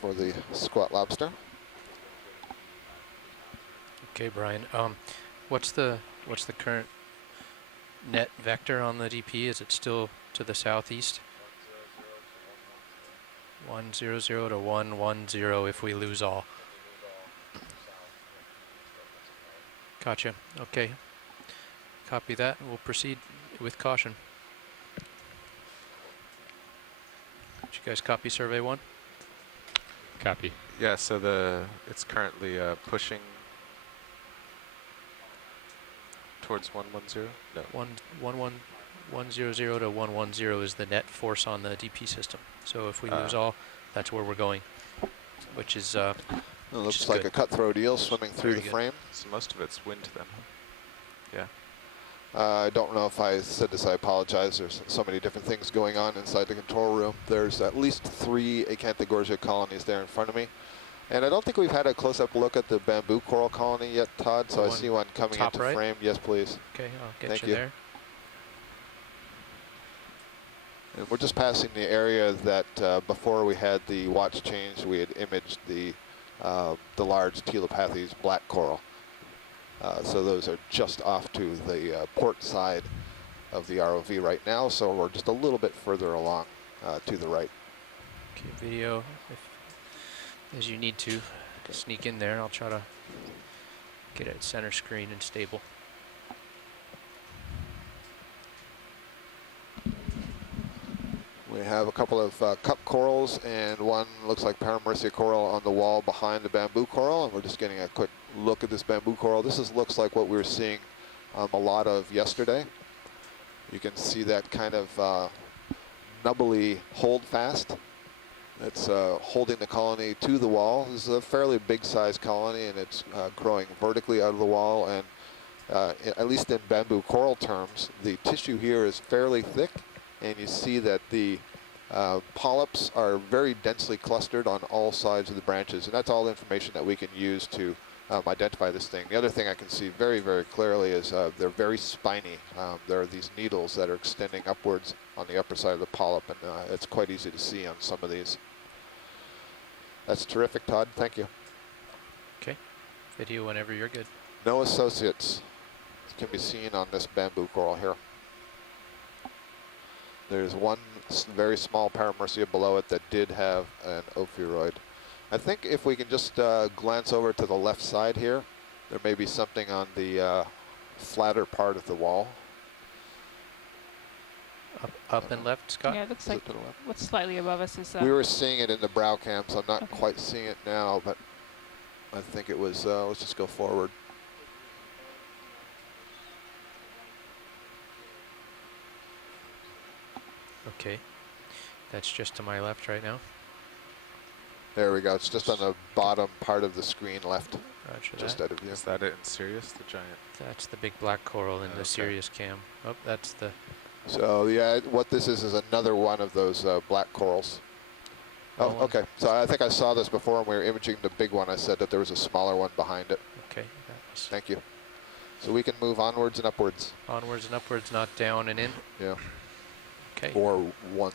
for the squat lobster. Okay, Brian. What's the current net vector on the DP? Is it still to the southeast? 100 to 110 if we lose all. Gotcha. Okay. Copy that. We'll proceed with caution. Did you guys copy survey 1? Copy. Yeah, so it's currently pushing towards 110? No. 100 to 110 is the net force on the DP system. So if we lose all, that's where we're going, which is it looks like a cutthroat eel swimming through the frame. So most of it's wind then. Yeah. I don't know if I said this, I apologize. There's so many different things going on inside the control room. There's at least 3 Acanthogorgia colonies there in front of me. And I don't think we've had a close-up look at the bamboo coral colony yet, Todd, so I see one coming into frame. Yes, please. Okay, I'll get Thank you there. And we're just passing the area that before we had the watch change, we had imaged the large telepathes black coral. So those are just off to the port side of the ROV right now, so we're just a little bit further along to the right. Okay, video, as you need to sneak in there. I'll try to get it center screen and stable. We have a couple of cup corals and one looks like Paramercia coral on the wall behind the bamboo coral, and we're just getting a quick look at this bamboo coral. This looks like what we were seeing a lot of yesterday. You can see that kind of nubbly hold fast. It's holding the colony to the wall. This is a fairly big size colony, and it's growing vertically out of the wall, and at least in bamboo coral terms, the tissue here is fairly thick, and you see that the polyps are very densely clustered on all sides of the branches, and that's all the information that we can use to identify this thing. The other thing I can see very, very clearly is they're very spiny. There are these needles that are extending upwards on the upper side of the polyp, and it's quite easy to see on some of these. That's terrific, Todd. Thank you. Okay. Video whenever you're good. No associates can be seen on this bamboo coral here. There's one very small Paramercia below it that did have an ophiuroid. I think if we can just glance over to the left side here, there may be something on the flatter part of the wall. Up and left, Scott? Yeah, it looks like what's slightly above us is... we were seeing it in the brow cam, so I'm not quite seeing it now, but I think it was, let's just go forward. Okay. That's just to my left right now. There we go. It's just on the bottom part of the screen left. Roger just that. out of view. Is that it in Sirius, the giant? That's the big black coral in the Sirius cam. Oh, that's the... So yeah, what this is another one of those black corals. Oh, okay. So I think I saw this before when we were imaging the big one. I said that there was a smaller one behind it. Okay. Thank you. So we can move onwards and upwards. Onwards and upwards, not down and in? Yeah. Okay. Or one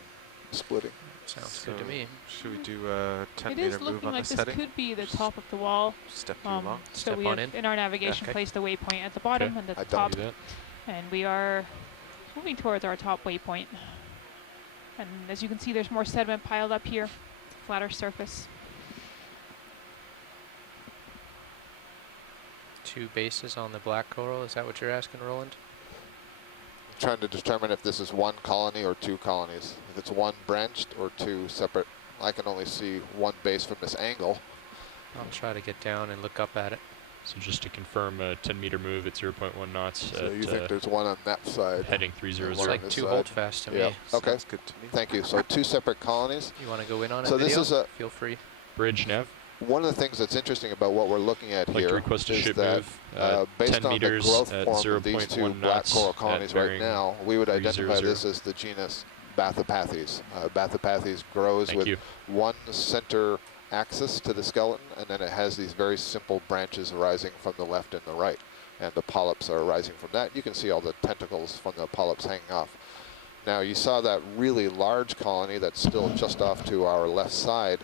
splitting. Sounds good to me. Should we do a 10-meter move on this heading? It is looking like this could be the top of the wall. Step you along. So Step we on have, in our navigation, placed a waypoint at the bottom and at the top. And we are moving towards our top waypoint. And as you can see, there's more sediment piled up here, flatter surface. 2 bases on the black coral, is that what you're asking, Roland? Trying to determine if this is one colony or 2 colonies. If it's one branched or 2 separate. I can only see one base from this angle. I'll try to get down and look up at it. So just to confirm, a 10-meter move at 0.1 knots. So you think there's one on that side? Heading 300. It's like 2 holdfast to me. Okay. Sounds good to me. Thank you. So 2 separate colonies. You want to go in on it? So this is a feel free. Bridge nav. One of the things that's interesting about what we're looking at here is that based 10 on the meters growth at form of these 2 black coral colonies right now, we would identify 300. this as the genus Bathopathes. Bathopathes grows with one center axis to the skeleton, and then it has these very simple branches arising from the left and the right, and the polyps are arising from that. You can see all the tentacles from the polyps hanging off. Now you saw that really large colony that's still just off to our left side.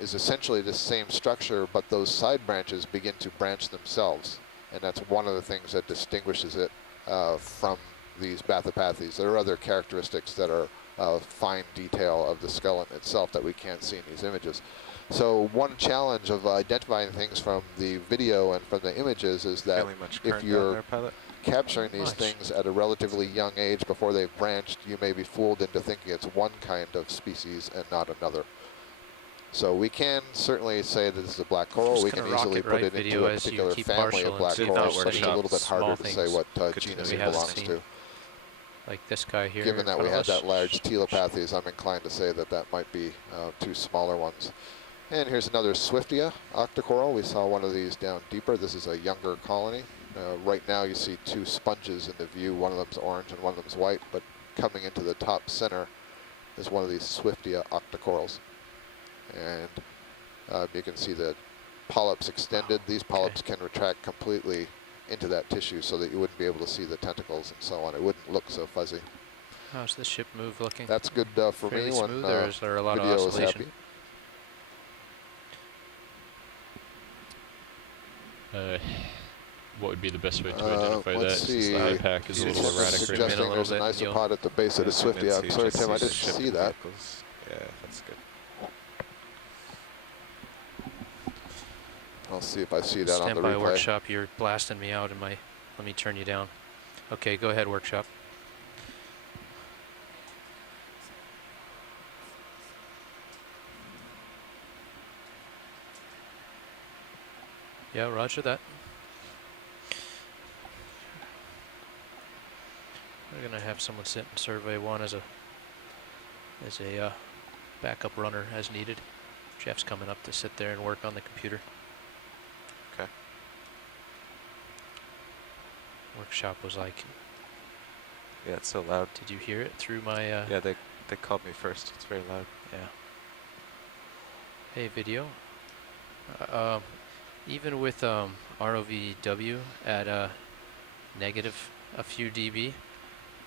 is essentially the same structure, but those side branches begin to branch themselves. And that's one of the things that distinguishes it from these Bathypathes. There are other characteristics that are fine detail of the skeleton itself that we can't see in these images. So one challenge of identifying things from the video and from the images is that if you're capturing these things at a relatively young age before they've branched, you may be fooled into thinking it's one kind of species and not another. So we can certainly say that this is a black coral. We can easily put it into a particular family of black corals, but it's a little bit harder to say what genus it belongs to. Like this guy here. Given that we had that large telepathes, I'm inclined to say that that might be two smaller ones. And here's another Swiftia octocoral. We saw one of these down deeper. This is a younger colony. Right now you see two sponges in the view. One of them's orange and one of them's white, but coming into the top center is one of these Swiftia octocorals. And you can see the polyps extended. These polyps can retract completely into that tissue so that you wouldn't be able to see the tentacles and so on. It wouldn't look so fuzzy. How's the ship move looking? That's good for me when is there a lot video of is happy. What would be the best way to identify that? Let's see. The high pack is a little erratic. Suggesting there's an isopod at the base of the Swiftia. I'm sorry, Tim, I didn't see that. Yeah, that's good. I'll see if I see that on the Standby replay. workshop, you're blasting me out in my, let me turn you down. Okay, go ahead, workshop. Yeah, roger that. We're gonna have someone sit and survey one as a backup runner as needed. Jeff's coming up to sit there and work on the computer. Okay. Workshop was like, yeah, it's so loud. did you hear it through my yeah, they called me first. It's very loud. yeah. Hey, video. Even with ROVW at negative a few dB,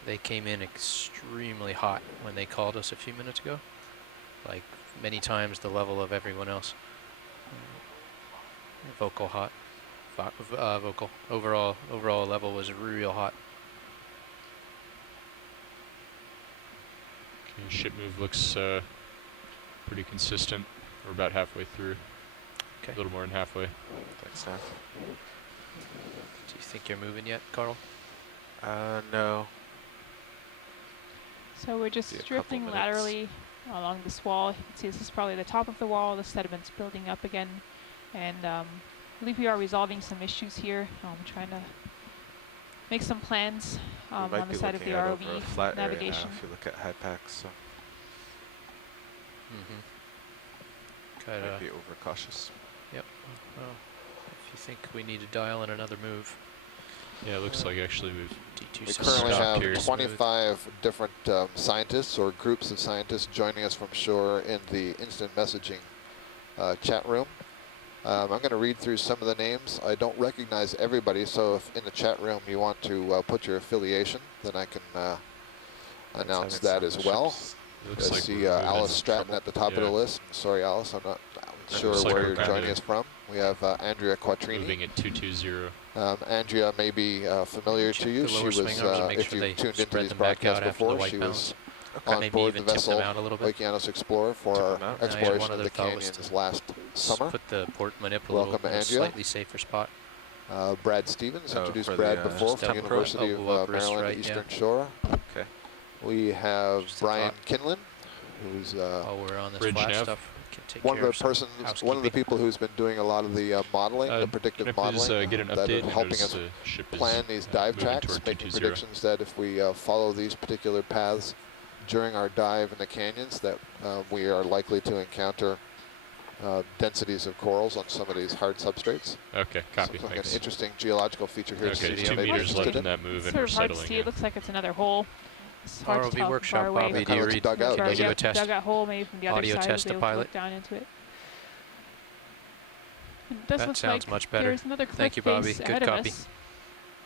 they came in extremely hot when they called us a few minutes ago. Like many times the level of everyone else. Vocal hot. Vocal. Overall level was real hot. Okay, ship move looks pretty consistent. We're about halfway through. Okay. A little more than halfway. Thanks, Nav. Do you think you're moving yet, Carl? No. So we're just drifting laterally along this wall. You can see this is probably the top of the wall. The sediment's building up again. And I believe we are resolving some issues here. Trying to make some plans on the side of the ROV navigation. If you look at high packs, so Might be overcautious. Yep. Well, if you think we need to dial in another move. Yeah, it looks like actually we've We currently have 25 different scientists or groups of scientists joining us from shore in the instant messaging chat room. I'm going to read through some of the names. I don't recognize everybody, so if in the chat room you want to put your affiliation, then I can announce that as well. I see Alice Stratton at the top of the list. Sorry, Alice, I'm not sure where you're joining us from. We have Andrea Quattrini. Moving at 220. Andrea may be familiar to you. She was, if you tuned into these broadcasts before, she was on board the vessel Okeanos Explorer for our exploration of the canyons last summer. Put the port manip a Welcome, little slightly safer spot. Brad Stevens, introduced Brad before from the University of Maryland Eastern Shore. Okay. We have Brian Kinlan, who's we're on this flat stuff. one of the people who's been doing a lot of the modeling, the predictive modeling, that are helping us plan these dive tracks, making predictions that if we follow these particular paths during our dive in the canyons, that we are likely to encounter densities of corals on some of these hard substrates. Okay, copy. So like an interesting geological feature here. Okay, 2 meters left in that move, and we're sort of hard to settling see. in. It looks like it's another hole. It's hard to ROV tell workshop, far away. Bobby, do you read audio test? Dugout hole, maybe from the other Audio side, test we'll to be able to pilot. look down into it. It does That look sounds like much better. there's another Thank you, cliff Bobby. face Good ahead of copy. us.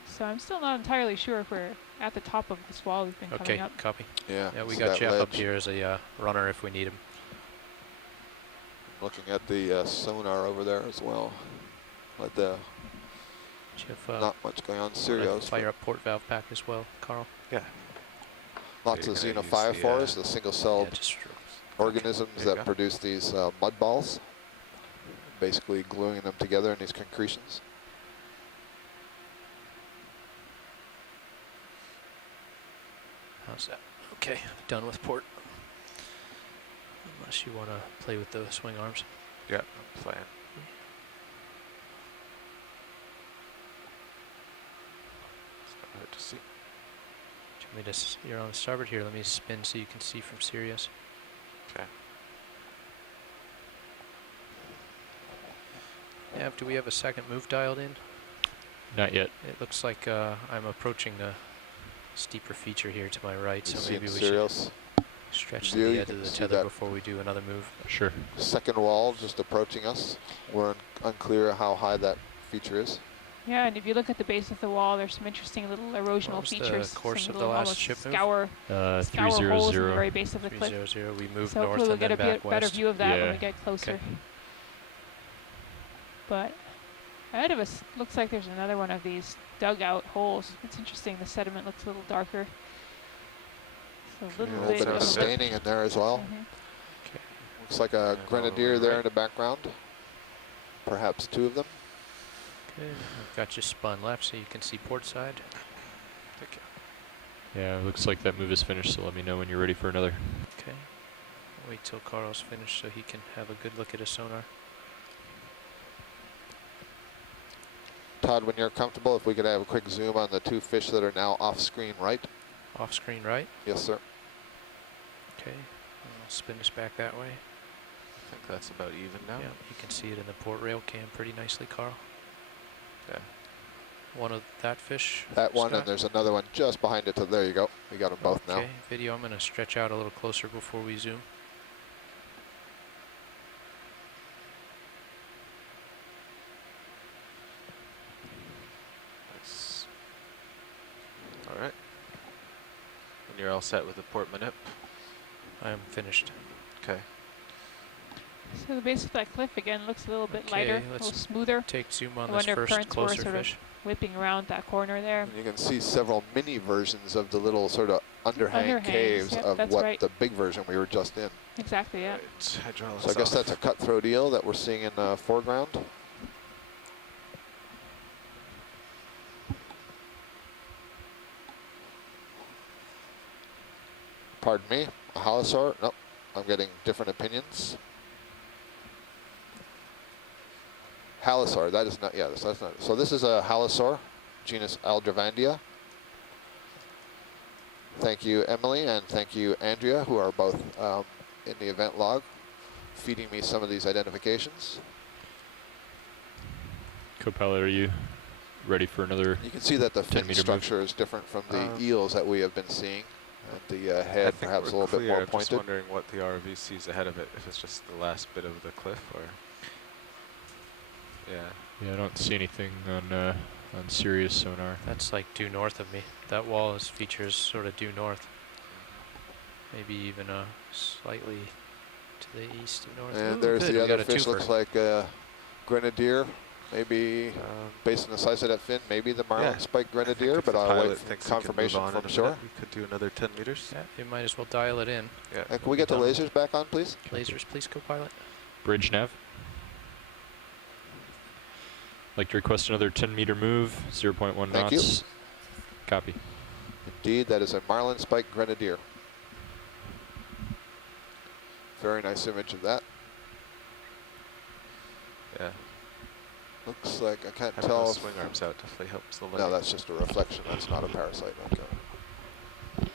So I'm still not entirely sure if we're at the top of this wall we've been coming Okay, up. copy. Yeah, Yeah, we so got that Jeff ledge. up here as a runner if we need him. Looking at the sonar over there as well. But the Do you have, not much going on. wanna Serios. fire up port valve pack as well, Carl? Yeah. Lots So of you're gonna use xenophyophores, the, the single-celled Yeah, just organisms there you that go. produce these mud balls, basically gluing them together in these concretions. how's that? Okay, done with port. Unless you want to play with the swing arms. Yeah, I'm playing. It's not hard to see. Do you want me to you're on the starboard here. Let me spin so you can see from Sirius. Okay. Nav, do we have a second move dialed in? Not yet. It looks like I'm approaching a steeper feature here to my right, You so see maybe in we Serios, should stretch view, the you edge can of the see tether that before we do another move. Sure. second wall just approaching us. We're unclear how high that feature is. Yeah, and if you look at the base of the wall, there's some interesting little erosional was the features. course some of the little last almost ship move? scour holes in the 300. very base of the cliff. 300. We moved So north hopefully we'll and get then a back better west. view of that when Yeah. we get closer. Okay. But ahead of us, looks like there's another one of these dugout holes. It's interesting. The sediment looks a little darker. So a A little little bit of of staining in there as well. Mhm. Okay. Looks like a And all the grenadier way there right. in the background. Perhaps two of them. Okay. I've got you spun left so you can see port side. Thank you. Yeah, looks like that move is finished, so let me know when you're ready for another. Okay. Wait till Carl's finished so he can have a good look at his sonar. Todd, when you're comfortable, if we could have a quick zoom on the two fish that are now off screen right. Off screen right. Yes, sir. Okay. And I'll spin us back that way. I think that's about even now. Yeah, you can see it in the port rail cam pretty nicely, Carl. Yeah. One of that fish. That one, Scott? and there's another one just behind it. There you go. We got them both now. Okay, video, I'm going to stretch out a little closer before we zoom. Nice. All right. And you're all set with the port manip? I am finished. Okay. So the base of that cliff again looks a little bit Okay, lighter, a let's little smoother, Take zoom I on this wonder if first currents were closer sort of fish. whipping around that corner there. And you can see several mini versions of the little sort of underhang Underhangs, caves yep, of that's what right. the big version we were just in. Exactly, yeah. Right. Hydraulics So I guess off. that's a cutthroat eel that we're seeing in the foreground. Pardon me, a halosaur? Nope, I'm getting different opinions. Halosaur, that is not, yeah, that's not. So this is a halosaur, genus Aldravandia. Thank you, Emily, and thank you, Andrea, who are both in the event log, feeding me some of these identifications. Co-pilot, are you ready for another? You can see that the 10 fin meter move. structure is different from the eels that we have been seeing. And the I head think perhaps a we're little bit clear. more I'm just pointed. wondering what the ROV sees ahead of it, if it's just the last bit of the cliff or... Yeah. Yeah, I don't see anything on Sirius sonar. That's like due north of me. That wall is features sort of due north. Maybe even slightly to the east and north. And Ooh, there's good, the we got other a fish, twofer. looks like a grenadier. Maybe, based on the size of that fin, maybe the marlin Yeah, spike I grenadier, think if but the I'll pilot wait for thinks he can move confirmation on from in a shore. minute, we could do another 10 meters. Yeah, you might as well dial it in. Yeah. And can we get the Done. lasers back on, please? Lasers, please, co-pilot. Bridge nav. Like to request another 10 meter move, 0.1 Thank you. knots. Copy. Indeed, that is a marlin spike grenadier. Very nice image of that. Yeah. Looks like, I can't Having tell. those swing arms out definitely helps the light. No, that's just a reflection. That's not a parasite. Okay.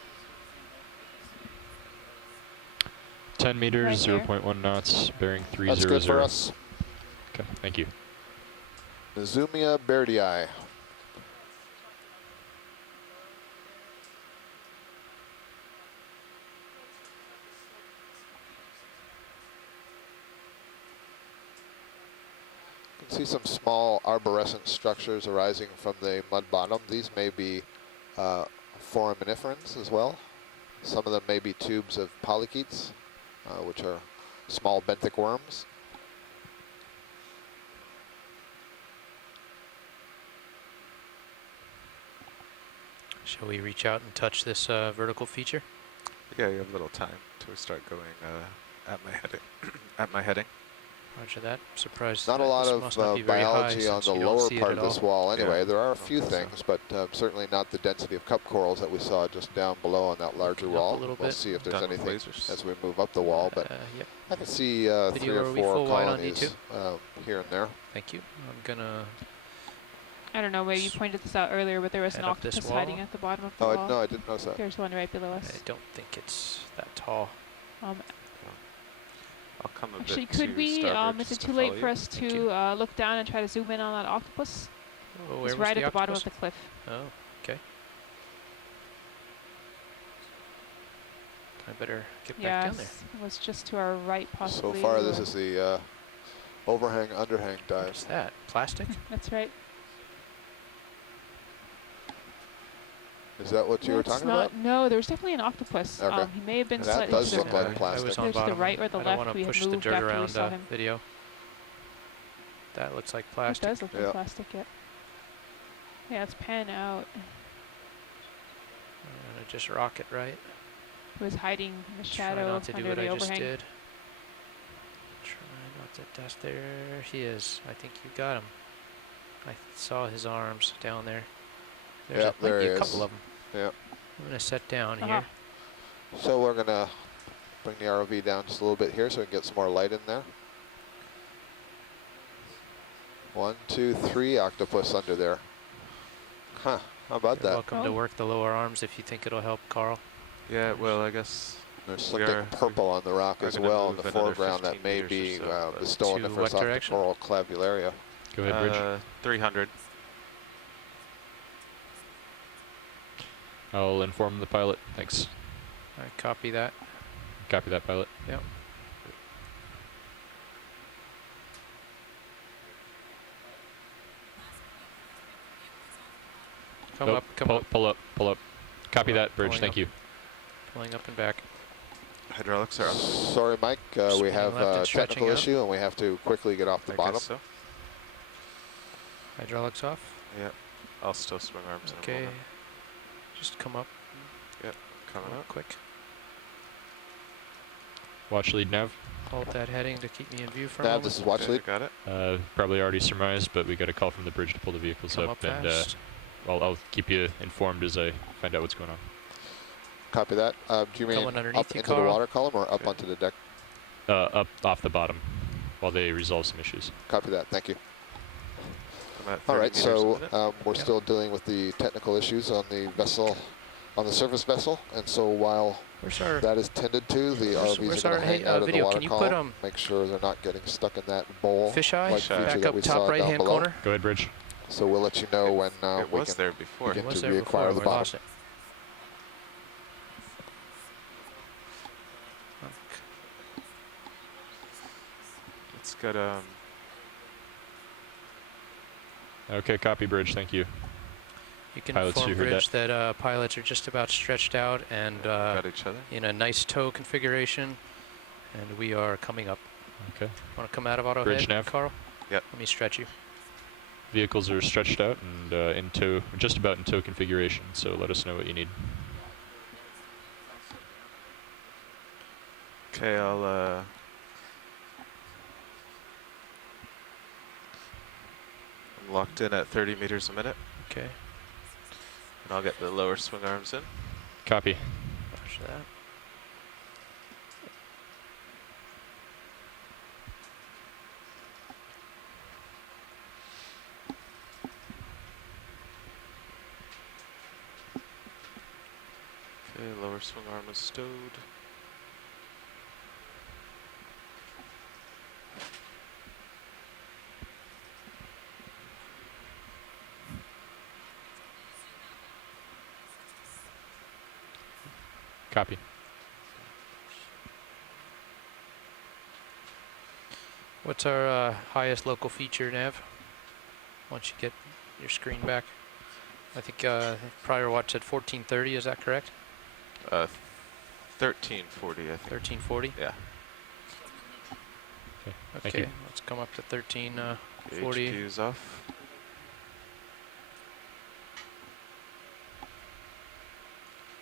10 meters, Right there. 0.1 knots, bearing 300. That's good for us. Okay, thank you. Zumia bairdii. You can see some small arborescent structures arising from the mud bottom. These may be foraminiferans as well. Some of them may be tubes of polychaetes, which are small benthic worms. Shall we reach out and touch this vertical feature? Yeah, you have a little time to start going at my heading. At my heading. Roger that. Surprised. Not a lot this of must not be very high biology on since the you don't lower see it part at of this all. wall anyway. Yeah, There are I a don't few think so. things, but certainly not the density of cup corals that we saw just down below on that larger Looking up a wall. little We'll bit. see if there's Done with anything lasers. as we move up the wall, but Yep. I can see Video, 3 or are we 4 full wide on colonies here and there. Thank you. I'm gonna. I don't know, maybe you pointed this out earlier, but there was an Head up this octopus wall. hiding at the bottom of the Oh, wall. no, I didn't notice that. There's one right below I us. don't think it's that tall. I'll come a Actually, bit could to we, starboard is just it to too late follow for you. us Thank to look down and try to zoom in on that octopus? Oh, where It's was right the at the bottom of octopus? the cliff. Oh, okay. I better get back down there. Yes, it was just to our right, So possibly. far, this or- is the overhang, underhang dive. What's that? Plastic? That's right. Is that what you were That's talking not, about? No, there's definitely an octopus. Okay. He may have been That slightly does to the look like right. plastic. I was on Either to the bottom. right or the I don't left. want We to had push the moved dirt after we around saw him. video. That looks like It plastic. does look Yeah. like plastic, yeah. Yeah, let's pan out. I'm gonna just rock it right. He was hiding in the Try shadow not to do under what the I just overhang. did. Try not to dust. There he is. I think you got him. I saw his arms down there. There's Yep, might there be he a is. couple of them. Yep. I'm gonna set down Uh-huh. here. So we're going to bring the ROV down just a little bit here so we can get some more light in there. 1, 2, 3 octopus under there. Huh, how about You're that? welcome to Oh. work the lower arms if you think it'll help, Carl. Yeah, well, I guess There's we something are- purple on the rock are as gonna well in move the another foreground that 15 may meters be or so, but bestowing the to first what direction? octocoral clavularia. Go ahead, Bridge. 300. I'll inform the pilot. Thanks. I copy that. Copy that, pilot. Yep. Come Nope, up, come pull, up. Pull up, pull up. Copy Pull up, that, Bridge. pulling Thank up. you. Pulling up and back. Hydraulics are up. Sorry, Mike, we Spinning have left a and stretching technical up. issue and we have to quickly get off the I bottom. guess so. Hydraulics off. Yeah. I'll still swing arms in a Okay. moment. Just come up Coming real up. quick. Watch lead nav. Hold that heading to keep me in view for a Nav, moment. this is watch Okay, lead. got it. Probably already surmised, but we got a call from the bridge to pull the vehicles Come up, up and fast. I'll keep you informed as I find out what's going on. Copy that. Do you mean Coming underneath up you, into the Carl. water column or up Okay. onto the deck? Up off the bottom, while they resolve some issues. Copy that, thank you. I'm at 30 All right, meters a so minute. we're Yeah. still dealing with the technical issues on the vessel, on the surface vessel, and so while Where's our that is tended to, the Where's- ROVs where's are going our- to hang hey, out of the video, water can you put, column, make sure they're not getting stuck in that bowl. fisheye like feature back that up we saw top down right hand below. corner? Go ahead, Bridge. So we'll let you know when It we was can there before. begin Was to there before? reacquire the We bottom. lost it. It's got Okay, copy, Bridge. Thank you. You can Pilots, inform you heard Bridge that pilots are just about stretched out and got each other. in a nice tow configuration, and we are coming up. Okay. Want to come out of auto Bridge head, nav. Carl? Yep. Let me stretch you. Vehicles are stretched out and in tow, just about in tow configuration. So let us know what you need. Okay, I'm locked in at 30 meters a minute, Okay. and I'll get the lower swing arms in. Copy. Roger that. Okay, lower swing arm is stowed. Copy. What's our highest local feature, Nav? Once you get your screen back. I think prior watch said 1430, is that correct? 1340, I think. 1340? Yeah. Okay. Okay, Thank you. let's come up to 1340. HQ's off.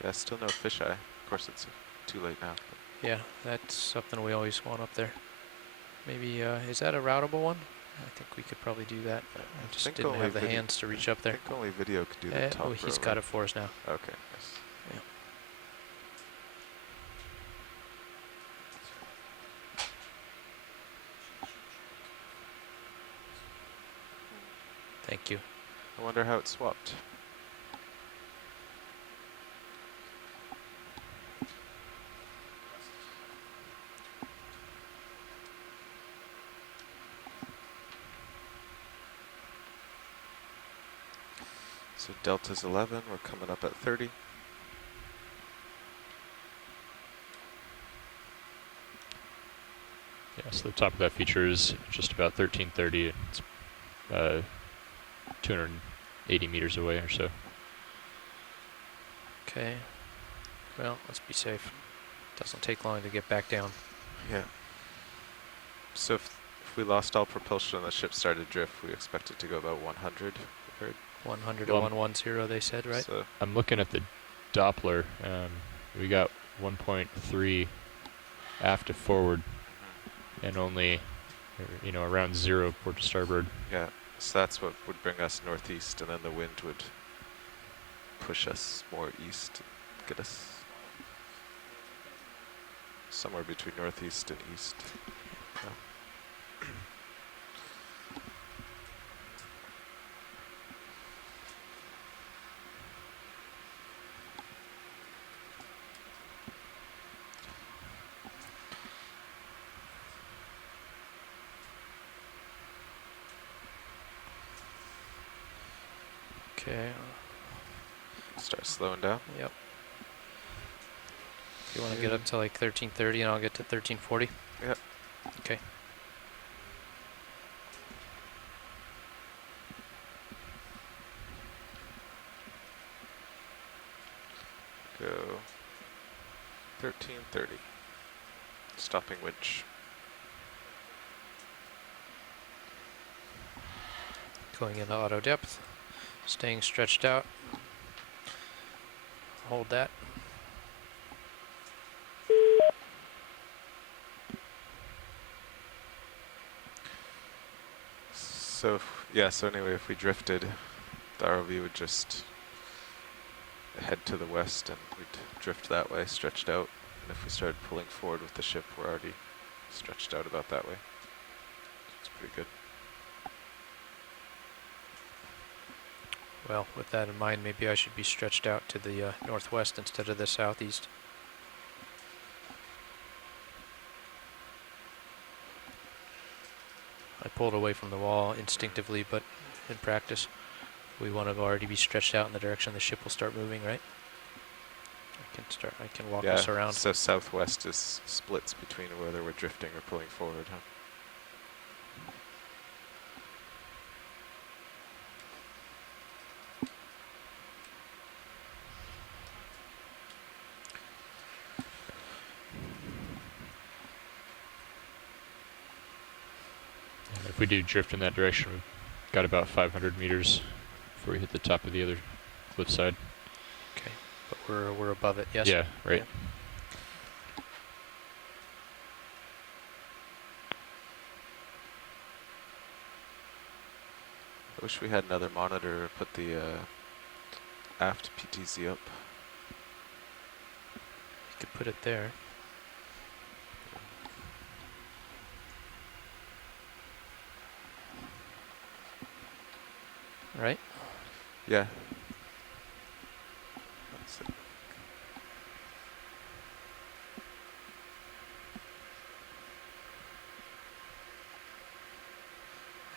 Yeah, still no fisheye. Of course, it's too late now. Yeah, that's something we always want up there. Maybe, is that a routable one? I think we could probably do that. I just think didn't only have the video- hands to reach up I there. think only video could do the top Oh, row, he's got right? it for us now. Okay, nice. Yeah. Thank you. I wonder how it swapped. So delta's 11, we're coming up at 30. Yeah, so the top of that feature is just about 1330. It's 280 meters away or so. Okay. Well, let's be safe. Doesn't take long to get back down. Yeah. So if we lost all propulsion and the ship started drift, we expect it to go about 100. we heard. 100 Well, to 110, they said, right? So I'm looking at the Doppler. We got 1.3 aft to forward and only, around 0 port to starboard. yeah, so that's what would bring us northeast, and then the wind would push us more east, get us somewhere between northeast and east. Yeah. Okay. Start slowing down. Yep. You want to get up to like 1330 and I'll get to 1340? Yep. Okay. Go 1330. Stopping winch. Going into auto depth. Staying stretched out. Hold that. So, yeah, so anyway, if we drifted, the ROV would just head to the west and we'd drift that way, stretched out. And if we started pulling forward with the ship, we're already stretched out about that way. It's pretty good. Well, with that in mind, maybe I should be stretched out to the northwest instead of the southeast. I pulled away from the wall instinctively, but in practice, we want to already be stretched out in the direction the ship will start moving, right? I can walk Yeah, us around. so southwest is splits between whether we're drifting or pulling forward, huh? If we do drift in that direction, we've got about 500 meters before we hit the top of the other cliffside. Okay, but we're above it, yes? Yeah, right. I wish we had another monitor or put the aft PTZ up. You could put it there. Right? Yeah. That's it.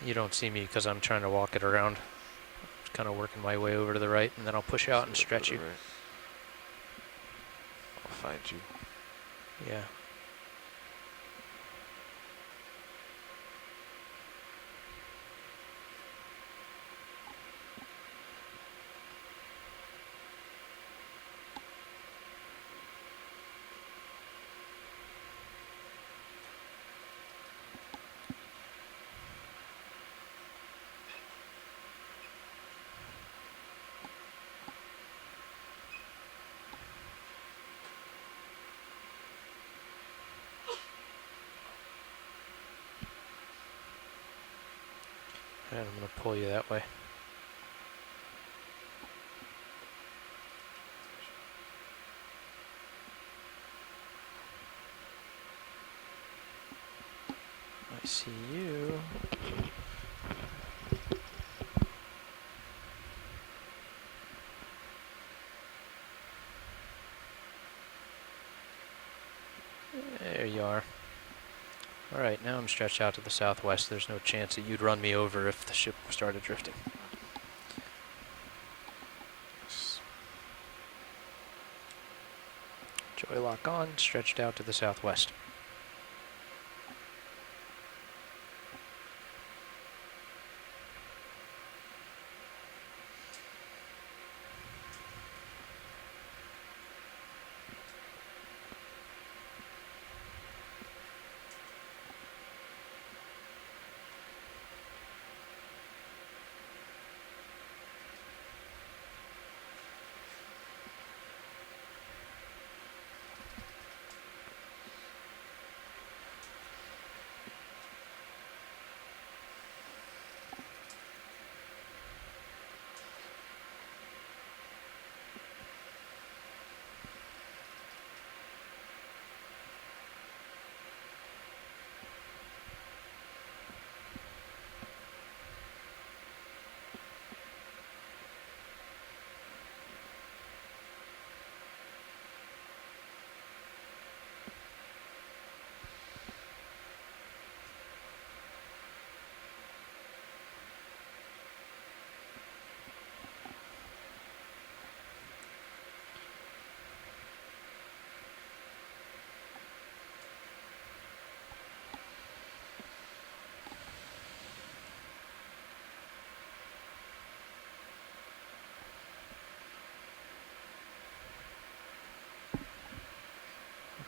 You don't see me because I'm trying to walk it around. Just kind of working my way over to the right, and then I'll push out and So stretch to you. the right. I'll find you. Yeah. And I'm going to pull you that way. I see you. There you are. Alright, now I'm stretched out to the southwest. There's no chance that you'd run me over if the ship started drifting. Joy lock on, stretched out to the southwest.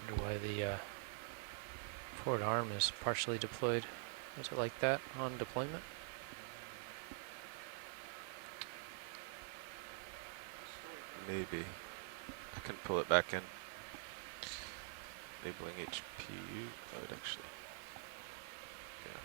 Wonder why the forward arm is partially deployed. Is it like that on deployment? Maybe. I can pull it back in. Enabling HPU. Oh, it actually. Yeah.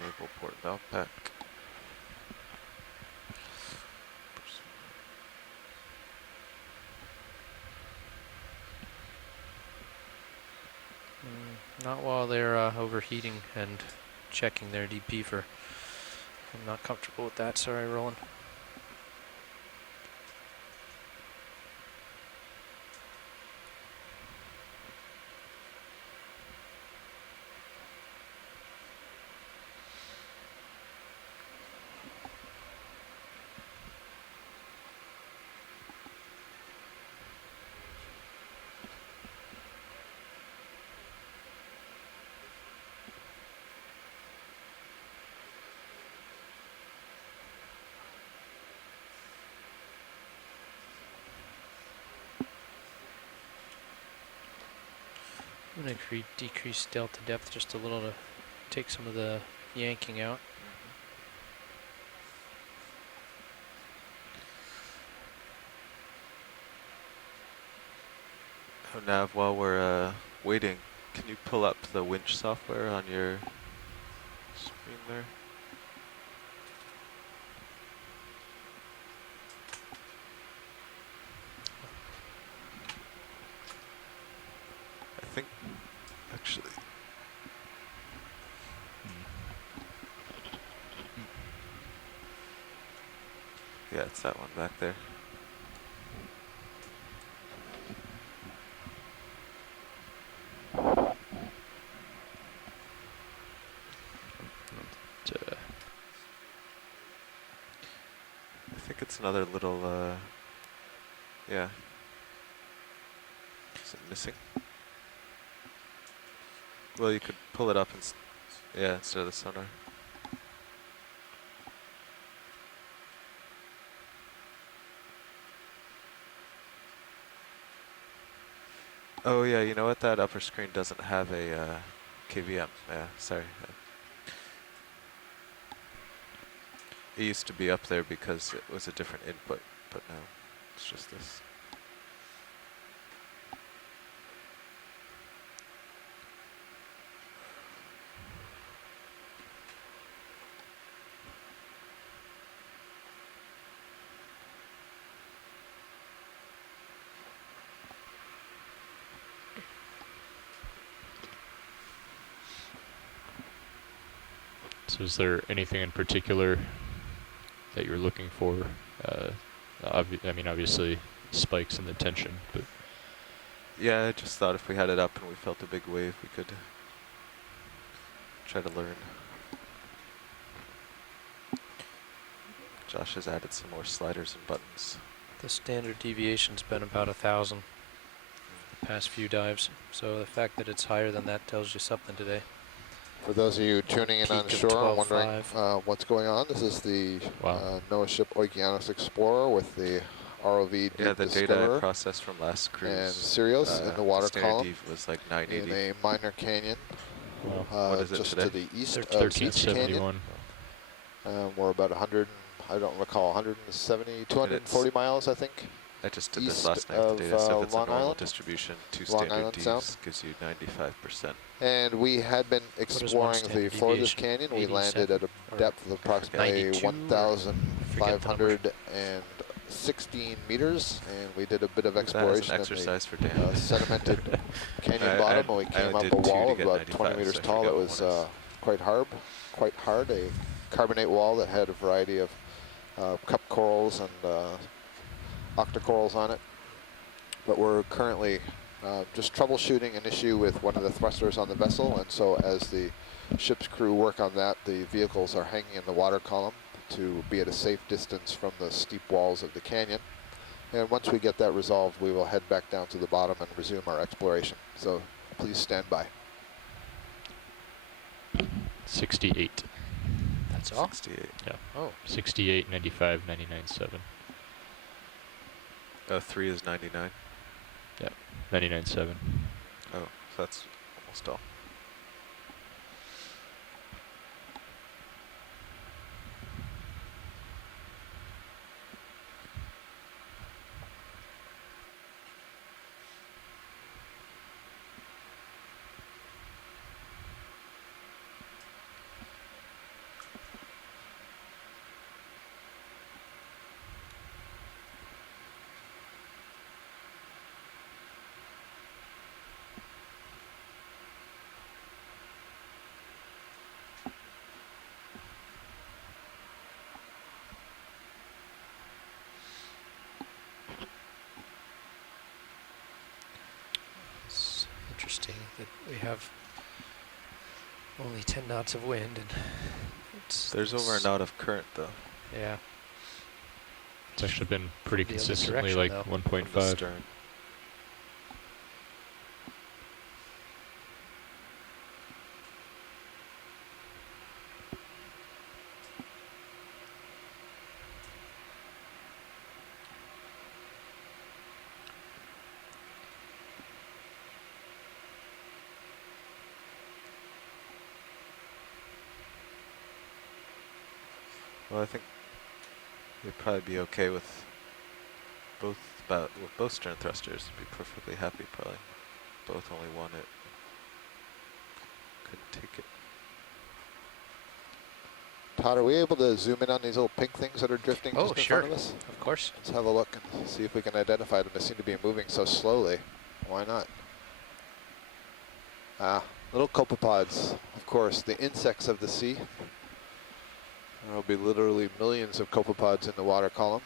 Enable port valve pack. Not while they're overheating and checking their DP for. I'm not comfortable with that. Sorry, Roland. I'm going to decrease delta depth just a little to take some of the yanking out. Oh, Nav, while we're waiting, can you pull up the winch software on your screen there? I think, actually, yeah, it's that one back there. I think it's another little, yeah. Is it missing? Well, you could pull it up and, yeah, instead of the sonar. Oh yeah, you know what? That upper screen doesn't have a KVM. Yeah, sorry. It used to be up there because it was a different input, but now it's just this. So is there anything in particular that you're looking for? I mean, obviously spikes in the tension, but Yeah, I just thought if we had it up and we felt a big wave, we could try to learn. Josh has added some more sliders and buttons. The standard deviation's been about 1,000 the past few dives, so the fact that it's higher than that tells you something today. For those of you tuning in on Peak of shore and wondering 12.5. what's going on, this is the wow. NOAA ship Okeanos Explorer with the ROV Deep Yeah, the data I Discoverer processed from last cruise. and Sirius in the water standard column dev was like in 980. a minor canyon Wow. What is it just today? to the east of Beach 1371. Canyon. We're about 100, I don't recall, 170, 240 miles, I think. I just did this east last night. The of, data stuff. It's a Long normal Island. distribution. Two Long standard Island devs Sound. gives you 95%. And we had been is one exploring the standard floor of this deviation? canyon. We landed at a 87 depth of approximately 92 or forget the numbers. 1,516 meters, and we did a bit of Use that as exploration an in exercise for the Dan. sedimented canyon I- bottom, and we I came only up did a 2 wall to of get about 20 95, meters so I tall. forget It what was one is. quite hard, a carbonate wall that had a variety of cup corals and octa corals on it. But we're currently just troubleshooting an issue with one of the thrusters on the vessel, and so as the ship's crew work on that, the vehicles are hanging in the water column to be at a safe distance from the steep walls of the canyon. And once we get that resolved, we will head back down to the bottom and resume our exploration. So please stand by. 68. That's all? 68. Yeah. Oh, 68, 95, 99.7. 3 is 99. 99.7. Oh, so that's almost all. it's interesting that we have only 10 knots of wind, and There's over a knot of current, though. Yeah. It's actually been pretty The other consistently direction, like though. From the 1.5. stern. Well, I think you'd probably be okay with both stern thrusters. Be perfectly happy, probably. Both only want it. Couldn't take it. Todd, are we able to zoom in on these little pink things that are drifting Oh, just in sure. front of us? Of course. Let's have a look and see if we can identify them. They seem to be moving so slowly. Why not? Little copepods, of course, the insects of the sea. There will be literally millions of copepods in the water column.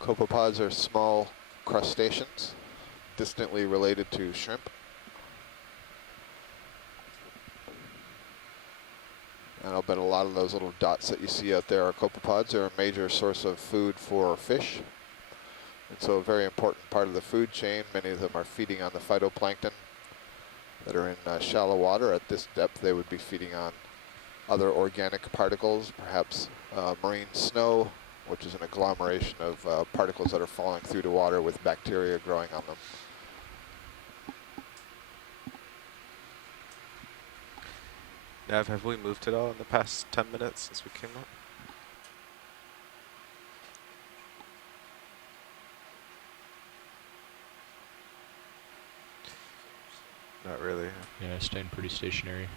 Copepods are small crustaceans, distantly related to shrimp. And I'll bet a lot of those little dots that you see out there are copepods. They're a major source of food for fish. And so a very important part of the food chain. Many of them are feeding on the phytoplankton that are in shallow water. At this depth, they would be feeding on other organic particles, perhaps marine snow, which is an agglomeration of particles that are falling through the water with bacteria growing on them. Nav, have we moved at all in the past 10 minutes since we came up? Not really. Yeah, staying pretty stationary.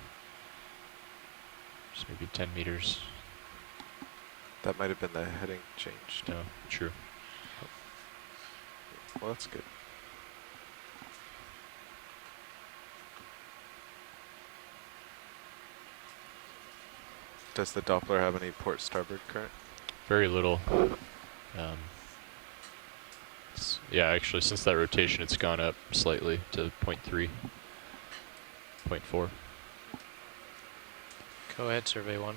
Just maybe 10 meters. That might have been the heading changed. No, true. Well, that's good. Does the Doppler have any port starboard current? Very little. Yeah, actually, since that rotation, it's gone up slightly to 0.3, 0.4. Go ahead, survey 1.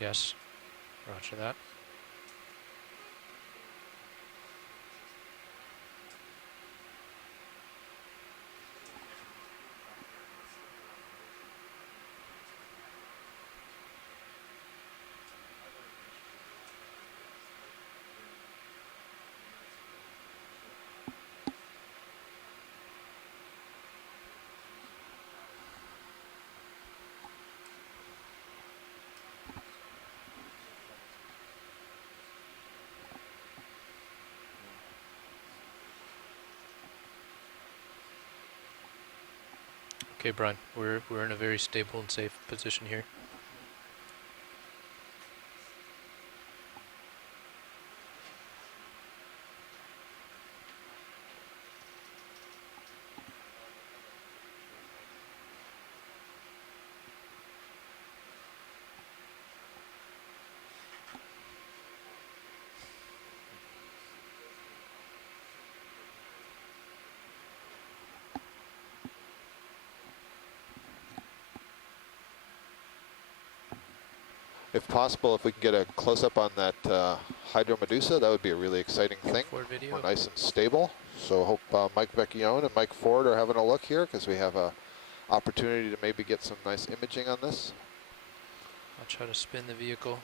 Yes, roger that. Okay, Brian, we're in a very stable and safe position here. If possible, if we can get a close-up on that Hydro Medusa, that would be a really exciting thing. Forward video. We're nice and stable. So hope Mike Vecchione and Mike Ford are having a look here, because we have a opportunity to maybe get some nice imaging on this. I'll try to spin the vehicle.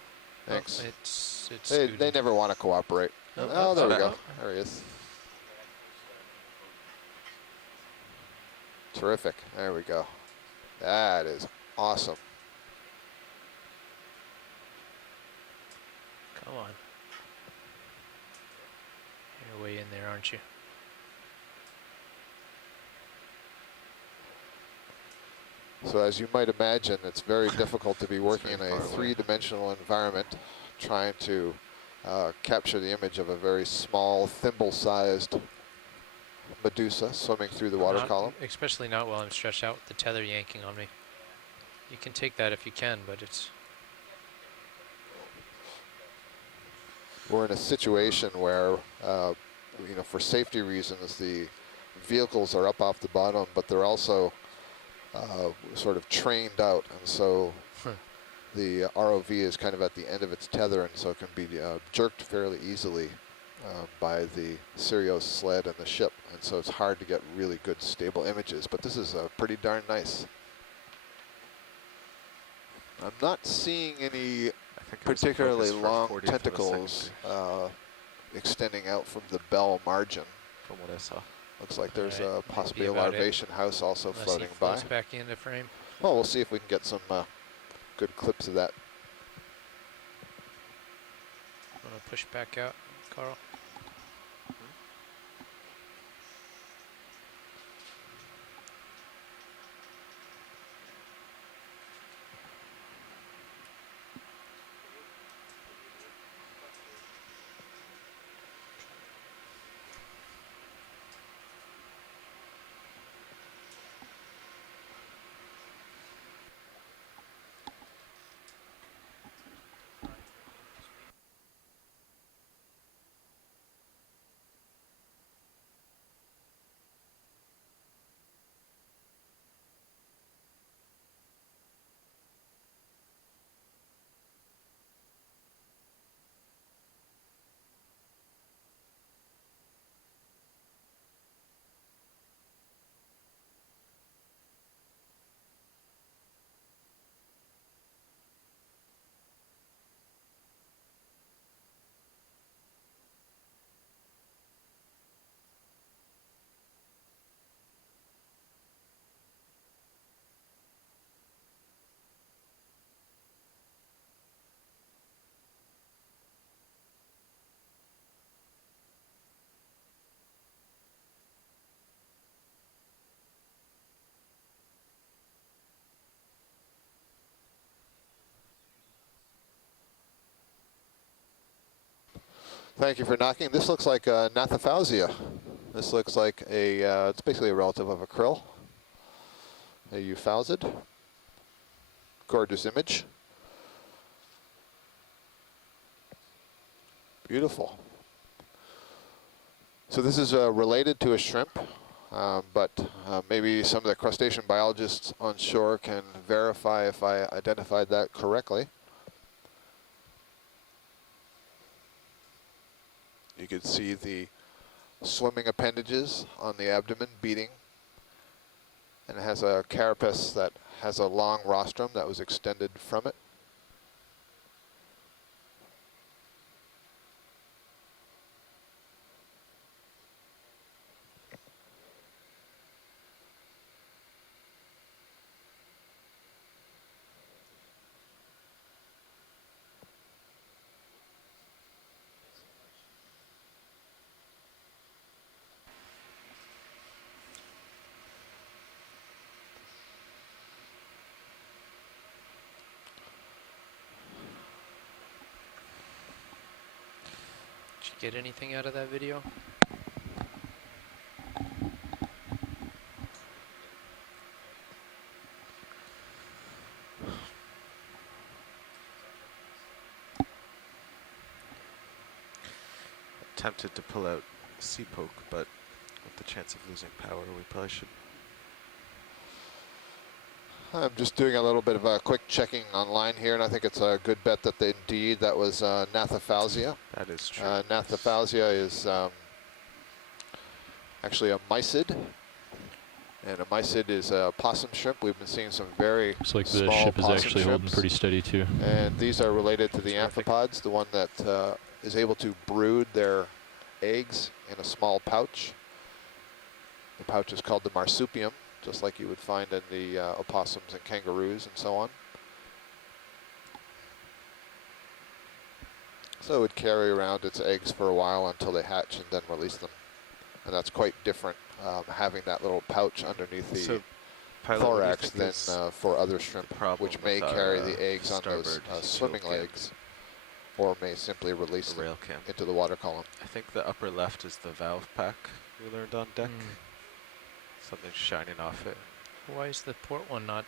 Thanks. Oh, it's They never want to cooperate. Oh, there we go. There he is. Terrific. There we go. That is awesome. Come on. You're way in there, aren't you? So as you might imagine, it's very difficult to be working in a three-dimensional environment, trying to capture the image of a very small, thimble-sized Medusa swimming through the water column. Especially not while I'm stretched out with the tether yanking on me. You can take that if you can, but it's... We're in a situation where, you know, for safety reasons, the vehicles are up off the bottom, but they're also sort of trained out, and so the ROV is kind of at the end of its tether, and so it can be jerked fairly easily by the Sirius sled and the ship, and so it's hard to get really good stable images, but this is pretty darn nice. I'm not seeing any particularly long tentacles extending out from the bell margin. From what I saw. Looks like there's Alright, possibly a about larvation house also Unless floating he by. floats back into frame. Well, we'll see if we can get some good clips of that. Want to push back out, Carl? Thank you for knocking. This looks like a Nathaphausia. This looks like a, it's basically a relative of a krill. A euphausid. Gorgeous image. Beautiful. So this is related to a shrimp, but maybe some of the crustacean biologists on shore can verify if I identified that correctly. You can see the swimming appendages on the abdomen beating, and it has a carapace that has a long rostrum that was extended from it. Did you get anything out of that video? Tempted to pull out sea poke, but with the chance of losing power, we probably should. I'm just doing a little bit of a quick checking online here, and I think it's a good bet that indeed that was Nathaphausia. That is true. Nathaphausia is actually a mysid, and a mysid is a possum shrimp. We've been seeing some very Looks like small the ship is possum actually holding shrimps, pretty steady too. and these are related to the Terrific. amphipods, the one that is able to brood their eggs in a small pouch. The pouch is called the marsupium, just like you would find in the opossums and kangaroos and so on. So it would carry around its eggs for a while until they hatch and then release them. And that's quite different, having that little pouch underneath the So, Pilot, what do you thorax think than is for other shrimp, the problem which may with our, carry the eggs on those starboard swimming tail cam? legs, or may simply release The them rail cam. into the water column. I think the upper left is the valve pack we learned on deck. Mm. Something shining off it. Why is the port one not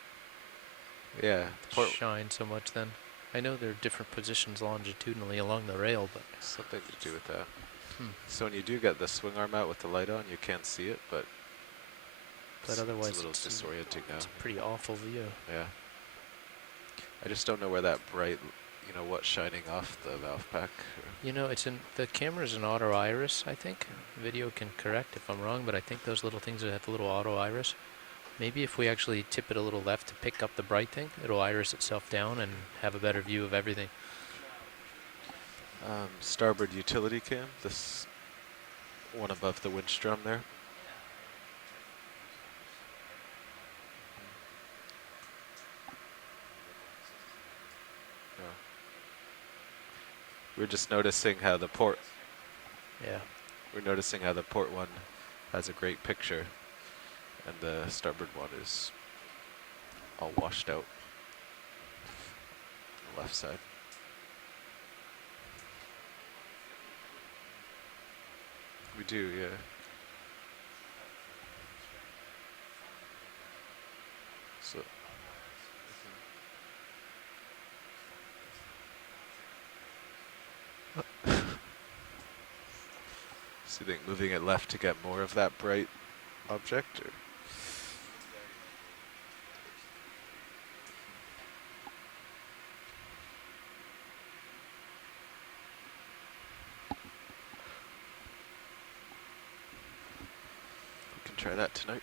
Yeah, the port, shine so much then? I know there are different positions longitudinally along the rail, but something to do with that. Hmm. So when you do get the swing arm out with the light on, you can see it, but otherwise it's a little disorienting now. it's a pretty awful view. Yeah. I just don't know where that bright, you know, what's shining off the valve pack. You know, it's in the camera's an auto iris, I think. Video can correct if I'm wrong, but I think those little things that have the little auto iris. Maybe if we actually tip it a little left to pick up the bright thing, it'll iris itself down and have a better view of everything. Starboard utility cam, this one above the winch drum there. We're just noticing how the port. Yeah. We're noticing how the port one has a great picture, and the starboard one is all washed out. On the left side. We do, yeah. So. So you think moving it left to get more of that bright object? Or? We can try that tonight.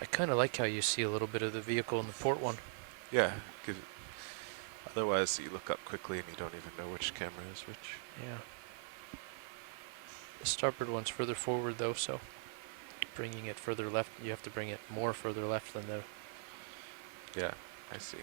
I kind of like how you see a little bit of the vehicle in the port one. Yeah, 'cause otherwise you look up quickly and you don't even know which camera is which. Yeah. The starboard one's further forward though, so bringing it further left, you have to bring it more further left than the. Yeah, I see.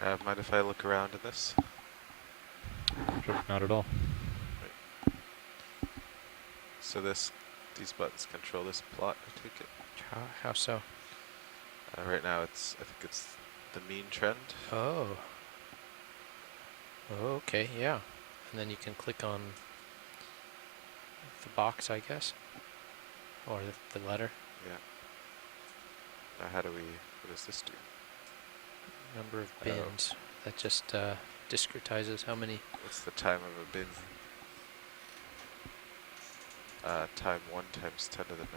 Mind if I look around in this? Sure, not at all. So these buttons control this plot, I take it? How so? Right now I think it's the mean trend. Oh. Okay, yeah. And then you can click on the box, I guess, or the letter. Yeah. Now what does this do? Number of bins. That just discretizes how many. What's the time of a bin? Time 1 times 10 to the 9th.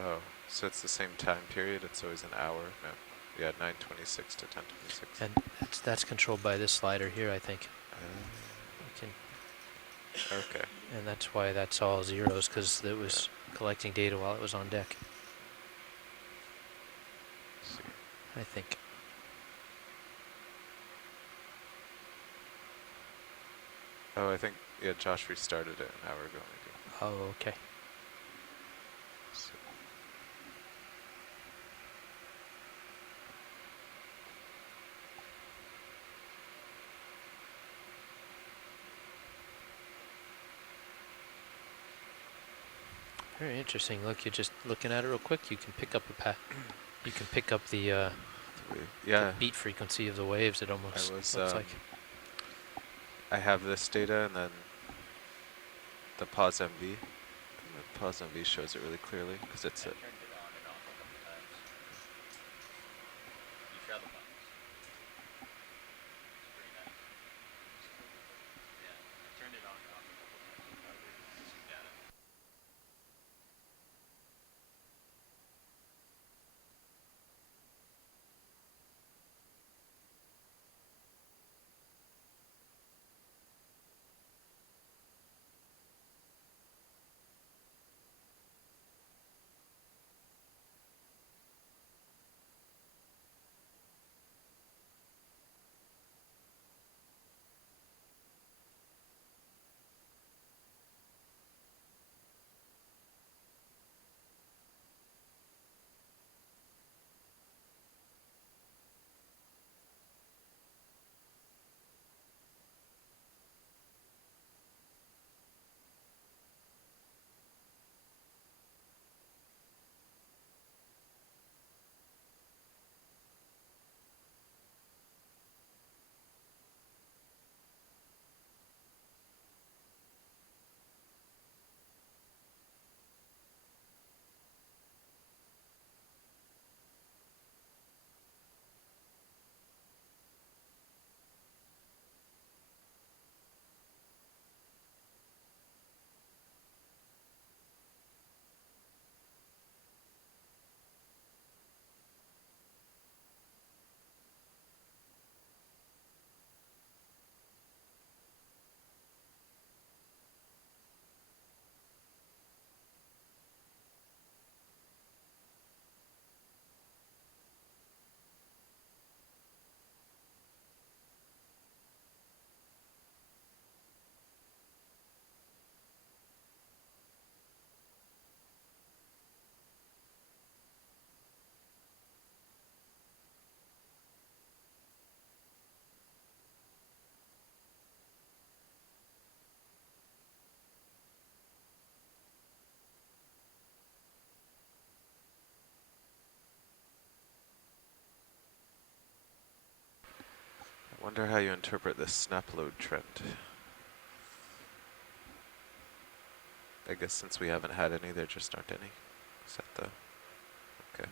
Oh, so it's the same time period. It's always an hour. No. Yeah, 9:26 to 10:26. And that's controlled by this slider here, I think. You can, Okay. and that's why that's all zeros, because it was collecting data while it was on deck, Let's see. I think. Oh, I think, yeah, Josh restarted it an hour ago maybe. Oh, okay. So Very interesting. Look, you're just looking at it real quick. You can pick up you can pick up the yeah, beat frequency of the waves. It almost was, looks like. I have this data and then the pause MV. And the pause MV shows it really clearly because it's it. I wonder how you interpret this snap load trend. I guess since we haven't had any, there just aren't any. Is that the... Okay.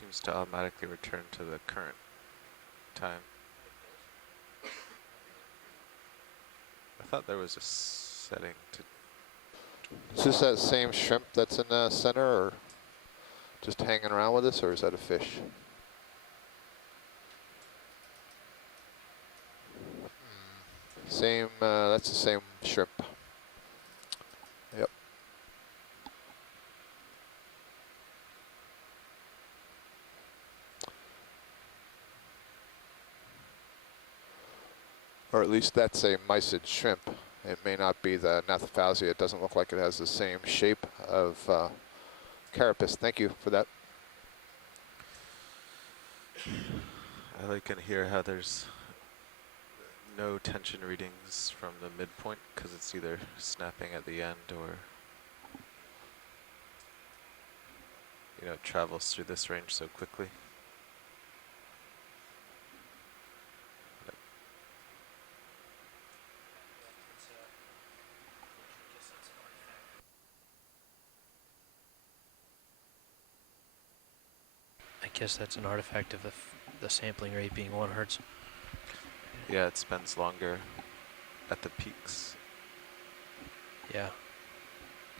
Seems to automatically return to the current time. I thought there was a setting to... Is this that same shrimp that's in the center, or just hanging around with us, or is that a fish? Same, that's the same shrimp. Yep. Or at least that's a mysid shrimp. It may not be the Nathaphausia. It doesn't look like it has the same shape of carapace. Thank you for that. I like in here how there's no tension readings from the midpoint because it's either snapping at the end or, you know, it travels through this range so quickly. I guess that's an artifact of the sampling rate being 1 hertz. Yeah, it spends longer at the peaks Yeah.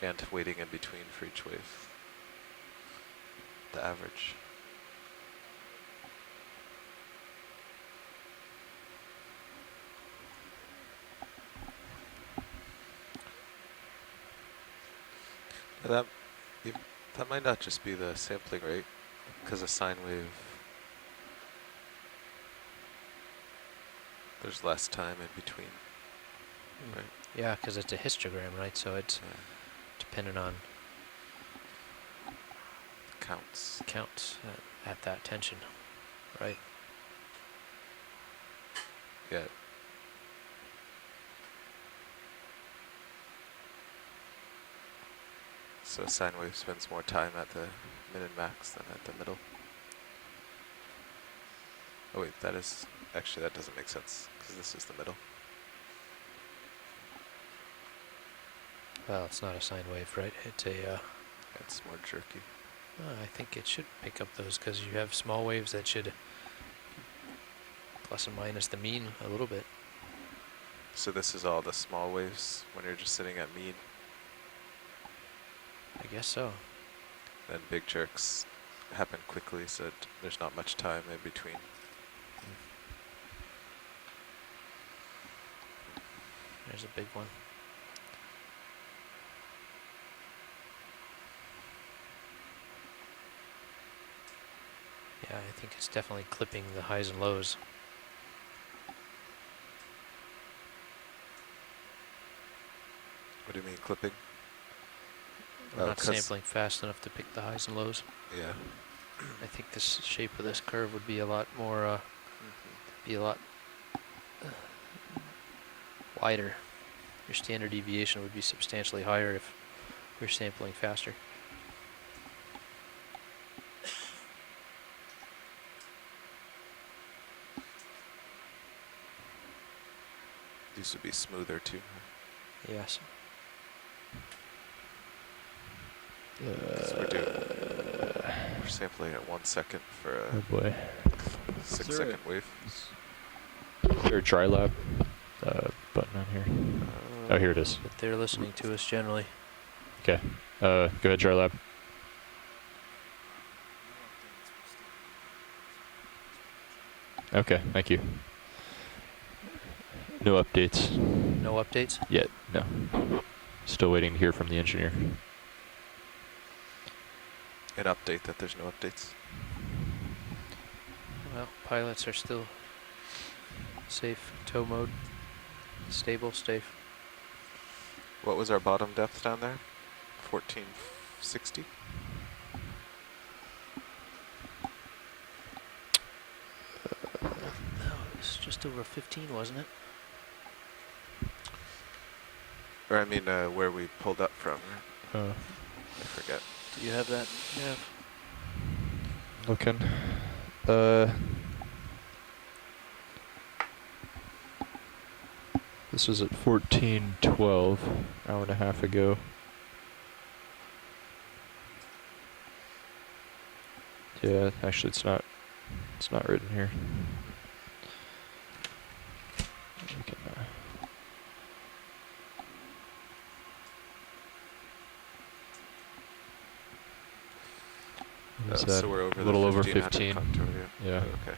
and waiting in between for each wave. The average. That might not just be the sampling rate, because a sine wave, there's less time in between, right? Yeah, because it's a histogram, right? So it's dependent on Counts. counts at that tension, right? Yeah. So a sine wave spends more time at the min and max than at the middle. Oh wait, that doesn't make sense, because this is the middle. Well, it's not a sine wave, right? It's a. It's more jerky. I think it should pick up those because you have small waves that should plus and minus the mean a little bit. So this is all the small waves when you're just sitting at mean, I guess so. and big jerks happen quickly, so there's not much time in between. There's a big one. Yeah, I think it's definitely clipping the highs and lows. What do you mean clipping? We're Oh, not 'cause- sampling fast enough to pick the highs and lows. Yeah. I think this shape of this curve would be a lot more, be a lot wider. Your standard deviation would be substantially higher if we're sampling faster. These would be smoother too. Yes. 'Cause we're sampling at 1 second for Oh a boy. 6-second wave. Is there a dry lab button on here? Oh, here it is. But they're listening to us generally. Okay. Go ahead, dry lab. Okay, thank you. No updates No updates? yet. No. Still waiting to hear from the engineer. An update that there's no updates. Well, pilots are still safe, tow mode, stable, safe. What was our bottom depth down there? 1460? No, it was just over 15, wasn't it? Or I mean, where we pulled up from. Uh, I forget. Do you have that? Yeah. looking. This was at 14:12, hour and a half ago. Yeah, actually it's not written here. We can, what is that? So we're over A little the over 1500 15. contour, Yeah. Oh, okay.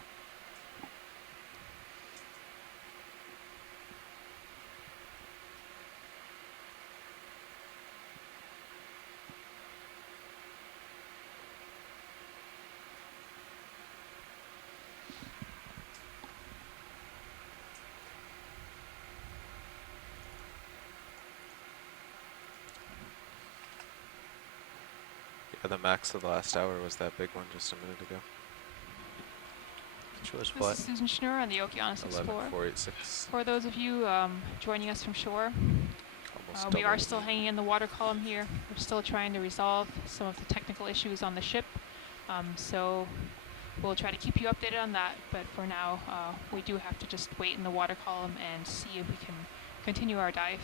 Yeah, the max of the last hour was that big one just a minute ago. Which was This what? is Susan Schnur on the Okeanos Explorer. 11,486. For those of you joining us from shore, Almost we double are the still mean. hanging in the water column here. We're still trying to resolve some of the technical issues on the ship. So we'll try to keep you updated on that. But for now, we do have to just wait in the water column and see if we can continue our dive.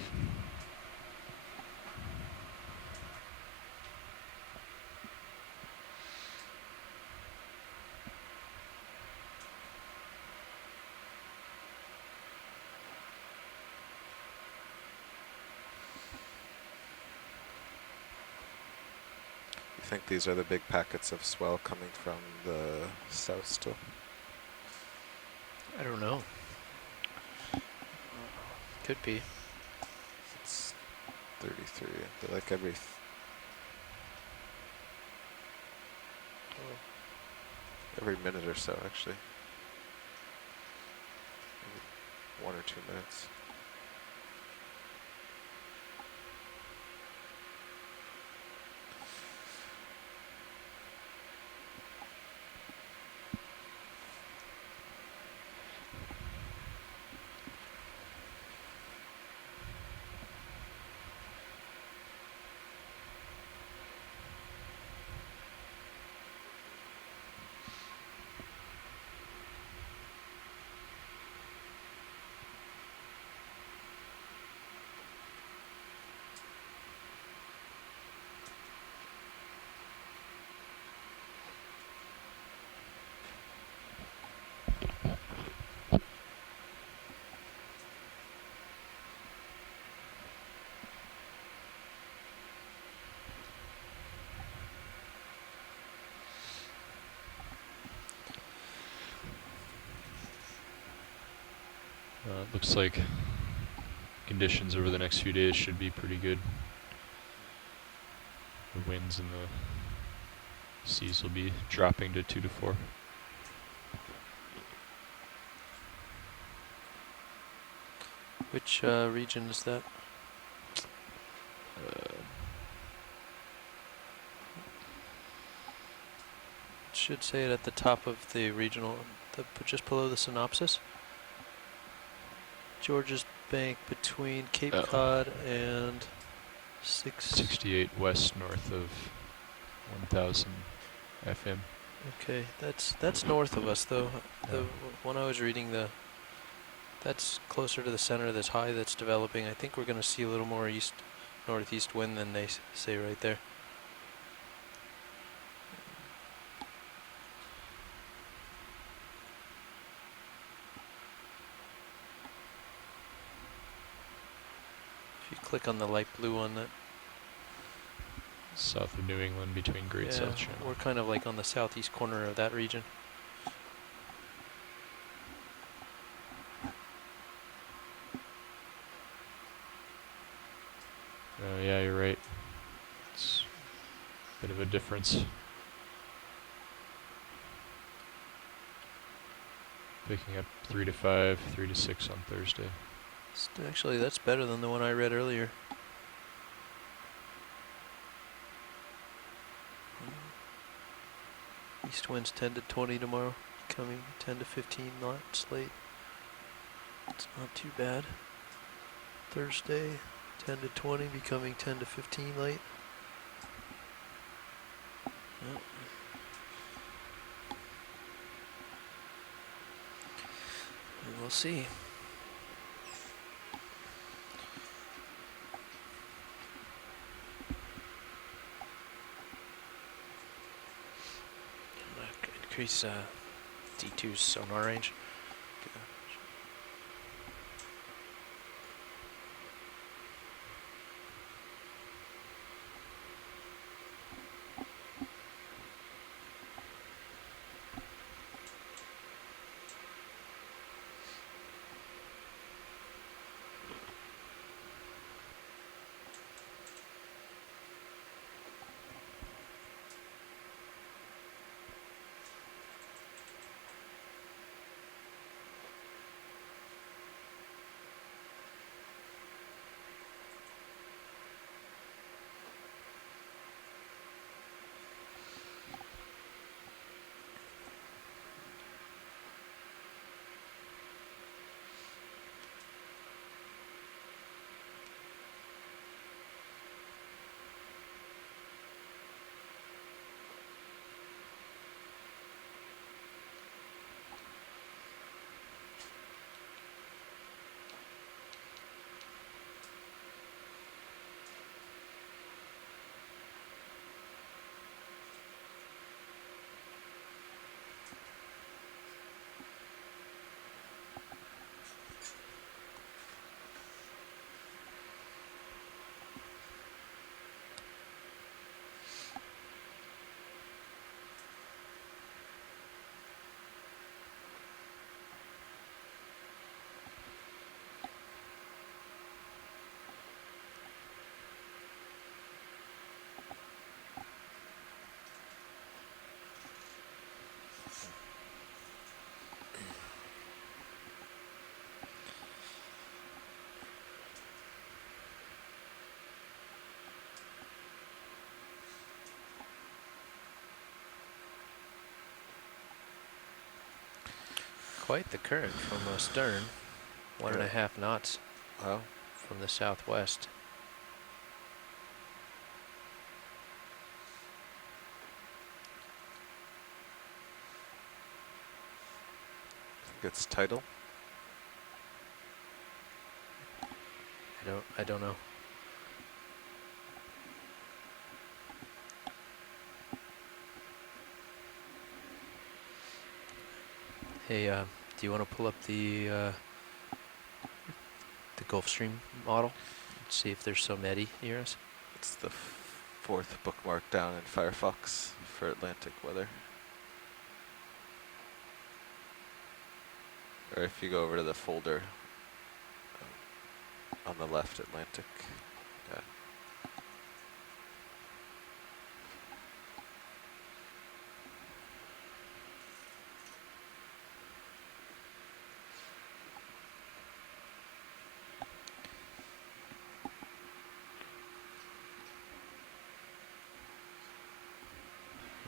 You think these are the big packets of swell coming from the south still? I don't know. Could be. It's 33. They're like every every minute or so, actually. Maybe 1 or 2 minutes. Looks like conditions over the next few days should be pretty good. The winds and the seas will be dropping to 2 to 4. Which region is that? It should say it at the top of the regional, just below the synopsis. Georges Bank between Cape Cod and 68 west north of 1000 FM. Okay, that's north of us though. Yeah. When I was reading that's closer to the center of this high that's developing. I think we're going to see a little more northeast wind than they say right there. If you click on the light blue one, that South of New England between Great South Channel. we're kind of like on the southeast corner of that region. Yeah, you're right. It's a bit of a difference. Picking up 3 to 5, 3 to 6 on Thursday. Actually, that's better than the one I read earlier. East winds 10 to 20 tomorrow, coming 10 to 15 knots late. It's not too bad. Thursday, 10 to 20, becoming 10 to 15 late. Yep. And we'll see. increase D2's sonar range. Quite the current from stern, 1.5 knots Wow. from the southwest. I think it's tidal. I don't know. Hey, do you want to pull up the Gulfstream model? See if there's some eddy near us. It's the fourth bookmark down in Firefox for Atlantic weather. Or if you go over to the folder on the left, Atlantic. Yeah.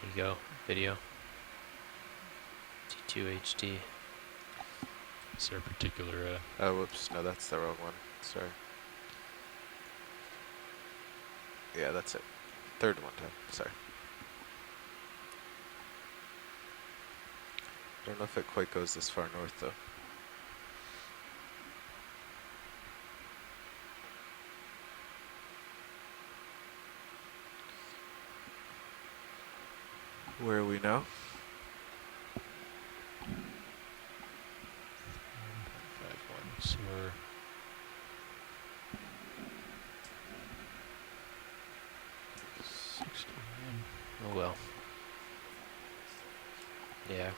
There you go, video. T2 HD. Is there a particular Oh, whoops. No, that's the wrong one. Sorry. Yeah, that's it. Third one time. Sorry. I don't know if it quite goes this far north, though. Where are we now? 1.51? So we're Oh well. Yeah.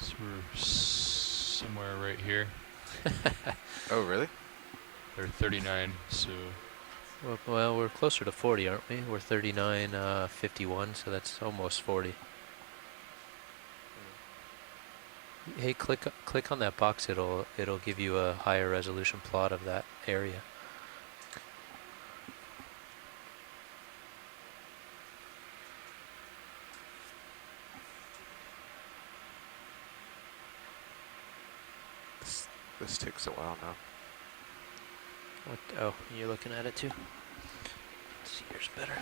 So we're somewhere right here. Oh, really? Or 39, so Well, we're closer to 40, aren't we? We're 39.51, so that's almost 40. Hey, click on that box. It'll give you a higher resolution plot of that area. This takes a while now. What? Oh, you're looking at it too? Let's see yours better.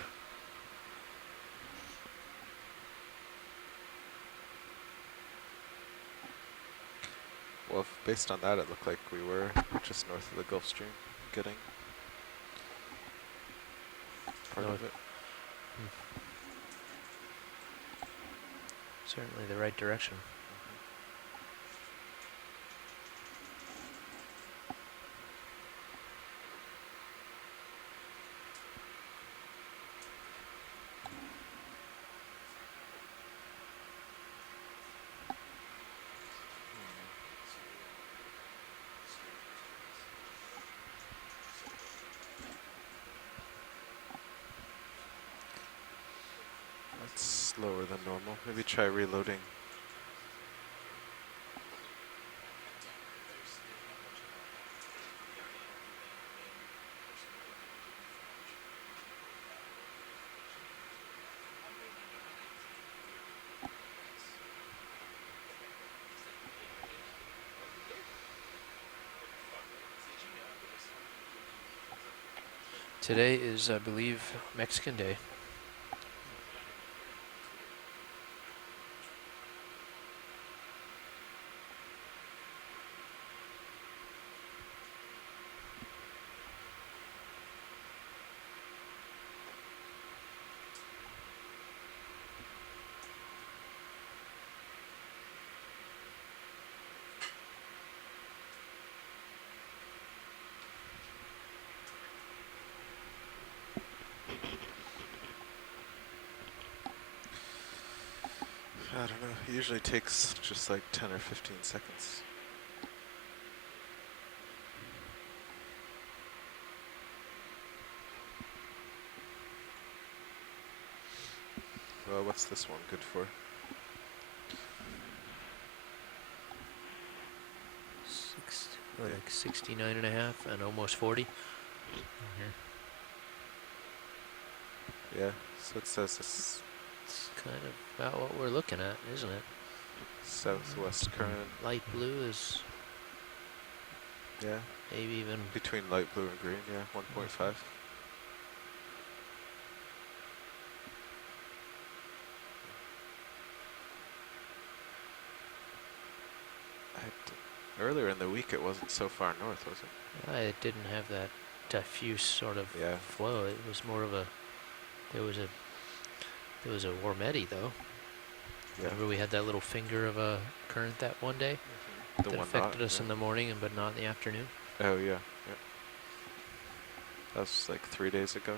Well, based on that, it looked like we were just north of the Gulf Stream, getting part of it. Certainly the right direction. That's slower than normal. Maybe try reloading. Today is, I believe, Mexican Day. I don't know. It usually takes just like 10 or 15 seconds. Well, what's this one good for? Like 69 and a half and almost 40. Yeah, so it says this It's kind of about what we're looking at, isn't it? southwest current. Light blue is Yeah, maybe even between light blue and green, yeah, 1.5. Earlier in the week, it wasn't so far north, was it? it didn't have that diffuse sort of Yeah. flow. It was more of a there was a warm eddy though. Yeah. Remember we had that little finger of a current that one day The that one affected knot, us yeah. in the morning but not in the afternoon. Oh, yeah, yeah. That was like 3 days ago.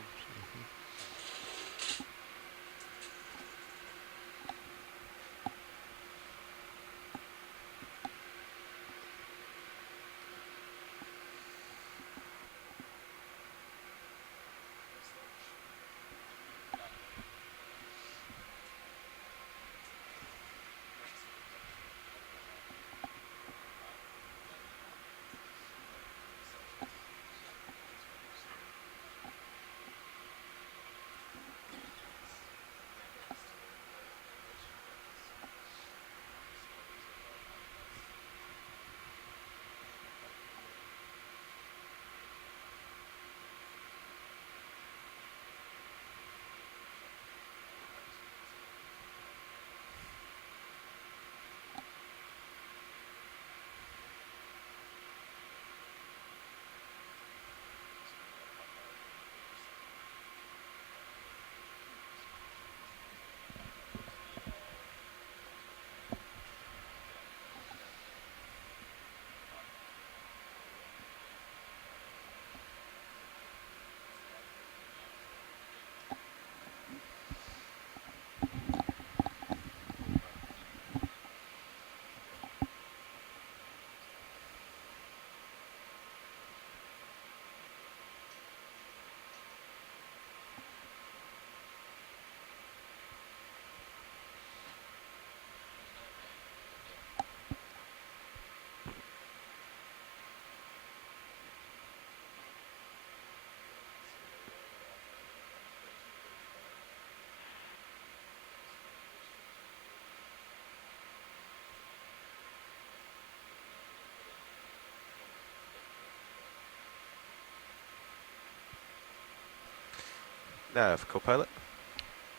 Nav, Copilot.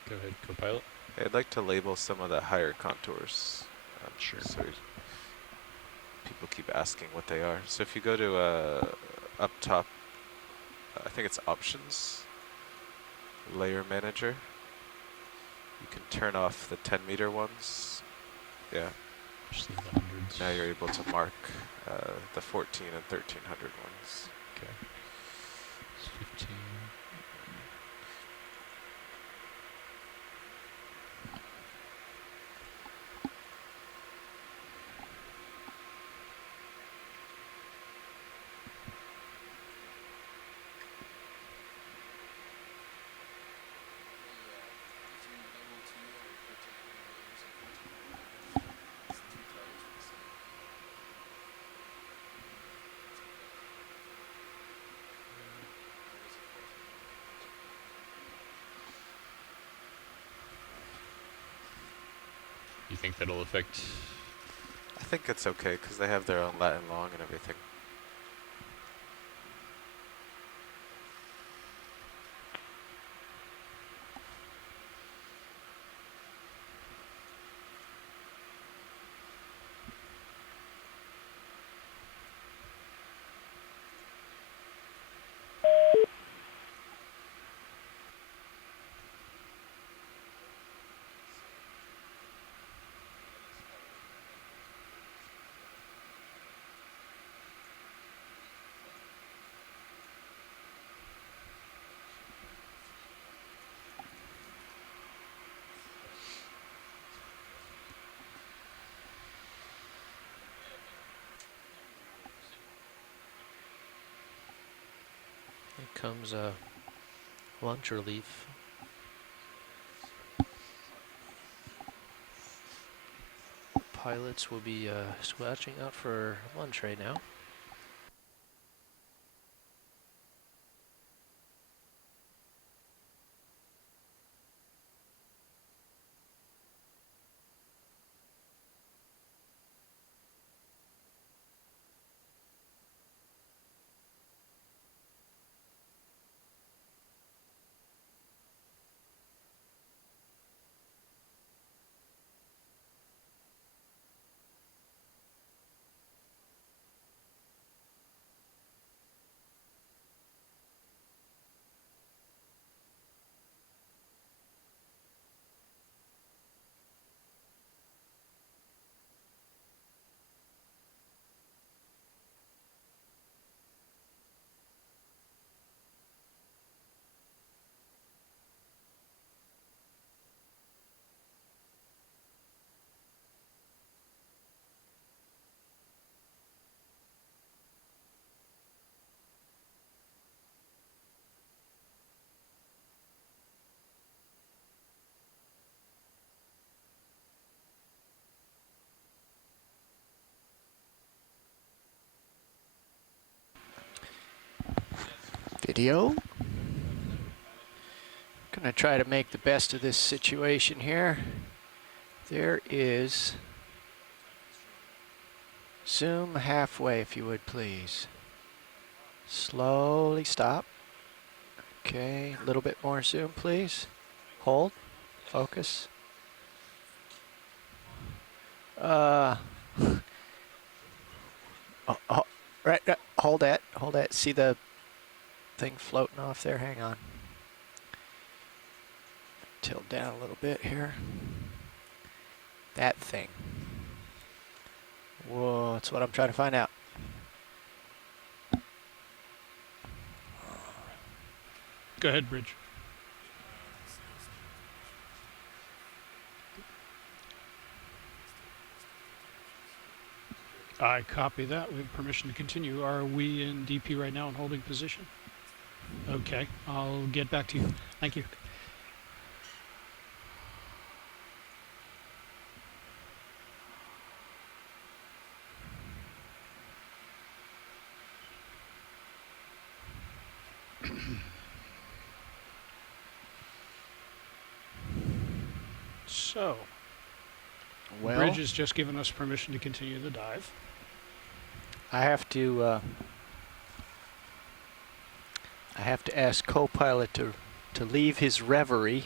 Go ahead, Copilot. I'd like to label some of the higher contours. Sure. So people keep asking what they are. So if you go to up top, I think it's Options, Layer Manager, you can turn off the 10 meter ones Yeah. Just in the hundreds. Now you're able to mark the 14 and 1300 ones. Okay. It's 15. You think that'll affect? I think it's okay because they have their own Latin long and everything. Here comes lunch relief. Pilots will be swatching out for lunch right now. Video. Gonna try to make the best of this situation here. There is zoom halfway, if you would please. Slowly stop. Okay, a little bit more zoom, please. Hold. Focus. Oh, right, hold that. Hold that. See the thing floating off there? Hang on. Tilt down a little bit here. That thing. Whoa, that's what I'm trying to find out. Go ahead, Bridge. I copy that. We have permission to continue. Are we in DP right now in holding position? Okay, I'll get back to you. Thank you. So, Well, Bridge has just given us permission to continue the dive. I have to ask co-pilot to leave his reverie.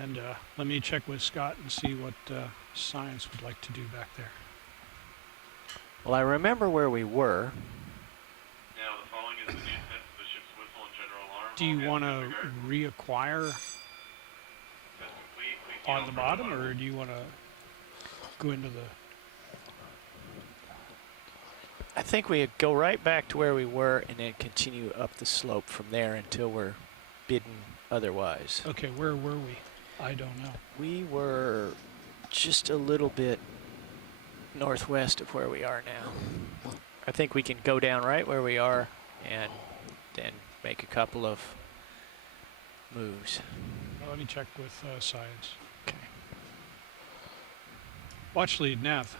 And let me check with Scott and see what science would like to do back there. Well, I remember where we were. Now, the following is the intent of the ship's whistle and general alarm. Do you want to reacquire on the bottom, or do you want to go into the... I think we go right back to where we were and then continue up the slope from there until we're bidden otherwise. Okay, where were we? I don't know. We were just a little bit northwest of where we are now. I think we can go down right where we are and then make a couple of moves. Well, let me check with science. Okay. Watch lead, Nav.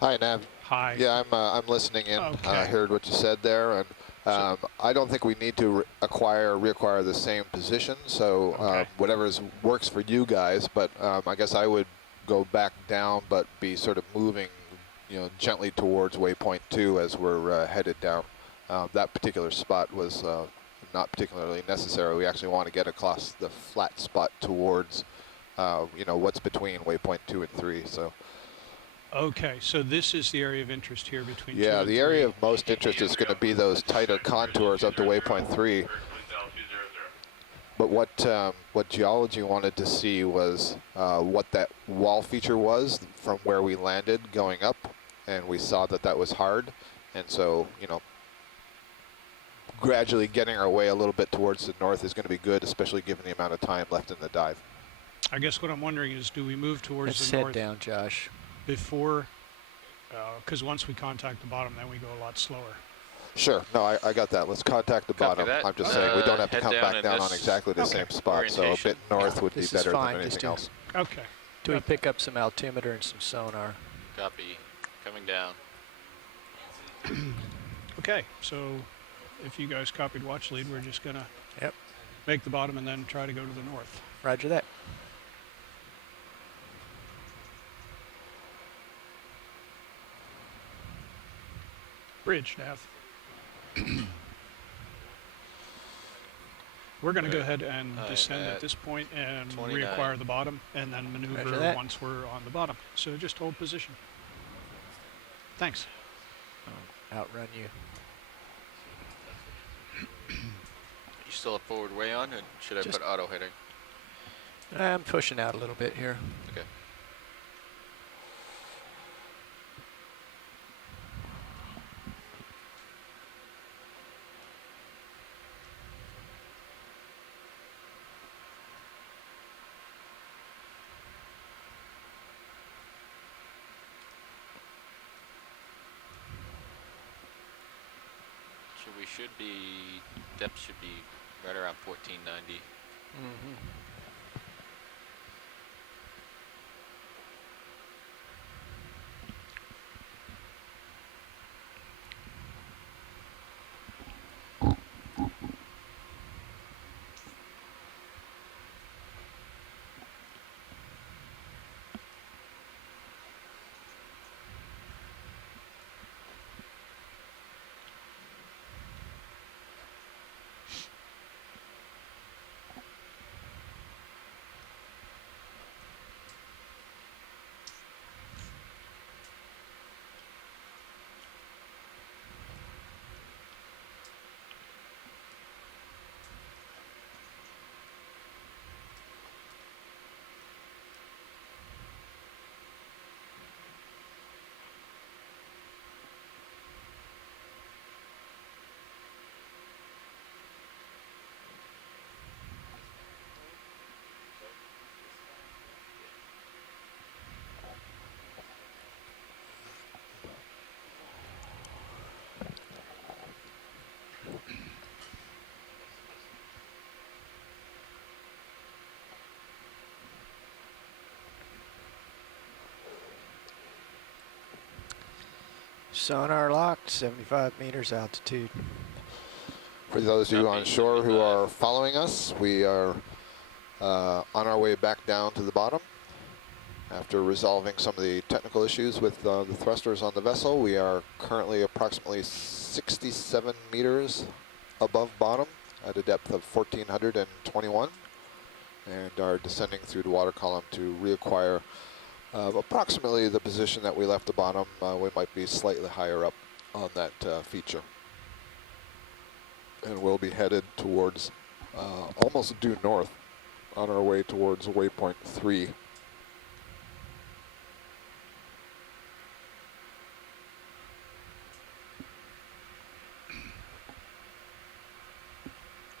Hi, Nav. Hi. Yeah, I'm listening in. Okay. I heard what you said there, and I don't think we need to reacquire the same position. So Okay. whatever works for you guys, but I guess I would go back down, but be sort of moving, gently towards waypoint 2 as we're headed down. That particular spot was not particularly necessary. We actually want to get across the flat spot towards, what's between waypoint 2 and 3. So. Okay, so this is the area of interest here between 2 Yeah, and the 3. area of most interest is going to be those tighter contours up to waypoint 3. But what geology wanted to see was what that wall feature was from where we landed going up, and we saw that that was hard, and so gradually getting our way a little bit towards the north is going to be good, especially given the amount of time left in the dive. I guess what I'm wondering is, do we move towards Let's the head north down, Josh. before, because once we contact the bottom, then we go a lot slower. Sure, no, I got that. Let's contact the Copy bottom. that. I'm just saying we don't have to Head come down back in down on this exactly the same spot, so a bit orientation. north would be This is better fine, than just anything do- else. Okay. Do we pick up some altimeter and some sonar? Copy. Coming down. Okay, so if you guys copied watch lead, we're just going to Yep. make the bottom and then try to go to the north. Roger that. Bridge, Nav. We're going to go ahead and I'm descend at at this point and 29. reacquire the bottom and then Roger maneuver that. once we're on the bottom. So just hold position. Thanks. Outrun you. You still have forward way on, and should I Just- put auto heading? I'm pushing out a little bit here. Okay. So we should be, depth should be right around 1490. Mm-hmm. Sonar locked, 75 meters altitude. For those of you on shore who are following us, we are on our way back down to the bottom. After resolving some of the technical issues with the thrusters on the vessel, we are currently approximately 67 meters above bottom at a depth of 1,421 and are descending through the water column to reacquire approximately the position that we left the bottom. We might be slightly higher up on that feature. And we'll be headed towards almost due north on our way towards waypoint 3.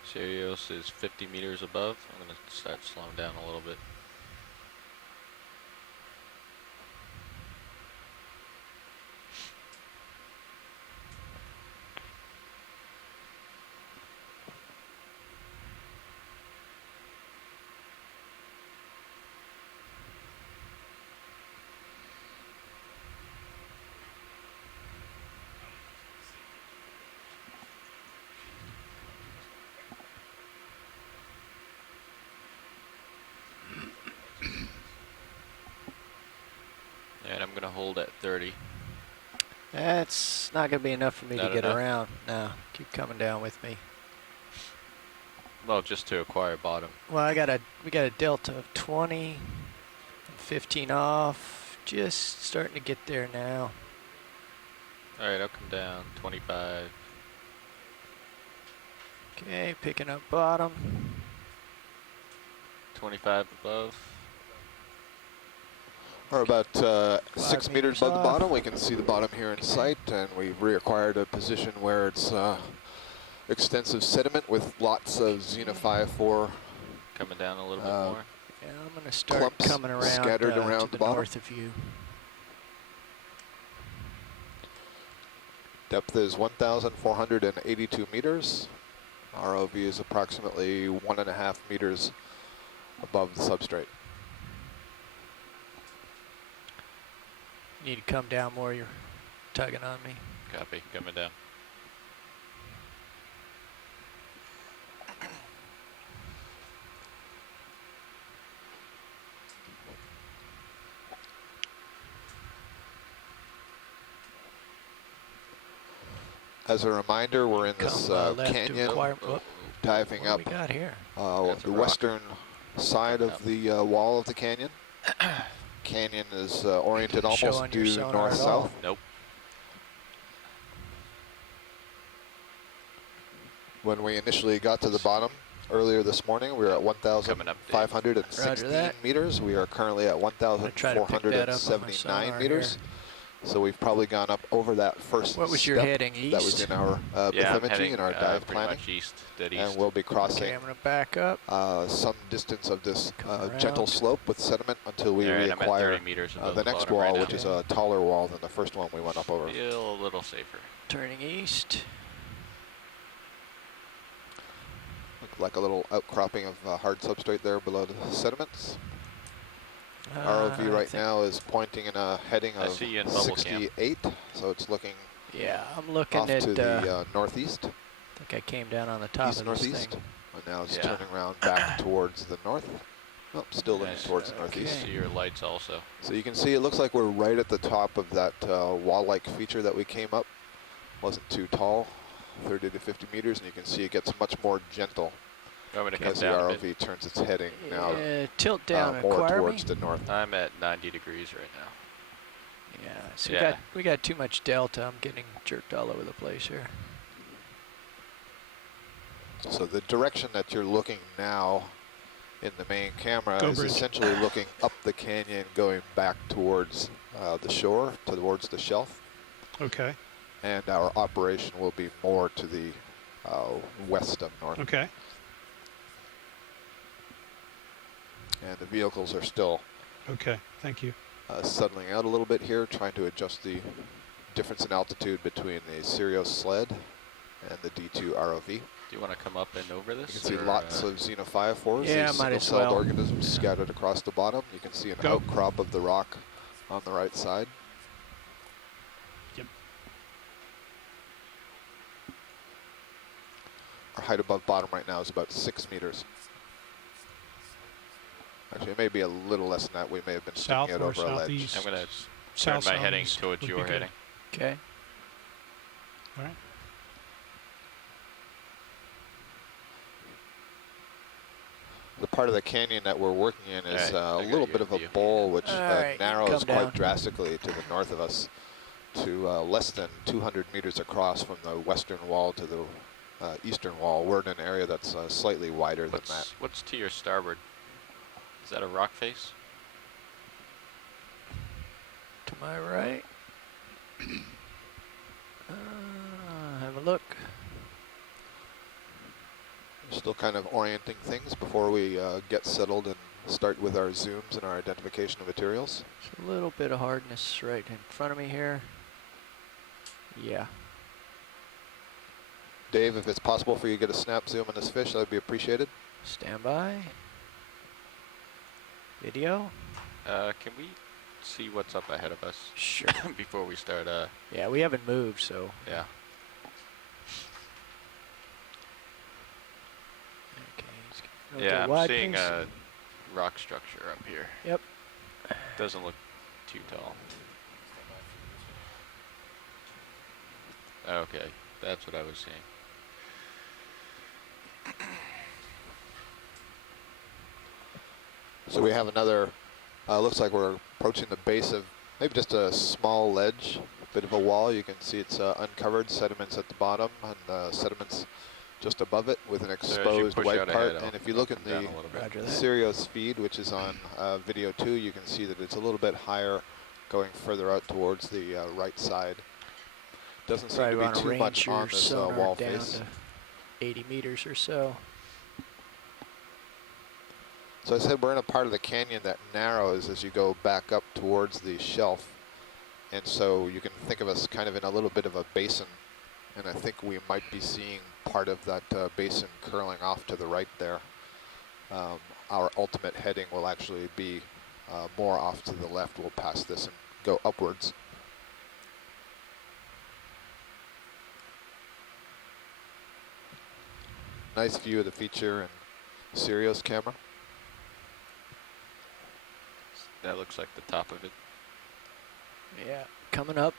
Sirius is 50 meters above. I'm going to start slowing down a little bit. And I'm going to hold at 30. That's not going to be enough for me Not to get enough? around. No, keep coming down with me. Well, just to acquire bottom. Well, we got a delta of 20, and 15 off. Just starting to get there now. All right, I'll come down 25. Okay, picking up bottom. 25 above. We're about 6 meters meters above the off. bottom. We can see the bottom here in sight, and we've reacquired a position where it's extensive sediment with lots of Xenophyre Coming down a little bit more. Yeah, I'm going to start clumps coming around, scattered around to the the bottom. north of you. Depth is 1,482 meters. ROV is approximately 1.5 meters above the substrate. You need to come down more. You're tugging on me. Copy, coming down. As a reminder, we're in this Come left to canyon acquire. Whoop, diving what up do we got here? That's a the rock. western side Coming of the wall of the canyon. Canyon is oriented almost Showing your due sonar at north-south. all? Nope. When we initially got to the bottom earlier this morning, we were at Coming up, Dave. 1,516 that. meters. We are currently at gonna try to pick that up on my 1,479 sonar meters. So we've probably gone up over that first What was your step heading, that was east? in our Yeah, I'm bathymetry heading and our dive pretty planning. much east, dead east. And we'll be crossing Okay, I'm going to back up. some distance of this Come gentle around. slope with sediment until we All right, I'm at reacquire 30 meters above the next bottom wall, right which now. is a taller wall than the first one we went up over. Feel a little safer. Turning east. Look like a little outcropping of hard substrate there below the sediments. ROV I right think- now is pointing in a heading I of see you in bubble cam. 68, so it's looking Yeah, I'm looking off at. to the northeast, I think I came down on the top of this east-northeast. thing. And now it's Yeah. turning around back towards the north. Oh, still looking Nice. towards the I northeast. see your lights also. So you can see it looks like we're right at the top of that wall-like feature that we came up. Wasn't too tall, 30 to 50 meters, and you can see it gets much more gentle I'm going to come as the down a ROV bit. turns its heading now Tilt down and more acquire towards me. the north. I'm at 90 degrees right now. Yeah, so Yeah. we got too much delta. I'm getting jerked all over the place here. So the direction that you're looking now in the main camera Go is bridge. essentially looking up the canyon, going back towards the shore, towards the shelf. Okay. And our operation will be more to the west of north. Okay. And the vehicles are still Okay. Thank you. settling out a little bit here, trying to adjust the difference in altitude between the Sirius sled and the D2 ROV. Do you want to come up and over You this? can see or, lots of Xenophyre, Yeah, these might as single-celled well. organisms scattered across the bottom. You can see an Go. outcrop of the rock on the right side. Yep. Our height above bottom right now is about 6 meters. Actually, it may be a little less than that. We may have been South sticking it or over a ledge. southeast? I'm going to South, turn my heading southeast towards would be your good. heading. Okay. All right. The part of the canyon that we're working in is Alright, I a got little your bit of a view. bowl which Alright, you can narrows come quite down. drastically to the north of us to less than 200 meters across from the western wall to the eastern wall. We're in an area that's slightly wider than that. What's to your starboard? Is that a rock face? To my right. Have a look. Still kind of orienting things before we get settled and start with our zooms and our identification of materials. There's a little bit of hardness right in front of me here. Yeah. Dave, if it's possible for you to get a snap zoom on this fish, that would be appreciated. Stand by. Video. Can we see what's up ahead of us? Sure. Before we start, Yeah, we haven't moved, so. yeah. Okay. He's gonna Yeah, go I'm wide seeing piece. a rock structure up here. Yep. Doesn't look too tall. Okay, that's what I was seeing. So we have another, looks like we're approaching the base of maybe just a small ledge, a bit of a wall. You can see it's uncovered, sediments at the bottom, and sediments just above it with an exposed white part. And if you look at the Sirius feed, which is on video 2, you can see that it's a little bit higher going further out towards the right side. Doesn't seem to be too much on this wall down face. To 80 meters or so. So I said we're in a part of the canyon that narrows as you go back up towards the shelf. And so you can think of us kind of in a little bit of a basin. And I think we might be seeing part of that basin curling off to the right there. Our ultimate heading will actually be more off to the left. We'll pass this and go upwards. Nice view of the feature and Sirius camera. That looks like the top of it. Yeah, coming up.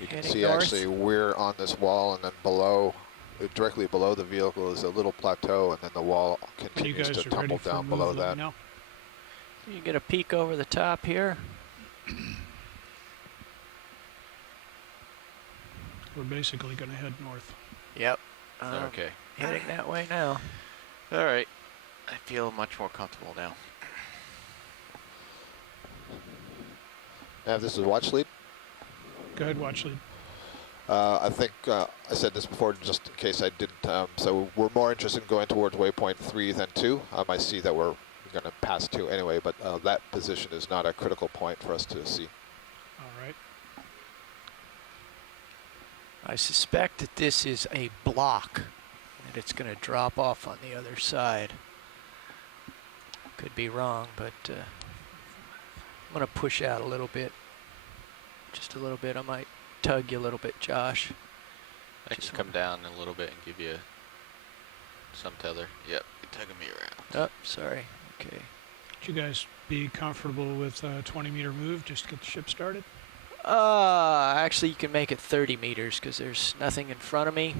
You can Heading see north. actually we're on this wall, and then below, directly below the vehicle is a little plateau, and then the wall You continues guys to are ready tumble for down move, below let me that. know. You get a peek over the top here. We're basically going to head north. Yep. Okay. Heading that way now. All right. I feel much more comfortable now. This is watch lead. Go ahead, watch lead. I think I said this before just in case I didn't. So we're more interested in going towards waypoint 3 than 2. I see that we're going to pass 2 anyway, but that position is not a critical point for us to see. All right. I suspect that this is a block, and it's going to drop off on the other side. Could be wrong, but I'm going to push out a little bit. Just a little bit. I might tug you a little bit, Josh. I can come down a little bit and give you some tether. Yep, you're tugging me around. Oh, sorry. Okay. Would you guys be comfortable with a 20-meter move just to get the ship started? Actually, you can make it 30 meters because there's nothing in front of me.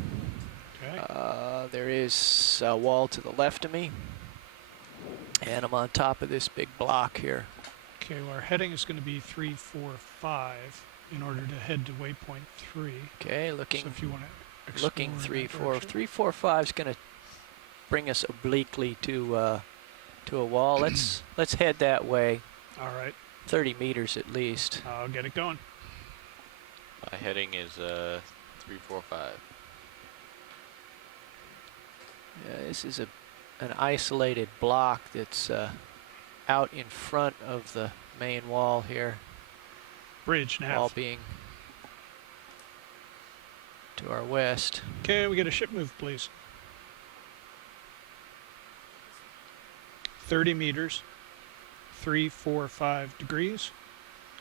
Okay. There is a wall to the left of me, and I'm on top of this big block here. Okay, well, our heading is going to be 3, 4, 5 in order to head to waypoint 3. Okay, looking. So if you want to Looking 3, 4, 3, 4, 5 is going to bring us obliquely to a wall. Let's head that way. All right. 30 meters at least. I'll get it going. My heading is 3, 4, 5. Yeah, this is an isolated block that's out in front of the main wall here. Bridge nav. Wall being to our west. Okay, we get a ship move, please. 30 meters, 3, 4, 5 degrees,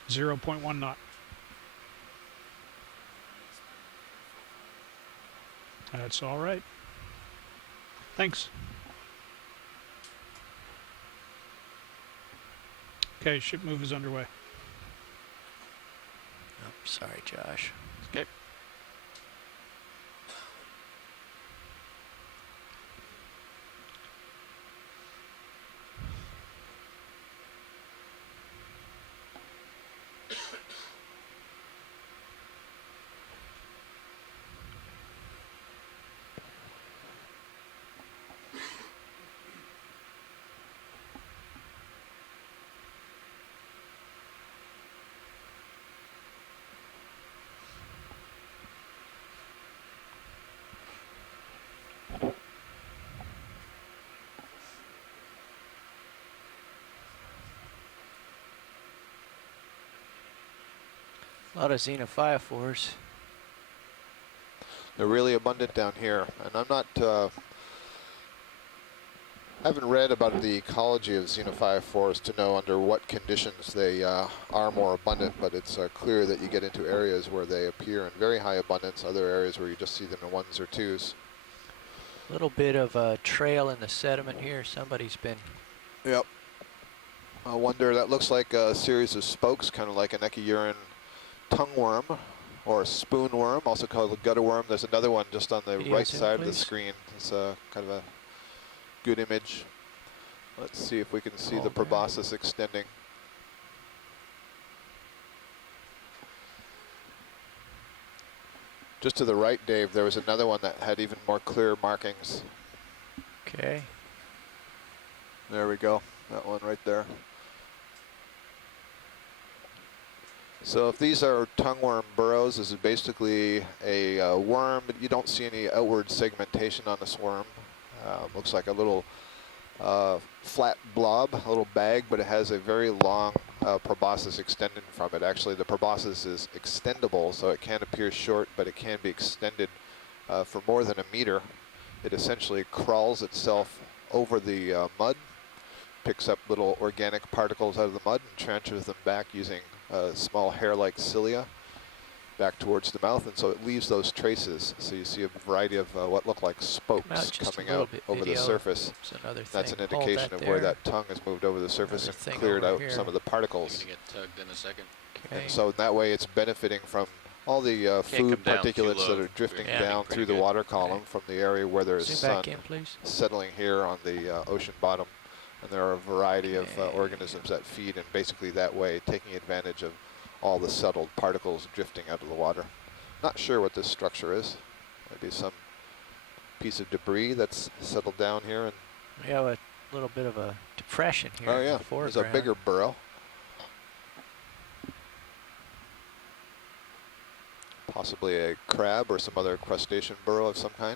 0.1 knot. That's all right. Thanks. Okay, ship move is underway. Oh, sorry, Josh. Okay. A lot of xenophyophores. They're really abundant down here, and I'm not. I haven't read about the ecology of xenophyophores to know under what conditions they are more abundant, but it's clear that you get into areas where they appear in very high abundance, other areas where you just see them in ones or twos. A little bit of a trail in the sediment here. Somebody's been. Yep. I wonder, that looks like a series of spokes, kind of like an echeurin tongueworm or a spoonworm, also called a gutterworm. There's another one just on the right side of the screen. It's kind of a good image. Let's see if we can see the proboscis extending. Just to the right, Dave, there was another one that had even more clear markings. Okay. There we go. That one right there. So if these are tongueworm burrows, this is basically a worm, but you don't see any outward segmentation on this worm. Looks like a little flat blob, a little bag, but it has a very long proboscis extending from it. Actually, the proboscis is extendable, so it can appear short, but it can be extended for more than a meter. It essentially crawls itself over the mud, picks up little organic particles out of the mud and transfers them back using small hair-like cilia back towards the mouth, and so it leaves those traces. So you see a variety of what look like spokes coming out over the surface. That's an indication of where that tongue has moved over the surface and cleared out some of the particles. Get tugged in a second. And so that way it's benefiting from all the food particulates that are drifting down through the water column from the area where there is sun settling here on the ocean bottom. And there are a variety of organisms that feed in basically that way, taking advantage of all the settled particles drifting out of the water. Not sure what this structure is. Maybe some piece of debris that's settled down here. And we have a little bit of a depression here. Oh yeah, there's a bigger burrow. Possibly a crab or some other crustacean burrow of some kind.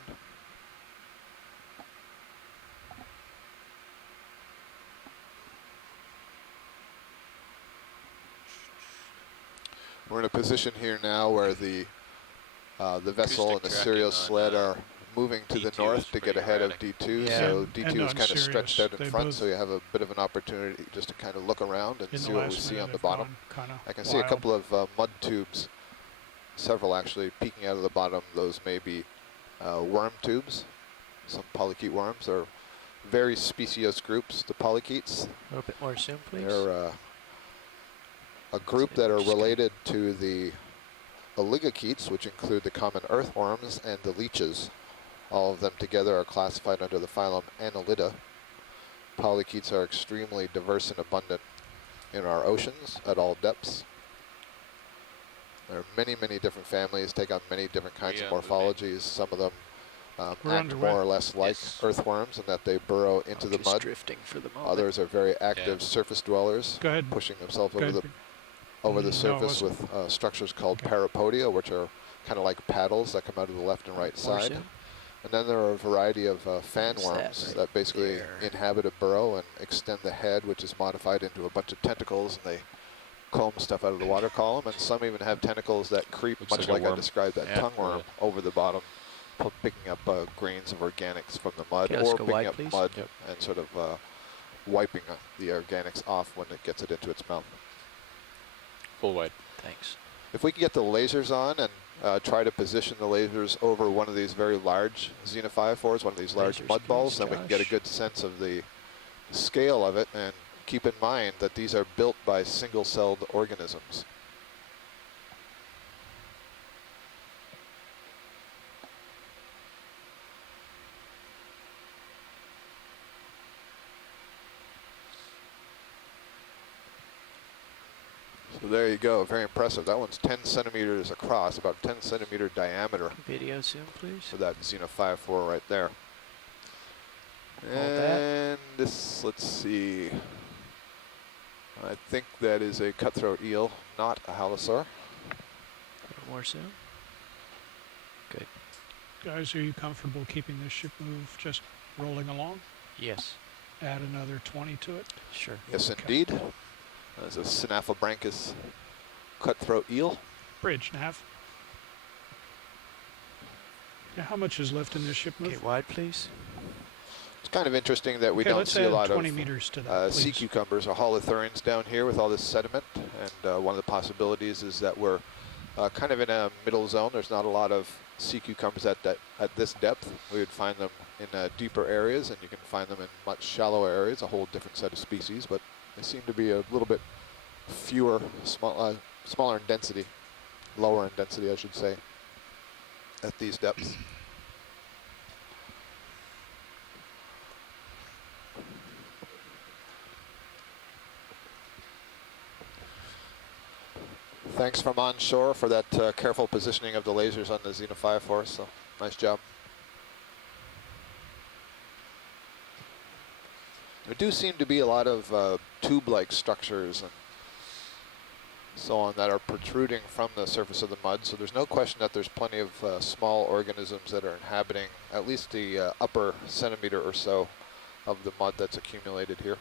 We're in a position here now where the vessel and the serial sled are moving to the north to get ahead of D2. Yeah. So D2 is kind of Sirius, stretched out in they front, both- so you have a bit of an opportunity just to kind of look around and In see the what we last see minute on the they've bottom. gone kinda I can see a wild. couple of mud tubes, several actually peeking out of the bottom. Those may be worm tubes, some polychaete worms, or very speciose groups, the polychaetes. A little bit more zoom, please. They're a group that are related to the oligochaetes, which include the common earthworms and the leeches. All of them together are classified under the phylum Annelida. Polychaetes are extremely diverse and abundant in our oceans at all depths. There are many, many different families, take on many different kinds of morphologies. Some of them act more or less like earthworms in that they burrow into the mud. Drifting for the moment. Others are very active surface dwellers, Go ahead. pushing themselves Go over ahead. the surface with structures called parapodia, which are kind of like paddles that come out of the left and right side. And then there are a variety of fan worms that basically inhabit a burrow and extend the head, which is modified into a bunch of tentacles, and they comb stuff out of the water column. And some even have tentacles that creep, much like I described that tongue worm, over the bottom, picking up grains of organics from the mud, or picking up mud and sort of wiping the organics off when it gets it into its mouth. Full wide. Thanks. If we can get the lasers on and try to position the lasers over one of these very large xenophyophores, one of these large mud balls, then we can get a good sense of the scale of it, and keep in mind that these are built by single-celled organisms. So there you go, very impressive. That one's 10 centimeters across, about 10 centimeter diameter. Video zoom, please. For that xenophyophore right there. And this, let's see. I think that is a cutthroat eel, not a halosaur. A little more zoom. Good. Guys, are you comfortable keeping this ship move just rolling along? Yes. Add another 20 to it? Sure. Yes, indeed. There's a Synaphobranchus cutthroat eel. bridge, Nav. Yeah, how much is left in this ship move? Okay, wide, please. It's kind of interesting that we Okay, don't let's see a add lot 20 of meters to that, sea please. cucumbers or holothurians down here with all this sediment. And one of the possibilities is that we're kind of in a middle zone. There's not a lot of sea cucumbers at this depth. We would find them in deeper areas, and you can find them in much shallower areas, a whole different set of species, but they seem to be a little bit fewer, smaller in density, lower in density, I should say, at these depths. Thanks from onshore for that careful positioning of the lasers on the Xenophi for us, so nice job. There do seem to be a lot of tube-like structures and so on that are protruding from the surface of the mud, so there's no question that there's plenty of small organisms that are inhabiting at least the upper centimeter or so of the mud that's accumulated here.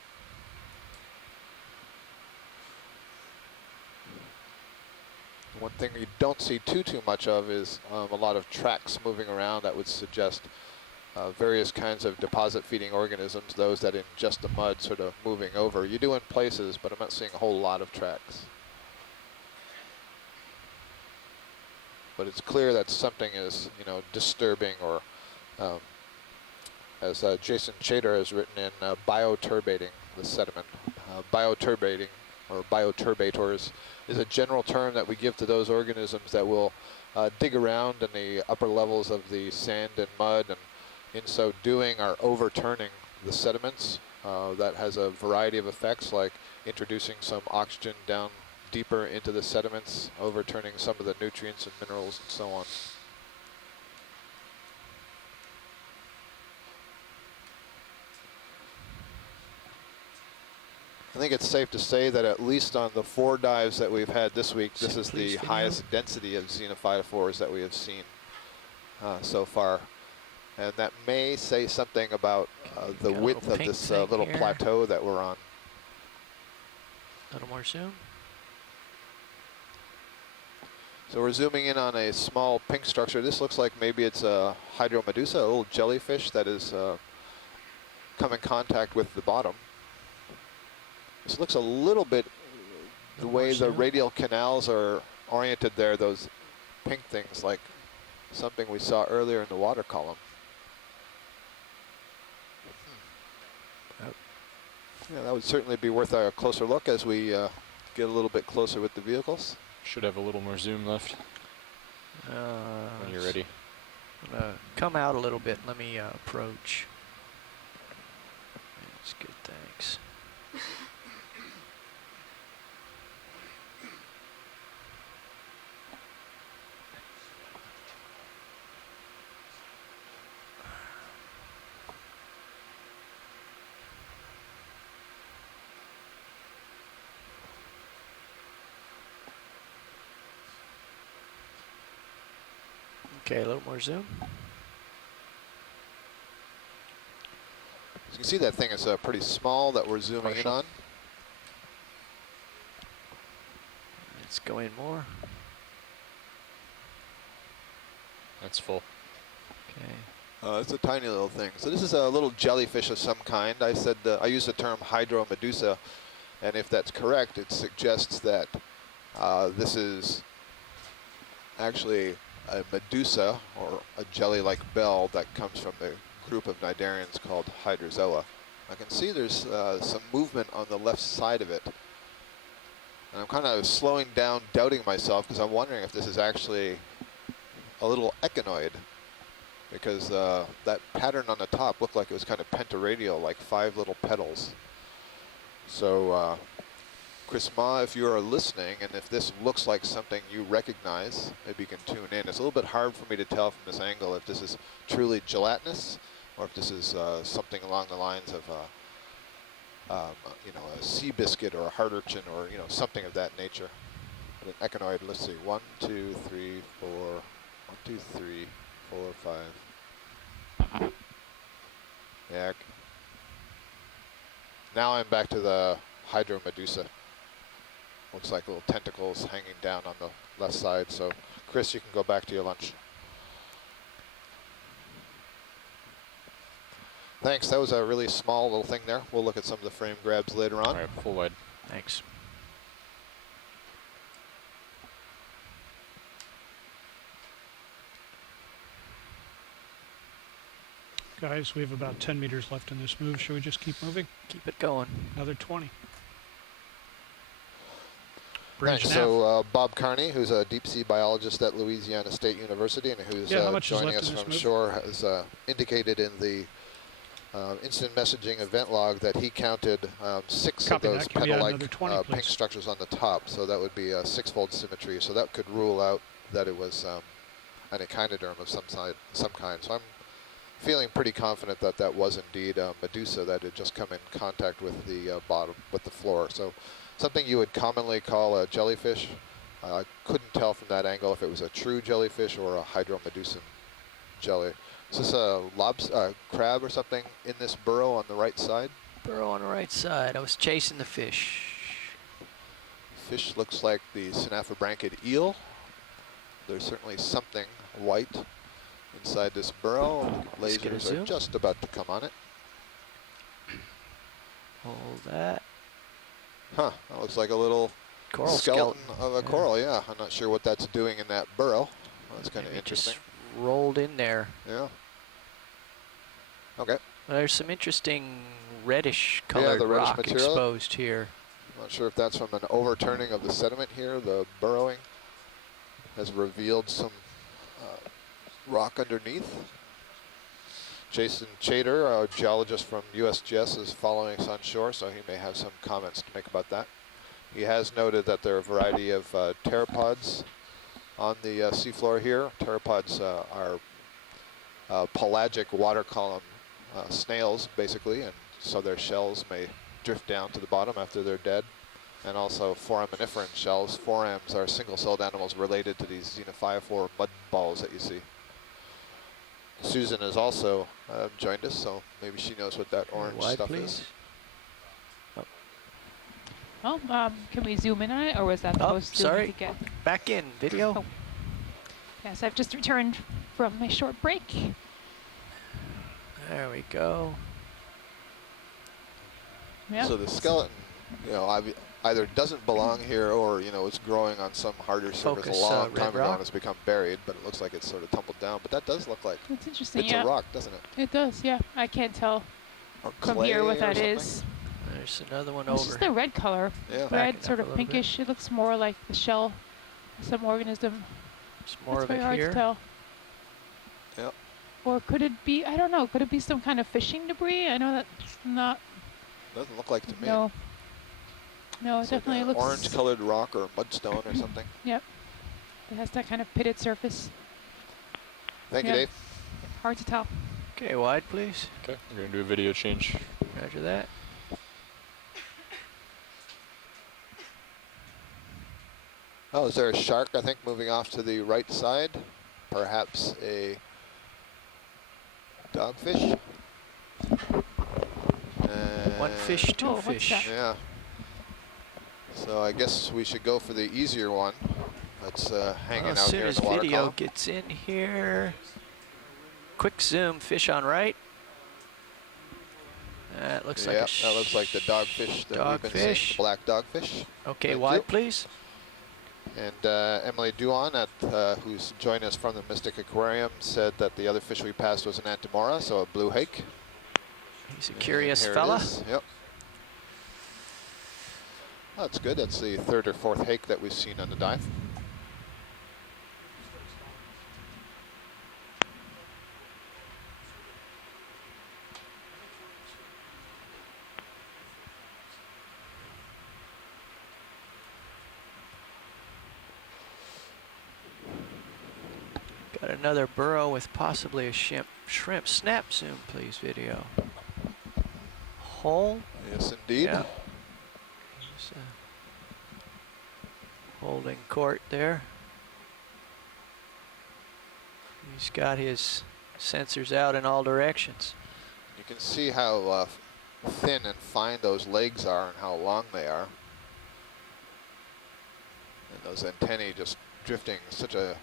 One thing you don't see too much of is a lot of tracks moving around that would suggest various kinds of deposit-feeding organisms, those that ingest the mud sort of moving over. You do in places, but I'm not seeing a whole lot of tracks. But it's clear that something is, disturbing, or as Jason Chater has written in, bioturbating the sediment. Bioturbating, or bioturbators, is a general term that we give to those organisms that will dig around in the upper levels of the sand and mud, and in so doing are overturning the sediments. That has a variety of effects, like introducing some oxygen down deeper into the sediments, overturning some of the nutrients and minerals and so on. I think it's safe to say that at least on the 4 dives that we've had this week, this is the highest density of xenophytophores that we have seen so far. And that may say something about the width of this little plateau that we're on. A little more zoom. So we're zooming in on a small pink structure. This looks like maybe it's a hydromedusa, a little jellyfish that is come in contact with the bottom. This looks a little bit the way the radial canals are oriented there, those pink things, like something we saw earlier in the water column. Yeah, that would certainly be worth a closer look as we get a little bit closer with the vehicles. Should have a little more zoom left when you're ready. Come out a little bit. Let me approach. That's good, thanks. Okay, a little more zoom. As you can see, that thing is pretty small that we're zooming in on. Let's go in more. That's full. Okay. It's a tiny little thing. So this is a little jellyfish of some kind. I said I used the term hydromedusa, and if that's correct, it suggests that this is actually a medusa, or a jelly-like bell that comes from the group of cnidarians called Hydrozoa. I can see there's some movement on the left side of it. And I'm kind of slowing down, doubting myself, because I'm wondering if this is actually a little echinoid, because that pattern on the top looked like it was kind of pentaradial, like 5 little petals. So Chris Ma, if you are listening, and if this looks like something you recognize, maybe you can tune in. It's a little bit hard for me to tell from this angle if this is truly gelatinous, or if this is something along the lines of a sea biscuit or a heart urchin, or something of that nature. But an echinoid, let's see, 1, 2, 3, 4, 1, 2, 3, 4, 5. Yeah. Now I'm back to the hydromedusa. Looks like little tentacles hanging down on the left side. So, Chris, you can go back to your lunch. Thanks. That was a really small little thing there. We'll look at some of the frame grabs later on. All right, full wide. Thanks. Guys, we have about 10 meters left in this move. Should we just keep moving? Keep it going. Another 20. Thanks. So Bob Carney, who's a deep sea biologist at Louisiana State University and who's joining us from shore, has indicated in the instant messaging event log that he counted 6 of those petal-like pink structures on the top. So that would be a 6-fold symmetry. So that could rule out that it was an echinoderm of some kind. So I'm feeling pretty confident that that was indeed a Medusa that had just come in contact with the bottom, with the floor. So something you would commonly call a jellyfish. I couldn't tell from that angle if it was a true jellyfish or a hydromedusan jelly. Is this a crab or something in this burrow on the right side? Burrow on the right side. I was chasing the fish. Fish looks like the synaphobranchid eel. There's certainly something white inside this burrow. Lasers are just about to come on it. Hold that. Huh, that looks like a little coral skeleton of a coral, yeah. I'm not sure what that's doing in that burrow. Well, that's kind of interesting. Just rolled in there. Yeah. Okay. Well, there's some interesting reddish colored rock exposed here. I'm not sure if that's from an overturning of the sediment here. The burrowing has revealed some rock underneath. Jason Chater, a geologist from USGS, is following us on shore, so he may have some comments to make about that. He has noted that there are a variety of pteropods on the seafloor here. Pteropods are pelagic water column snails, basically, and so their shells may drift down to the bottom after they're dead. And also foraminiferan shells. Forams are single-celled animals related to these xenophyophore mud balls that you see. Susan has also joined us, so maybe she knows what that orange stuff is. Oh, can we zoom in on it, or was that supposed to get back in video? Oh. Yes, I've just returned from my short break. There we go. Yep. So the skeleton, either doesn't belong here or, it's growing on some harder surface a long time ago and has become buried, but it looks like it's sort of tumbled down. But that does look like it's interesting. It's a rock, doesn't it? It does, yeah. I can't tell from here what that is. There's another one over. It's just the red color. Yeah. Red, sort of pinkish. It looks more like the shell of some organism. It's more of it hard here. to tell. Yep. Or could it be, I don't know, could it be some kind of fishing debris? I know that's not. Doesn't look like to me. No. No, it definitely looks orange-colored rock or mudstone or something. Yep. It has that kind of pitted surface. Thank you, Dave. Hard to tell. Okay, wide, please. Okay, we're going to do a video change. Roger that. Oh, is there a shark, I think, moving off to the right side? Perhaps a dogfish? One fish, two fish. Yeah. So I guess we should go for the easier one. That's hanging out here in the water column. As soon as video gets in here, quick zoom, fish on right. That looks like a that looks like the dogfish that we've been seeing, the black dogfish. Okay, wide, please. And Emily Duan, who's joined us from the Mystic Aquarium, said that the other fish we passed was an Antimora, so a blue hake. He's a curious fella. Yep. Oh, that's good. That's the 3rd or 4th hake that we've seen on the dive. Got another burrow with possibly a shrimp. Snap zoom, please, video. Hole. Yes, indeed. Yeah. Holding court there. He's got his sensors out in all directions. You can see how thin and fine those legs are and how long they are. And those antennae just drifting such a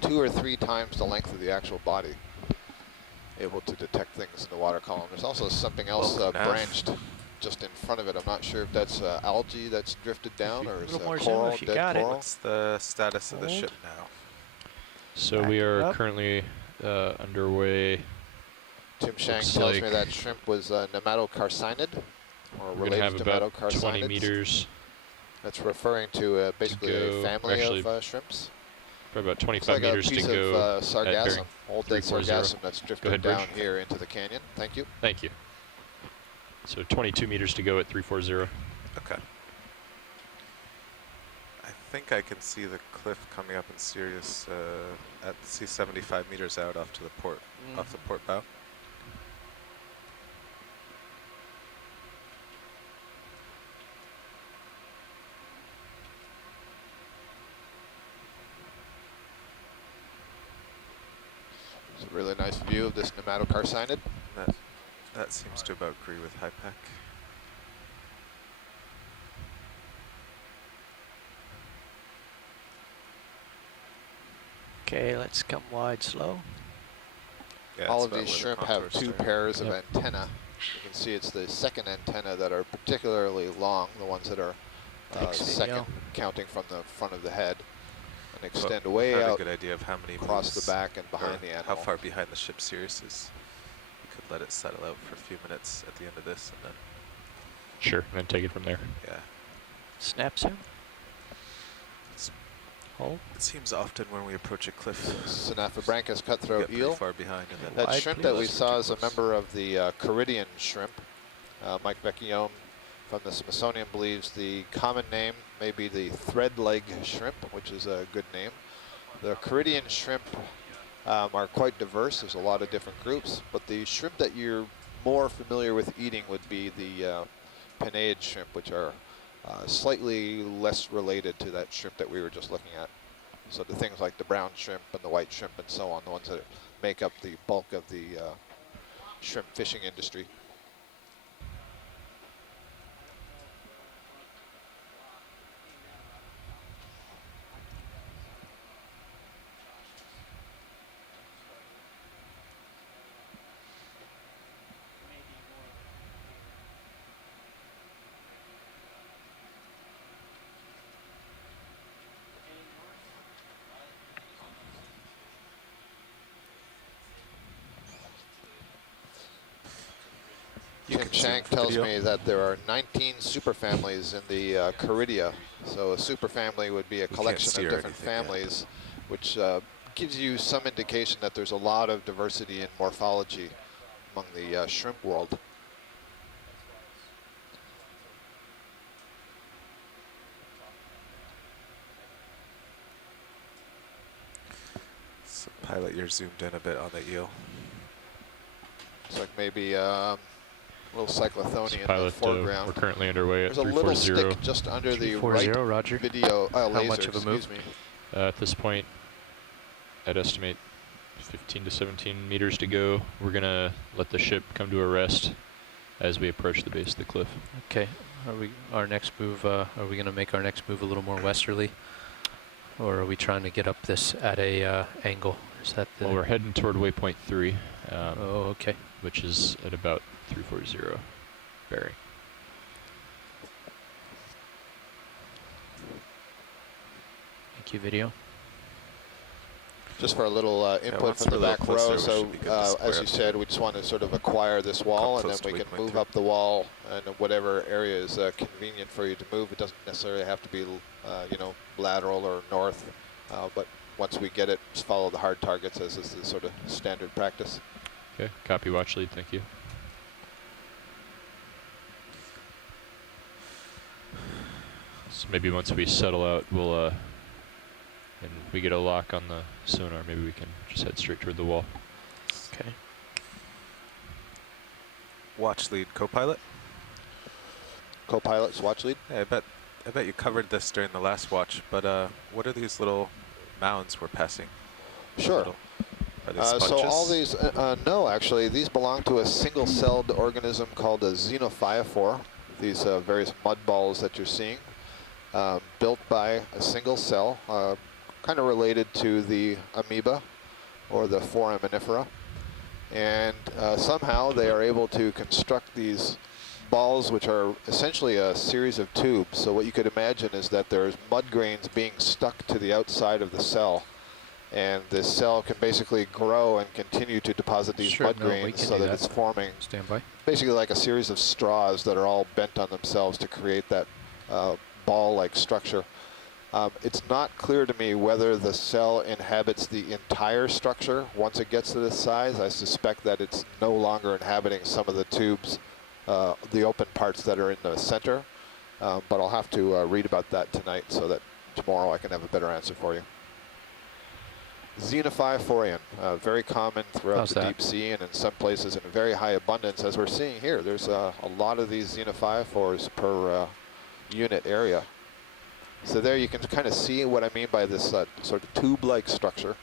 2 or 3 times the length of the actual body, able to detect things in the water column. There's also something else branched just in front of it. I'm not sure if that's algae that's drifted down or is coral, dead coral. What's the status of the ship now? So we are currently underway. Tim Shank tells me that shrimp was nematocarcinid, or related to about nematocarcinids. 20 meters. That's referring to basically a family of shrimps. Probably about 25 like meters a piece to go. Of sargassum, old dead 340. sargassum that's drifted down here into the canyon. Thank you. Thank you. So 22 meters to go at 340. Okay. I think I can see the cliff coming up in Sirius at 75 meters out off to the port, off the port bow. It's a really nice view of this nematocarcinid. That seems to about agree with HIPAC. Okay, let's come wide slow. Yeah, all of these shrimp have 2 pairs of antennae. You can see it's the second antenna that are particularly long, the ones that are second, counting from the front of the head, and extend way out, a good idea of how many across the back and behind the animal. How far behind the ship Sirius is. We could let it settle out for a few minutes at the end of this, and then. Sure, and then take it from there. Yeah. Snap soon. Hold. It seems often when we approach a cliff, Synaphobranchus cutthroat eel. far behind, and then that shrimp that we saw is a member of the Caridian shrimp. Mike Vecchione from the Smithsonian believes the common name may be the thread-leg shrimp, which is a good name. The Caridian shrimp are quite diverse. There's a lot of different groups, but the shrimp that you're more familiar with eating would be the Penaeid shrimp, which are slightly less related to that shrimp that we were just looking at. So the things like the brown shrimp and the white shrimp and so on, the ones that make up the bulk of the shrimp fishing industry. Tim Shank tells me that there are 19 superfamilies in the Caridia. So a superfamily would be a collection of different families, which gives you some indication that there's a lot of diversity in morphology among the shrimp world. So pilot, you're zoomed in a bit on the eel. It's like maybe a little cyclothonia Pilot, in the foreground. we're currently underway at There's a little stick just under the right Roger. video How laser, much of a move? excuse me. At this point, I'd estimate 15 to 17 meters to go. We're going to let the ship come to a rest as we approach the base of the cliff. Okay. Are we our next move? Are we going to make our next move a little more westerly, or are we trying to get up this at a angle? Is that the? Well, we're heading toward waypoint 3. Oh, okay. Which is at about 340 bearing. Thank you, video. Just for a little input from the back row. So as you said, we just want to sort of acquire this wall, and then we can move up the wall in whatever area is convenient for you to move. It doesn't necessarily have to be, you know, lateral or north, but once we get it, just follow the hard targets, as is the sort of standard practice. Okay, copy watch lead, thank you. So maybe once we settle out, we'll, and we get a lock on the sonar, maybe we can just head straight toward the wall. Okay. Watch lead, co-pilot. Co-pilot's watch lead. Yeah, I bet you covered this during the last watch, but what are these little mounds we're passing? Sure. Are they sponges? So all these, no, actually, these belong to a single-celled organism called a xenophyophore. These various mud balls that you're seeing. built by a single cell, kind of related to the amoeba or the foraminifera. And somehow they are able to construct these balls, which are essentially a series of tubes. So what you could imagine is that there's mud grains being stuck to the outside of the cell. And this cell can basically grow and continue to deposit these mud grains so that it's forming basically like a series of straws that are all bent on themselves to create that ball-like structure. It's not clear to me whether the cell inhabits the entire structure once it gets to this size. I suspect that it's no longer inhabiting some of the tubes, the open parts that are in the center. But I'll have to read about that tonight so that tomorrow I can have a better answer for you. Xenophyophorian, very common throughout the deep sea and in some places in very high abundance, as we're seeing here. There's a lot of these xenophyophores per unit area. So there you can kind of see what I mean by this sort of tube-like structure.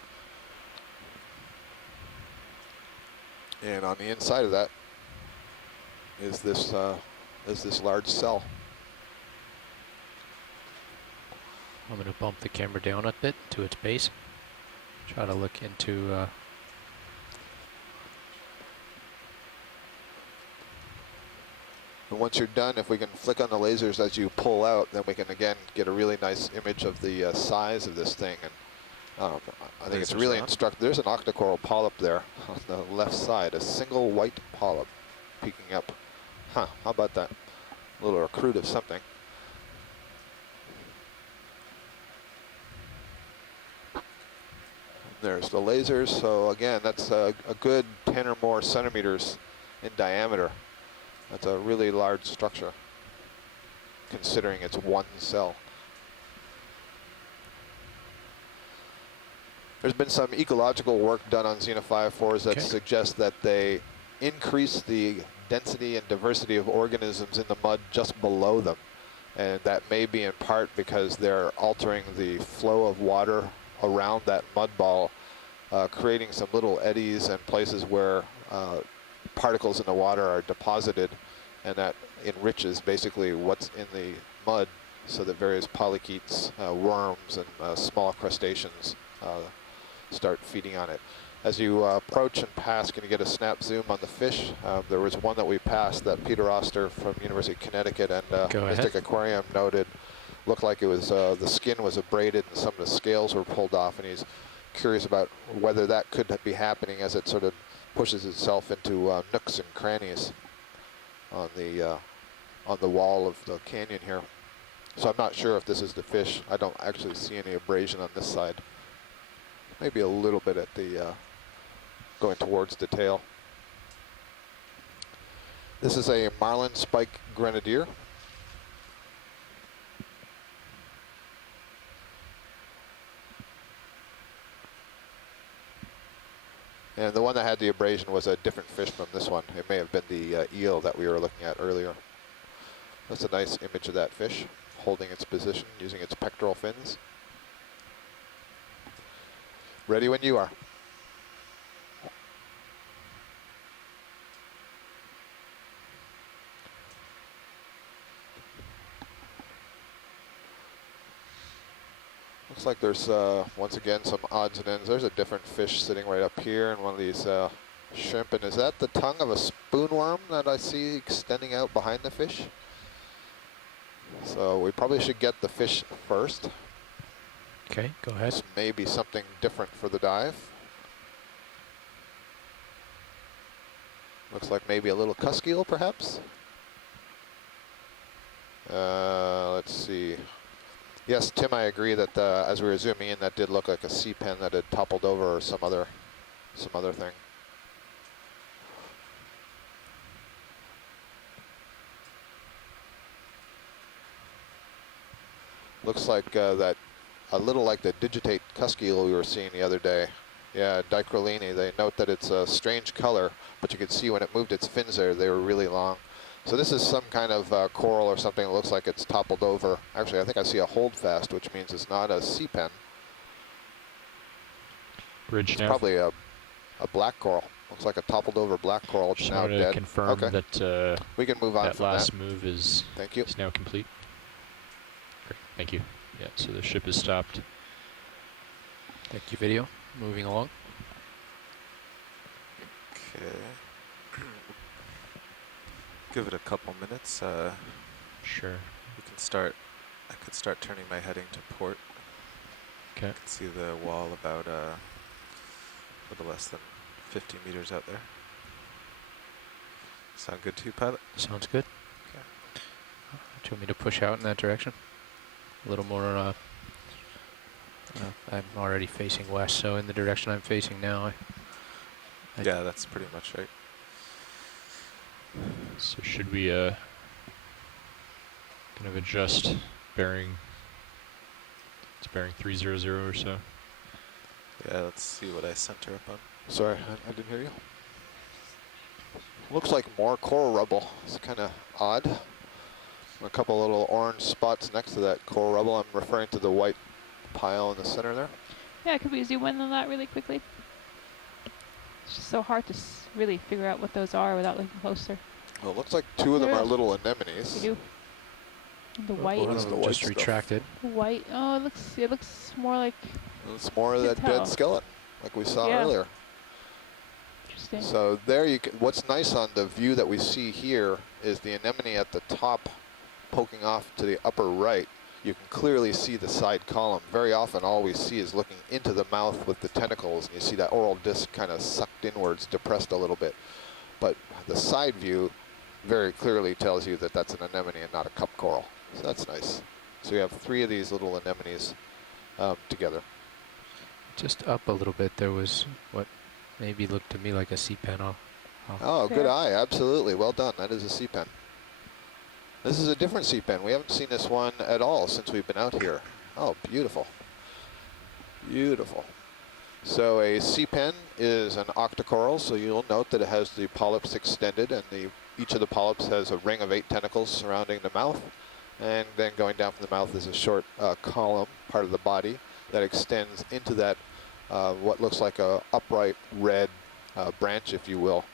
And on the inside of that is this large cell. I'm going to bump the camera down a bit to its base. Try to look into and once you're done, if we can flick on the lasers as you pull out, then we can again get a really nice image of the size of this thing. And I think it's really instructive. There's an octocoral polyp there on the left side, a single white polyp peeking up. Huh, how about that? A little recruit of something. There's the lasers. So again, that's a good 10 or more centimeters in diameter. That's a really large structure, considering it's one cell. There's been some ecological work done on xenophyophores that suggest that they increase the density and diversity of organisms in the mud just below them. And that may be in part because they're altering the flow of water around that mud ball, creating some little eddies and places where particles in the water are deposited, and that enriches basically what's in the mud so that various polychaetes, worms, and small crustaceans start feeding on it. As you approach and pass, can you get a snap zoom on the fish? There was one that we passed that Peter Oster from University of Connecticut and Mystic Aquarium noted looked like it was the skin was abraded and some of the scales were pulled off, and he's curious about whether that could be happening as it sort of pushes itself into nooks and crannies on the wall of the canyon here. So I'm not sure if this is the fish. I don't actually see any abrasion on this side. Maybe a little bit at the going towards the tail. This is a marlin spike grenadier. And the one that had the abrasion was a different fish from this one. It may have been the eel that we were looking at earlier. That's a nice image of that fish, holding its position, using its pectoral fins. Ready when you are. Looks like there's, once again, some odds and ends. There's a different fish sitting right up here in one of these shrimp. And is that the tongue of a spoonworm that I see extending out behind the fish? So we probably should get the fish first. Okay, go ahead. This may be something different for the dive. Looks like maybe a little cusk eel, perhaps. Let's see. Yes, Tim, I agree that as we were zooming in, that did look like a sea pen that had toppled over or some other thing. Looks like that a little like the digitate cusk eel we were seeing the other day. Yeah, Dicrolini. They note that it's a strange color, but you could see when it moved its fins there, they were really long. So this is some kind of coral or something that looks like it's toppled over. Actually, I think I see a holdfast, which means it's not a sea pen. It's probably a black coral. Looks like a toppled over black coral. Just now wanted dead. to confirm that we can move on that from last that. move is Thank you. Is now complete. Great. Thank you. Yeah, so the ship is stopped. Thank you, video. Moving along. Okay. Give it a couple minutes. Sure. We can start. I could start turning my heading to port. Okay. I can see the wall about a little less than 50 meters out there. Sound good to you, pilot? Sounds good. Okay. Do you want me to push out in that direction? A little more, I'm already facing west, so in the direction I'm facing now, Yeah, that's pretty much right. So should we kind of adjust bearing? It's bearing 300 or so. Yeah, let's see what I center up on. Sorry, I didn't hear you. Looks like more coral rubble. It's kind of odd. A couple little orange spots next to that coral rubble. I'm referring to the white pile in the center there. Yeah, could we zoom in on that really quickly? It's just so hard to really figure out what those are without looking closer. Well, it looks like two of them Yeah. are little anemones. You do. The white. What is the white just stuff? retracted. The white. Oh, it looks more like It's more of You that can tell. dead skeleton, like we saw Yeah. earlier. interesting. So there you can, what's nice on the view that we see here is the anemone at the top poking off to the upper right. You can clearly see the side column. Very often all we see is looking into the mouth with the tentacles, and you see that oral disc kind of sucked inwards, depressed a little bit. But the side view very clearly tells you that that's an anemone and not a cup coral. So that's nice. So you have three of these little anemones together. Just up a little bit, there was what maybe looked to me like a sea pen. Oh, good Yeah. eye, absolutely. Well done. That is a sea pen. This is a different sea pen. We haven't seen this one at all since we've been out here. Oh, beautiful. Beautiful. So a sea pen is an octocoral, so you'll note that it has the polyps extended, and each of the polyps has a ring of 8 tentacles surrounding the mouth. And then going down from the mouth is a short column, part of the body, that extends into that what looks like a upright red branch, if you will.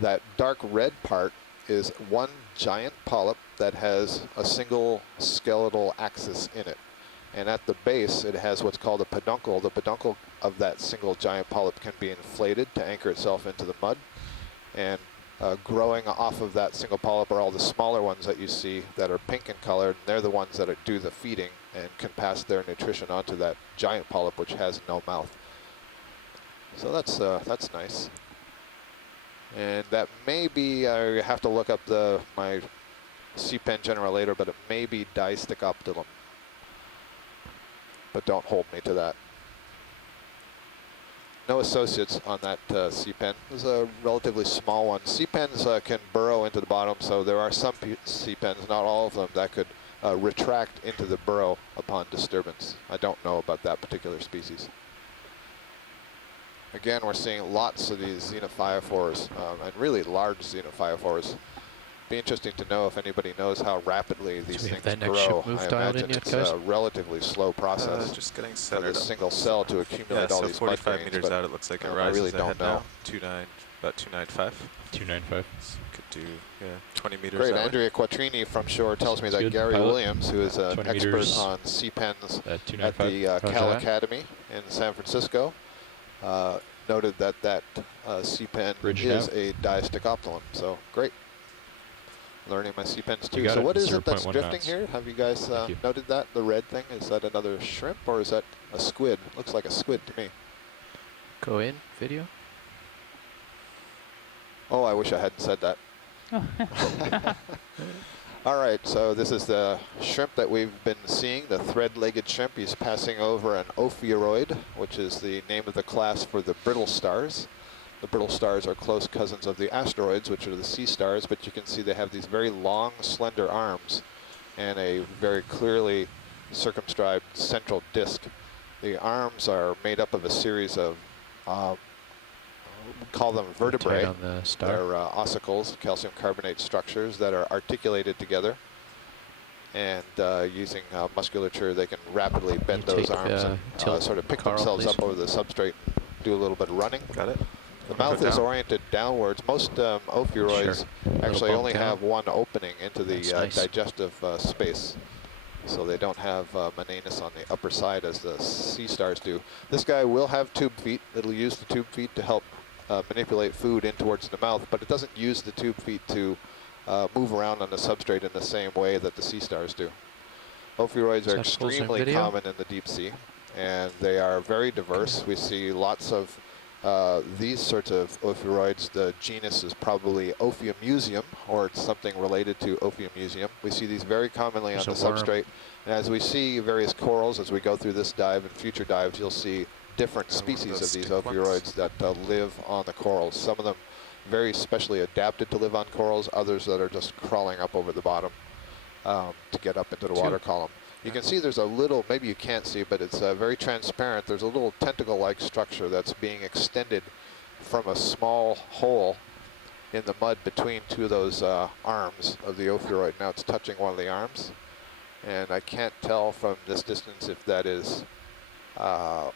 That dark red part is one giant polyp that has a single skeletal axis in it. And at the base, it has what's called a peduncle. The peduncle of that single giant polyp can be inflated to anchor itself into the mud. And growing off of that single polyp are all the smaller ones that you see that are pink in color. And they're the ones that do the feeding and can pass their nutrition onto that giant polyp, which has no mouth. So that's nice. And that may be, I have to look up my sea pen genera later, but it may be Disticoptilum. But don't hold me to that. No associates on that sea pen. This is a relatively small one. Sea pens can burrow into the bottom, so there are some sea pens, not all of them, that could retract into the burrow upon disturbance. I don't know about that particular species. Again, we're seeing lots of these xenophyophores, and really large xenophyophores. Be interesting to know if anybody knows how rapidly these things that next grow. ship move I dialed imagine in yet, it's guys? a relatively slow process Just getting for centered the up. single cell to Yeah, accumulate all so these 45 mud grains, meters but out, it looks like it I rises really ahead don't know. now. 29, about 295. 295. So could do 20 meters Great. that way. Andrea Quattrini from shore tells me Sounds that good. Gary Pilot. Williams, who is an 20 expert meters on sea pens At at 295. the Roger Cal that. Academy in San Francisco, noted that sea pen Bridge is out. a Disticoptilum. So great. Learning my sea pens You too. got So it. what is it that's 0.1 drifting knots. here? Have you guys Thank you. noted that? The red thing, is that another shrimp or is that a squid? Looks like a squid to me. Go in, video. Oh, I wish I hadn't said that. All right, so this is the shrimp that we've been seeing, the thread-legged shrimp. He's passing over an ophiuroid, which is the name of the class for the brittle stars. The brittle stars are close cousins of the asteroids, which are the sea stars, but you can see they have these very long, slender arms and a very clearly circumscribed central disc. The arms are made up of a series of, we call them vertebrae. On the star. They're ossicles, calcium carbonate structures that are articulated together. And using musculature, they can rapidly bend You those take, arms and tilt sort of pick Carl, themselves please. up over the substrate and do a little bit of running. Got it? The Wanna mouth go is down? oriented downwards. Most ophiuroids Little actually bump only down. have one opening into the That's nice. digestive space. So they don't have Mananus on the upper side as the sea stars do. This guy will have tube feet. It'll use the tube feet to help manipulate food in towards the mouth, but it doesn't use the tube feet to move around on the substrate in the same way that the sea stars do. Ophiuroids are extremely common in the deep sea, and they are very diverse. We see lots of these sorts of Ophiuroids. The genus is probably Ophiumusum, or it's something related to Ophiumusum. We see these very commonly on the substrate. And as we see various corals, as we go through this dive and future dives, you'll see different species of these Ophiuroids that live on the corals. Some of them very specially adapted to live on corals, others that are just crawling up over the bottom to get up into the water column. You can see there's a little, maybe you can't see, but it's very transparent. There's a little tentacle-like structure that's being extended from a small hole in the mud between two of those arms of the Ophiuroid. Now it's touching one of the arms, and I can't tell from this distance if that is a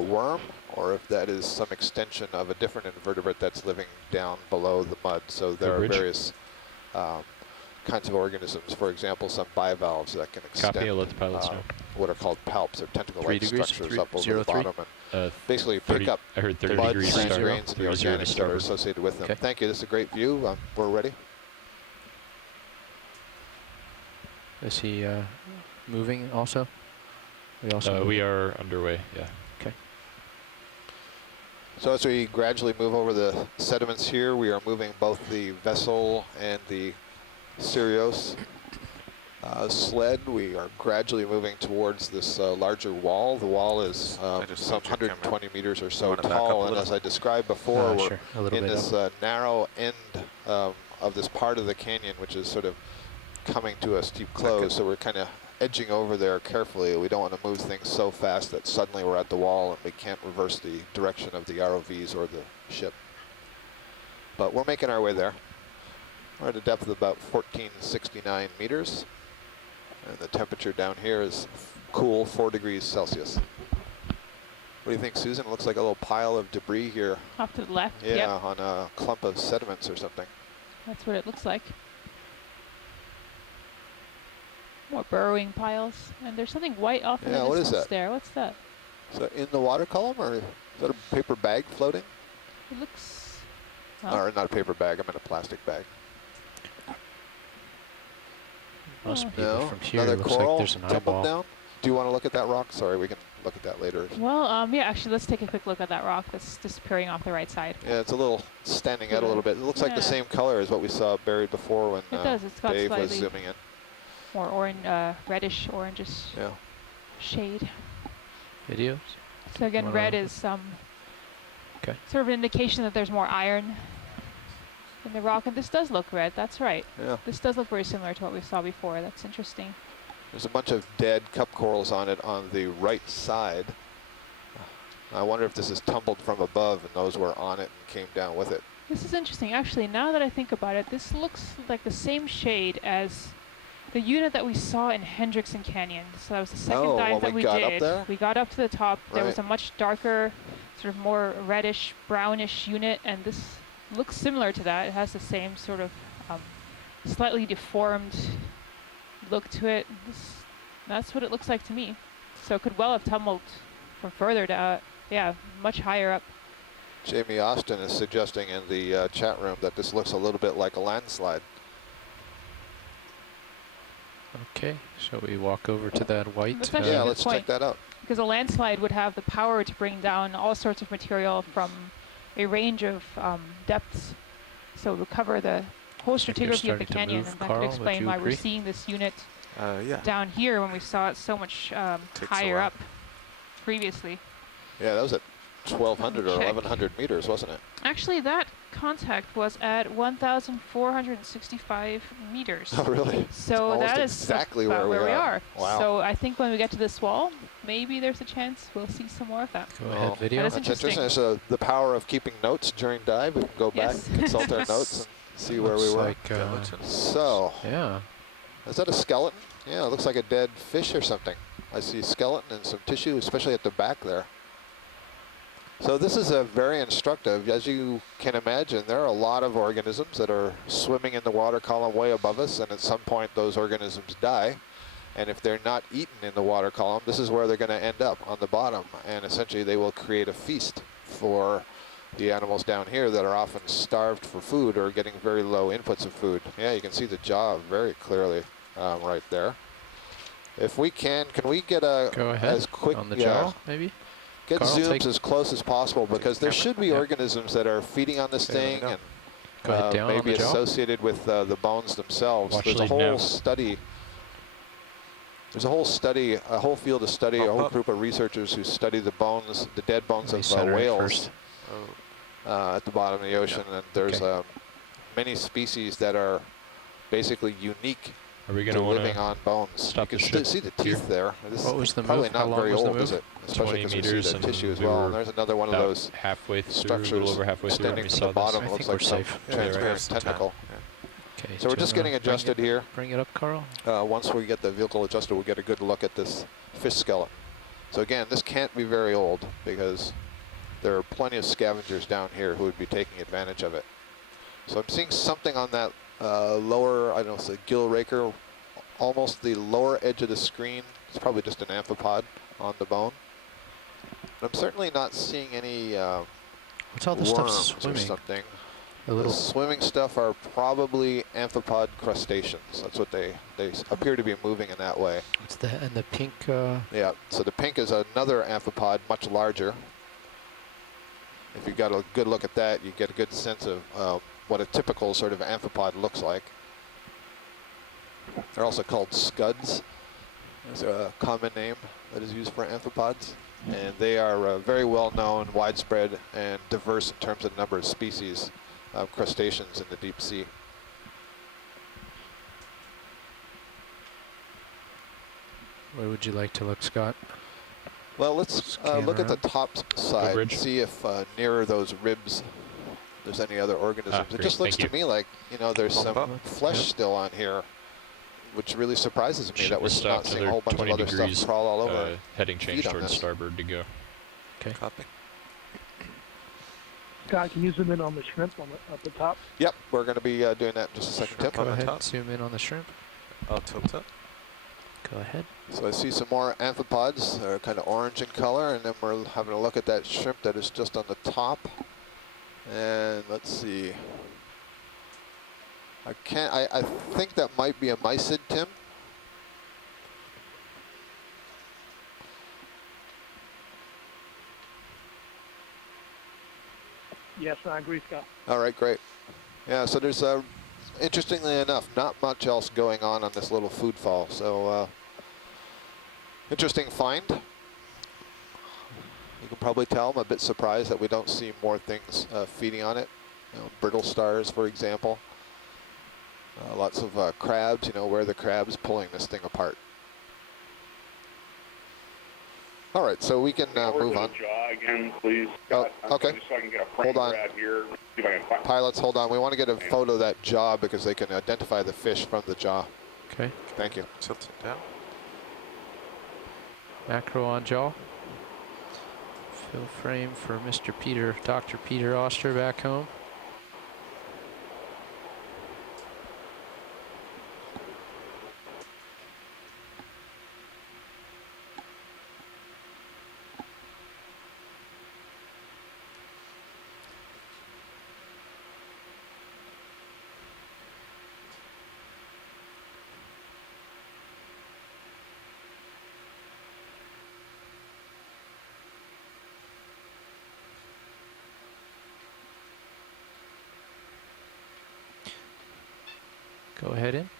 worm or if that is some extension of a different invertebrate that's living down below the mud. So there are various kinds of organisms, for example, some bivalves that can extend let the pilots know. What are called palps, or tentacle-like structures up over the 03? bottom and basically pick up I heard 30 mud, degrees sand start. grains, and the organics that are associated with them. Okay. Thank you. This is a great view. We're ready. Is he moving also? We are underway, yeah. Okay. So as we gradually move over the sediments here, we are moving both the vessel and the Sirios sled. We are gradually moving towards this larger wall. The wall is some 120 meters or so tall, and as I described before, we're in this narrow end of this part of the canyon, which is sort of coming to a steep close, so we're kind of edging over there carefully. We don't want to move things so fast that suddenly we're at the wall and we can't reverse the direction of the ROVs or the ship. But we're making our way there. We're at a depth of about 1469 meters, and the temperature down here is cool, 4 degrees Celsius. What do you think, Susan? It looks like a little pile of debris here. Off to the left. Yeah, yep. on a clump of sediments or something. That's what it looks like. More burrowing piles, and there's something white off in the distance. What is that? There. What's that? Is that in the water column, or is that a paper bag floating? It looks. Or not a paper bag, I'm in a plastic bag. Must be No, from here. another Looks coral like there's an tumbled eyeball. down. Do you want to look at that rock? Sorry, we can look at that later. Well, yeah, actually, let's take a quick look at that rock that's disappearing off the right side. Yeah, it's a little standing out a little bit. It looks like the same color as what we saw buried before when it does. It's got Dave was slightly zooming in. more orange, reddish, orangish shade. Videos? So again, red is sort of an indication that there's more iron in the rock, and this does look red. That's right. Yeah. This does look very similar to what we saw before. That's interesting. There's a bunch of dead cup corals on it on the right side. I wonder if this is tumbled from above and those were on it and came down with it. This is interesting. Actually, now that I think about it, this looks like the same shade as the unit that we saw in Hendrickson Canyon. So that was the second dive that we did. Up there? We got up to the top. There was a much darker, sort of more reddish, brownish unit, and this looks similar to that. It has the same sort of slightly deformed look to it. That's what it looks like to me. So it could well have tumbled from further to, much higher up. Jamie Austin is suggesting in the chat room that this looks a little bit like a landslide. Okay, shall we walk over to that white? Yeah, let's check that out. Because a landslide would have the power to bring down all sorts of material from a range of depths. So it would cover the whole stratigraphy of the canyon, and that could explain why we're seeing this unit down here when we saw it so much higher up previously. Yeah, that was at 1,200 or 1,100 meters, wasn't it? Actually, that contact was at 1,465 meters. Oh, really? So that is exactly about where we are. Wow. So I think when we get to this wall, maybe there's a chance we'll see some more of that. Go ahead, video. That is That's interesting. So the power of keeping notes during dive. We can go back and consult our notes and see where we were. So, is that a skeleton? Yeah, it looks like a dead fish or something. I see skeleton and some tissue, especially at the back there. So this is very instructive. As you can imagine, there are a lot of organisms that are swimming in the water column way above us, and at some point those organisms die. And if they're not eaten in the water column, this is where they're going to end up, on the bottom. And essentially they will create a feast for the animals down here that are often starved for food or getting very low inputs of food. Yeah, you can see the jaw very clearly right there. If we can we get a Go ahead. as quick On the yeah, jaw, maybe? get Carl, zooms take- as close as possible, because there camera? should be Yep. organisms that are feeding on this Okay, there we thing go. and Go ahead, down on maybe the jaw. associated with the bones themselves. Watch There's a lead whole now. study. There's a whole study, a whole field of study, a Up, whole up. group of researchers who study the bones, the dead bones Let me of center it whales first. Oh, at the bottom of the ocean, and there's Okay. many species that are basically unique Are we to going to want living to on bones. stop you the can still ship see the here? teeth there. This What is was the probably move? How not long very was the old, is move? it? Especially 20 because we see meters the and tissue as we well. were And there's another one of about those halfway through, a structures little over halfway through when extending we from saw the bottom. I Looks think like we're some safe. yeah, transparent there's some time. tentacle. Yeah. Okay. So we're do just you wanna getting bring adjusted it- here. Bring it up, Carl. Once we get the vehicle adjusted, we'll get a good look at this fish skeleton. So again, this can't be very old, because there are plenty of scavengers down here who would be taking advantage of it. So I'm seeing something on that lower, I don't know, it's a gill raker, almost the lower edge of the screen. It's probably just an amphipod on the bone. But I'm certainly not seeing any What's all this stuff worms or swimming? something. A The little. swimming stuff are probably amphipod crustaceans. That's what they appear to be moving in that way. What's the and the pink? Yeah, so the pink is another amphipod, much larger. If you got a good look at that, you get a good sense of what a typical sort of amphipod looks like. They're also called scuds. That's a common name that is used for amphipods. And they are very well known, widespread, and diverse in terms of number of species of crustaceans in the deep sea. Where would you like to look, Scott? Well, let's Scan look at the around. top side, bridge. see if nearer those ribs there's any other organisms. It great, just looks thank to me like, there's some Bump up. flesh Yep. still on here, which really surprises me Ship that we're is not stopped, seeing a another whole bunch of 20 other degrees, stuff crawl all over. heading change feed on towards this. starboard to go. Copy. Scott, can you zoom in on the shrimp on up the top? Yep, we're going to be doing that in just a second, Tim. Shrimp on Go the ahead. top. Zoom in on the shrimp. I'll tilt it. Go ahead. So I see some more amphipods. They're kind of orange in color, and then we're having a look at that shrimp that is just on the top. And let's see. I think that might be a mysid, Tim. Yes, I agree, Scott. All right, great. Yeah, so there's, interestingly enough, not much else going on this little food fall. So, interesting find. You can probably tell I'm a bit surprised that we don't see more things feeding on it. Brittle stars, for example. Lots of crabs, where are the crabs pulling this thing apart? All right, so we can move on. Jaw again, please. Oh, okay. Just so I can get a frame Hold on. grab here. See if I can find. Pilots, hold on. We want to get a photo of that jaw because they can identify the fish from the jaw. Okay. Thank you. Tilt it down. Macro on jaw. Fill frame for Mr. Peter, Dr. Peter Oster back home. Go ahead in.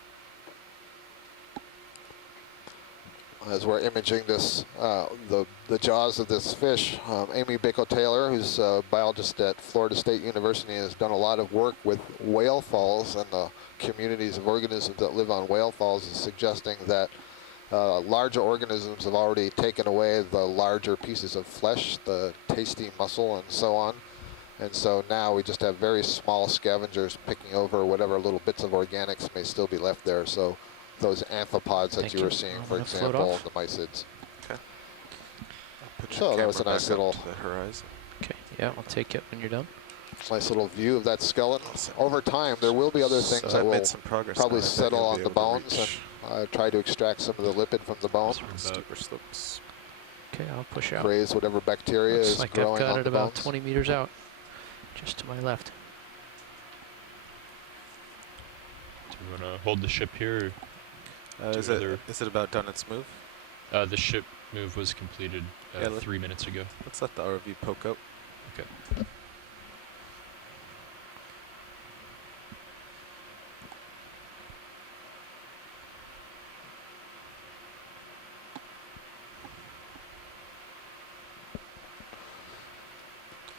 As we're imaging this, the jaws of this fish, Amy Bacot-Taylor, who's a biologist at Florida State University, has done a lot of work with whale falls and the communities of organisms that live on whale falls, is suggesting that larger organisms have already taken away the larger pieces of flesh, the tasty muscle, and so on. And so now we just have very small scavengers picking over whatever little bits of organics may still be left there. So those amphipods that Thank you you. were seeing, I'm for gonna float example, off. the mysids. I'll put So your that was a camera nice back little- up to the horizon. Okay. Yeah, I'll take it when you're done. Nice little view of that skeleton. Over time, there will be other things So that I've will made some progress. probably now. I think settle I'll on be the able to bones, reach try to extract some of the lipid from the bone. Steeper slopes. Okay, I'll push out. Raise whatever bacteria Looks is like growing I've got on it the about bones. 20 meters out, just to my left. Do we want to hold the ship here? Is it about done its move? The ship move was completed Yeah, 3 minutes ago. Let's let the ROV poke out. Okay.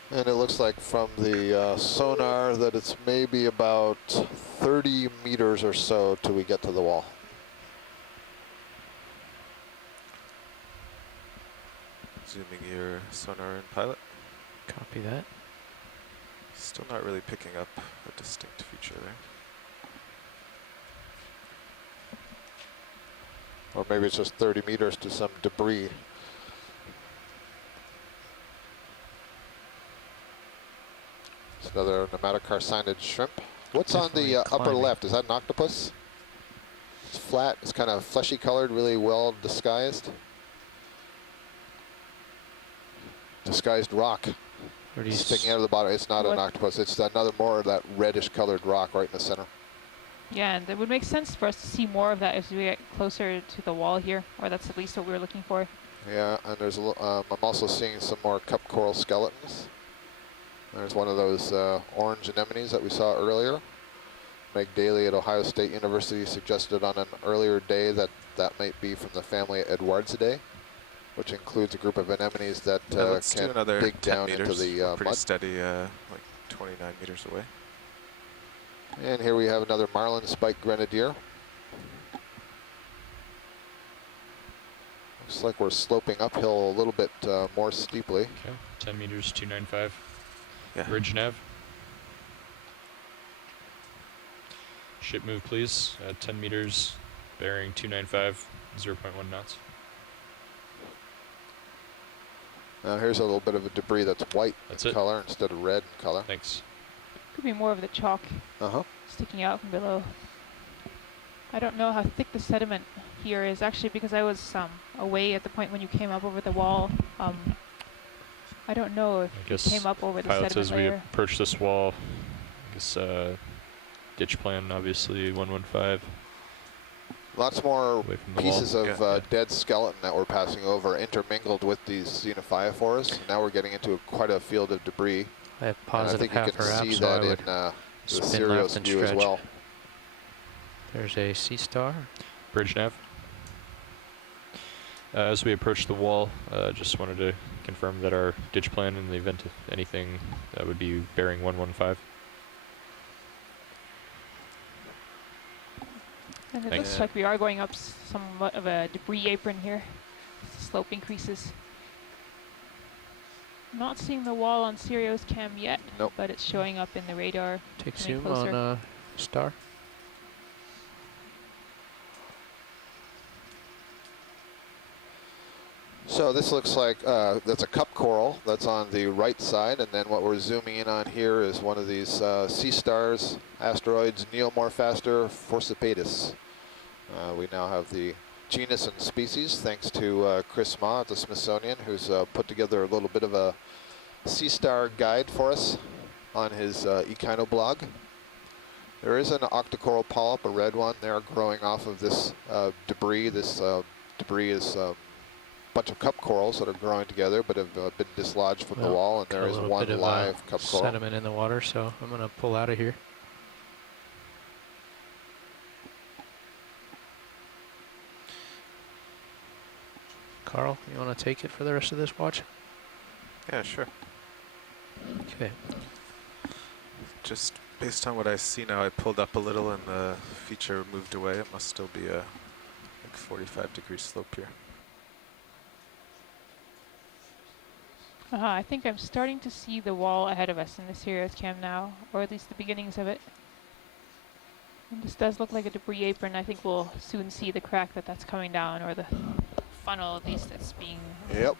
And it looks like from the sonar that it's maybe about 30 meters or so till we get to the wall. Zooming your sonar in pilot. Copy that. Still not really picking up a distinct feature there. Or maybe it's just 30 meters to some debris. It's another nematocarcinid shrimp. What's on Definitely the upper climbing. left? Is that an octopus? It's flat. It's kind of fleshy colored, really well disguised. Disguised rock Where do you sticking out of the bottom. It's not an What? octopus. It's another more of that reddish colored rock right in the center. Yeah, and it would make sense for us to see more of that as we get closer to the wall here, or that's at least what we were looking for. Yeah, and there's I'm also seeing some more cup coral skeletons. There's one of those orange anemones that we saw earlier. Meg Daly at Ohio State University suggested on an earlier day that that might be from the family Edwardsidae, which includes a group of anemones that Let's do can another dig 10 down meters. into the We're pretty mud. steady, like 29 meters away. And here we have another marlin spike grenadier. Looks like we're sloping uphill a little bit more steeply. Okay. 10 meters, 295. Yeah. Bridge nav. Ship move, please. 10 meters, bearing 295, 0.1 knots. Now here's a little bit of a debris that's white That's in it. color instead of red in color. Thanks. Could be more of the chalk Uh-huh. sticking out from below. I don't know how thick the sediment here is, actually, because I was away at the point when you came up over the wall. I don't know if I you guess came up over the Pilot sediment says we layer. approach this wall. I guess ditch plan, obviously, 115. Lots more Away from the pieces wall. of dead skeleton that we're passing over intermingled with these xenophyophores. Now we're getting into quite a field of debris. I have And I positive think you half can wrap, see so I that in would the spin Sirius left and view as stretch. well. There's a sea star. Bridge nav. As we approach the wall, just wanted to confirm that our ditch plan, in the event of anything, would be bearing 115. And it Thanks. looks like we are going up somewhat of a debris apron here. The slope increases. Not seeing the wall on Sirius cam yet, Nope. but it's showing up in the radar. Take Getting zoom closer. on star. So this looks like that's a cup coral that's on the right side, and then what we're zooming in on here is one of these sea stars, asteroids, Neomorphaster forcipatus. We now have the genus and species thanks to Chris Ma at the Smithsonian, who's put together a little bit of a sea star guide for us on his Echinoblog. There is an octocoral polyp, a red one there, growing off of this debris. This debris is bunch of cup corals that are growing together but have been dislodged from the Well, wall, and got there a is little one bit of live cup coral. sediment in the water, so I'm going to pull out of here. Carl, you want to take it for the rest of this watch? Yeah, sure. Okay. Just based on what I see now, I pulled up a little and the feature moved away. It must still be a like 45-degree slope here. I think I'm starting to see the wall ahead of us in the Sirius cam now, or at least the beginnings of it. And this does look like a debris apron. I think we'll soon see the crack that's coming down, or the funnel at least that's being... Yep.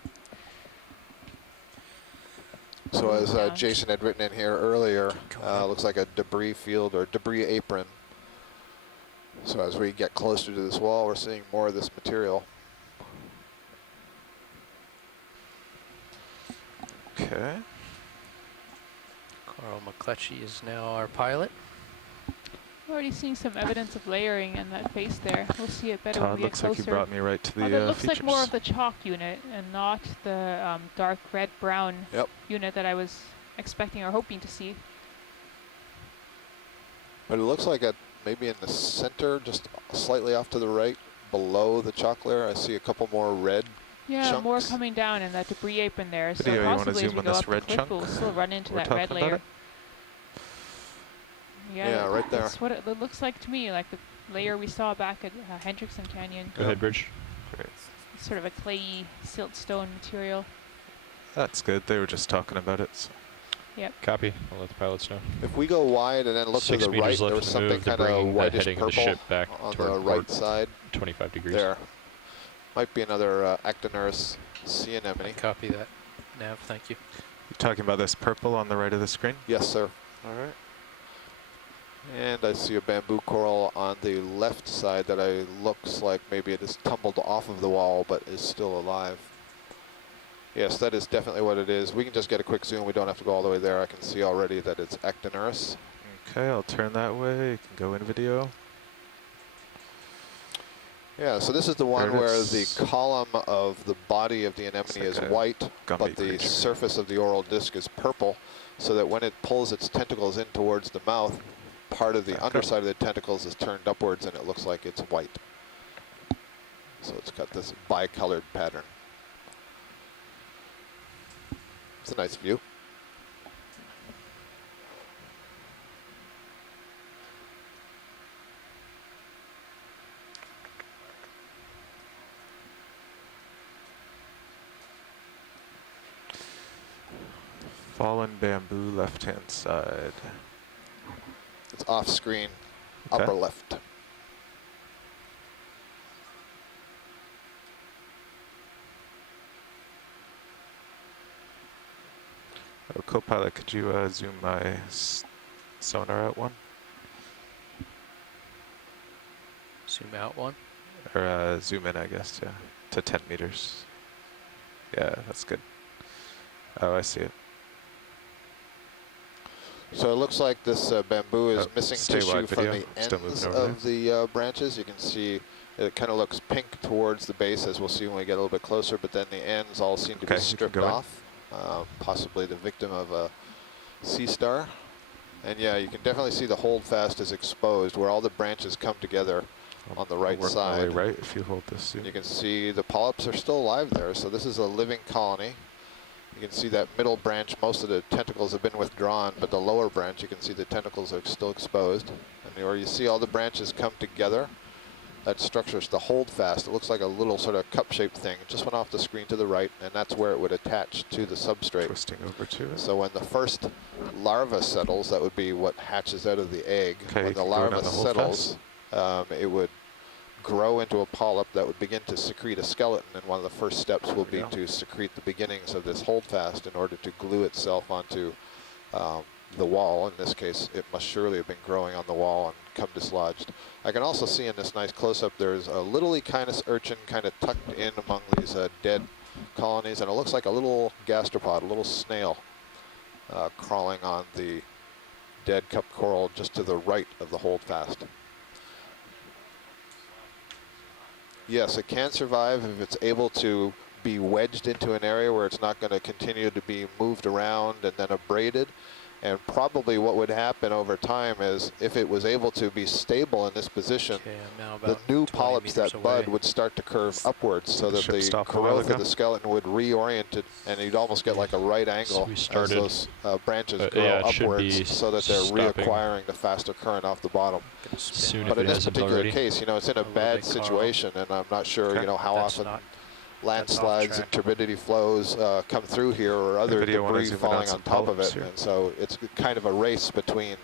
So as down. Jason had written in here earlier, looks like a debris field or debris apron So as we get closer to this wall, we're seeing more of this material. Okay. Carl McCletchy is now our pilot. We're already seeing some evidence of layering in that face there. We'll see it better when Todd, we get looks closer. like you brought me right to the Although it looks features. like more of the chalk unit and not the dark red-brown unit that I was expecting or hoping to see. But it looks like maybe in the center, just slightly off to the right, below the chalk layer, I see a couple more red chunks. More coming down in that debris apron there. So Video, you wanna possibly as zoom we on go this up the red cliff, chunk? we'll still run into We're that red talking about layer. it? Yeah, right there. That's what it looks like to me, like the layer we saw back at Hendrickson Canyon. Go ahead, Bridge. Great. Sort of a clayey siltstone material. That's good. They were just talking about it. So. Yep. Copy. I'll let the pilots know. If we go wide and then look to 6 the right, meters there left was to something move. They're kind of bringing the whitish heading of the purple ship back on toward the port, right side. 25 degrees. There. Might be another Actinurus sea anemone. Copy that, Nav. Thank you. You're talking about this purple on the right of the screen? Yes, sir. All right. And I see a bamboo coral on the left side that looks like maybe it has tumbled off of the wall but is still alive. Yes, that is definitely what it is. We can just get a quick zoom. We don't have to go all the way there. I can see already that it's Actinurus. Okay, I'll turn that way. You can go in video. Yeah, so this is the one There it where is. the column of the body of the anemone is like a white, gummy but the creature. surface of the oral disc is purple, so that when it pulls its tentacles in towards the mouth, part of the Back up. underside of the tentacles is turned upwards and it looks like it's white. So it's got this bicolored pattern. It's a nice view. Fallen bamboo, left-hand side. It's off screen, Okay. upper left. Oh, co-pilot, could you zoom my sonar out one? Zoom out one. Or zoom in, I guess, yeah, to 10 meters. Yeah, that's good. Oh, I see it. So it looks like this bamboo is Oh, missing stay tissue wide from video. the Still ends moving over of the branches. You can see it kind of looks pink towards the base, as we'll see when we get a little bit closer, but then the ends all seem to Okay, be you can stripped go in. off, possibly the victim of a sea star. And yeah, you can definitely see the holdfast is exposed, where all the branches come together on the right Work my way side. right if you hold this zoom. You can see the polyps are still alive there, so this is a living colony. You can see that middle branch, most of the tentacles have been withdrawn, but the lower branch, you can see the tentacles are still exposed. And where you see all the branches come together, that structure's the holdfast. It looks like a little sort of cup-shaped thing. It just went off the screen to the right, and that's where it would attach to the substrate. Twisting over to it. So when the first larva settles, that would be what hatches out of the egg. Okay, When you the can go in larva on the settles, it would grow into a polyp that would begin to secrete a skeleton, and one of the first steps will be to secrete the beginnings of this holdfast in order to glue itself onto the wall. In this case, it must surely have been growing on the wall and come dislodged. I can also see in this nice close-up there's a little Echinus urchin kind of tucked in among these dead colonies, and it looks like a little gastropod, a little snail crawling on the dead cup coral just to the right of the holdfast. Yes, it can survive if it's able to be wedged into an area where it's not going to continue to be moved around and then abraded. And probably what would happen over time is if it was able to be stable in this position, Okay, I'm now the about new 20 polyps that meters bud away. would start to curve upwards so that Ship the stopped a while growth of ago. the skeleton would reorient it, and you'd almost get like a right angle we as started, those branches grow yeah, it should be upwards so that they're stopping reacquiring the faster current off the bottom. Gonna spin soon right if But in it this hasn't particular already. case, you know, it's in a little bad bit, Carl. situation, and I'm not sure, Okay. you know, how That's often not- landslides and track. turbidity flows come through here, or other video wanna debris zoom in falling on some on top of polyps it. here. And so it's kind of a race between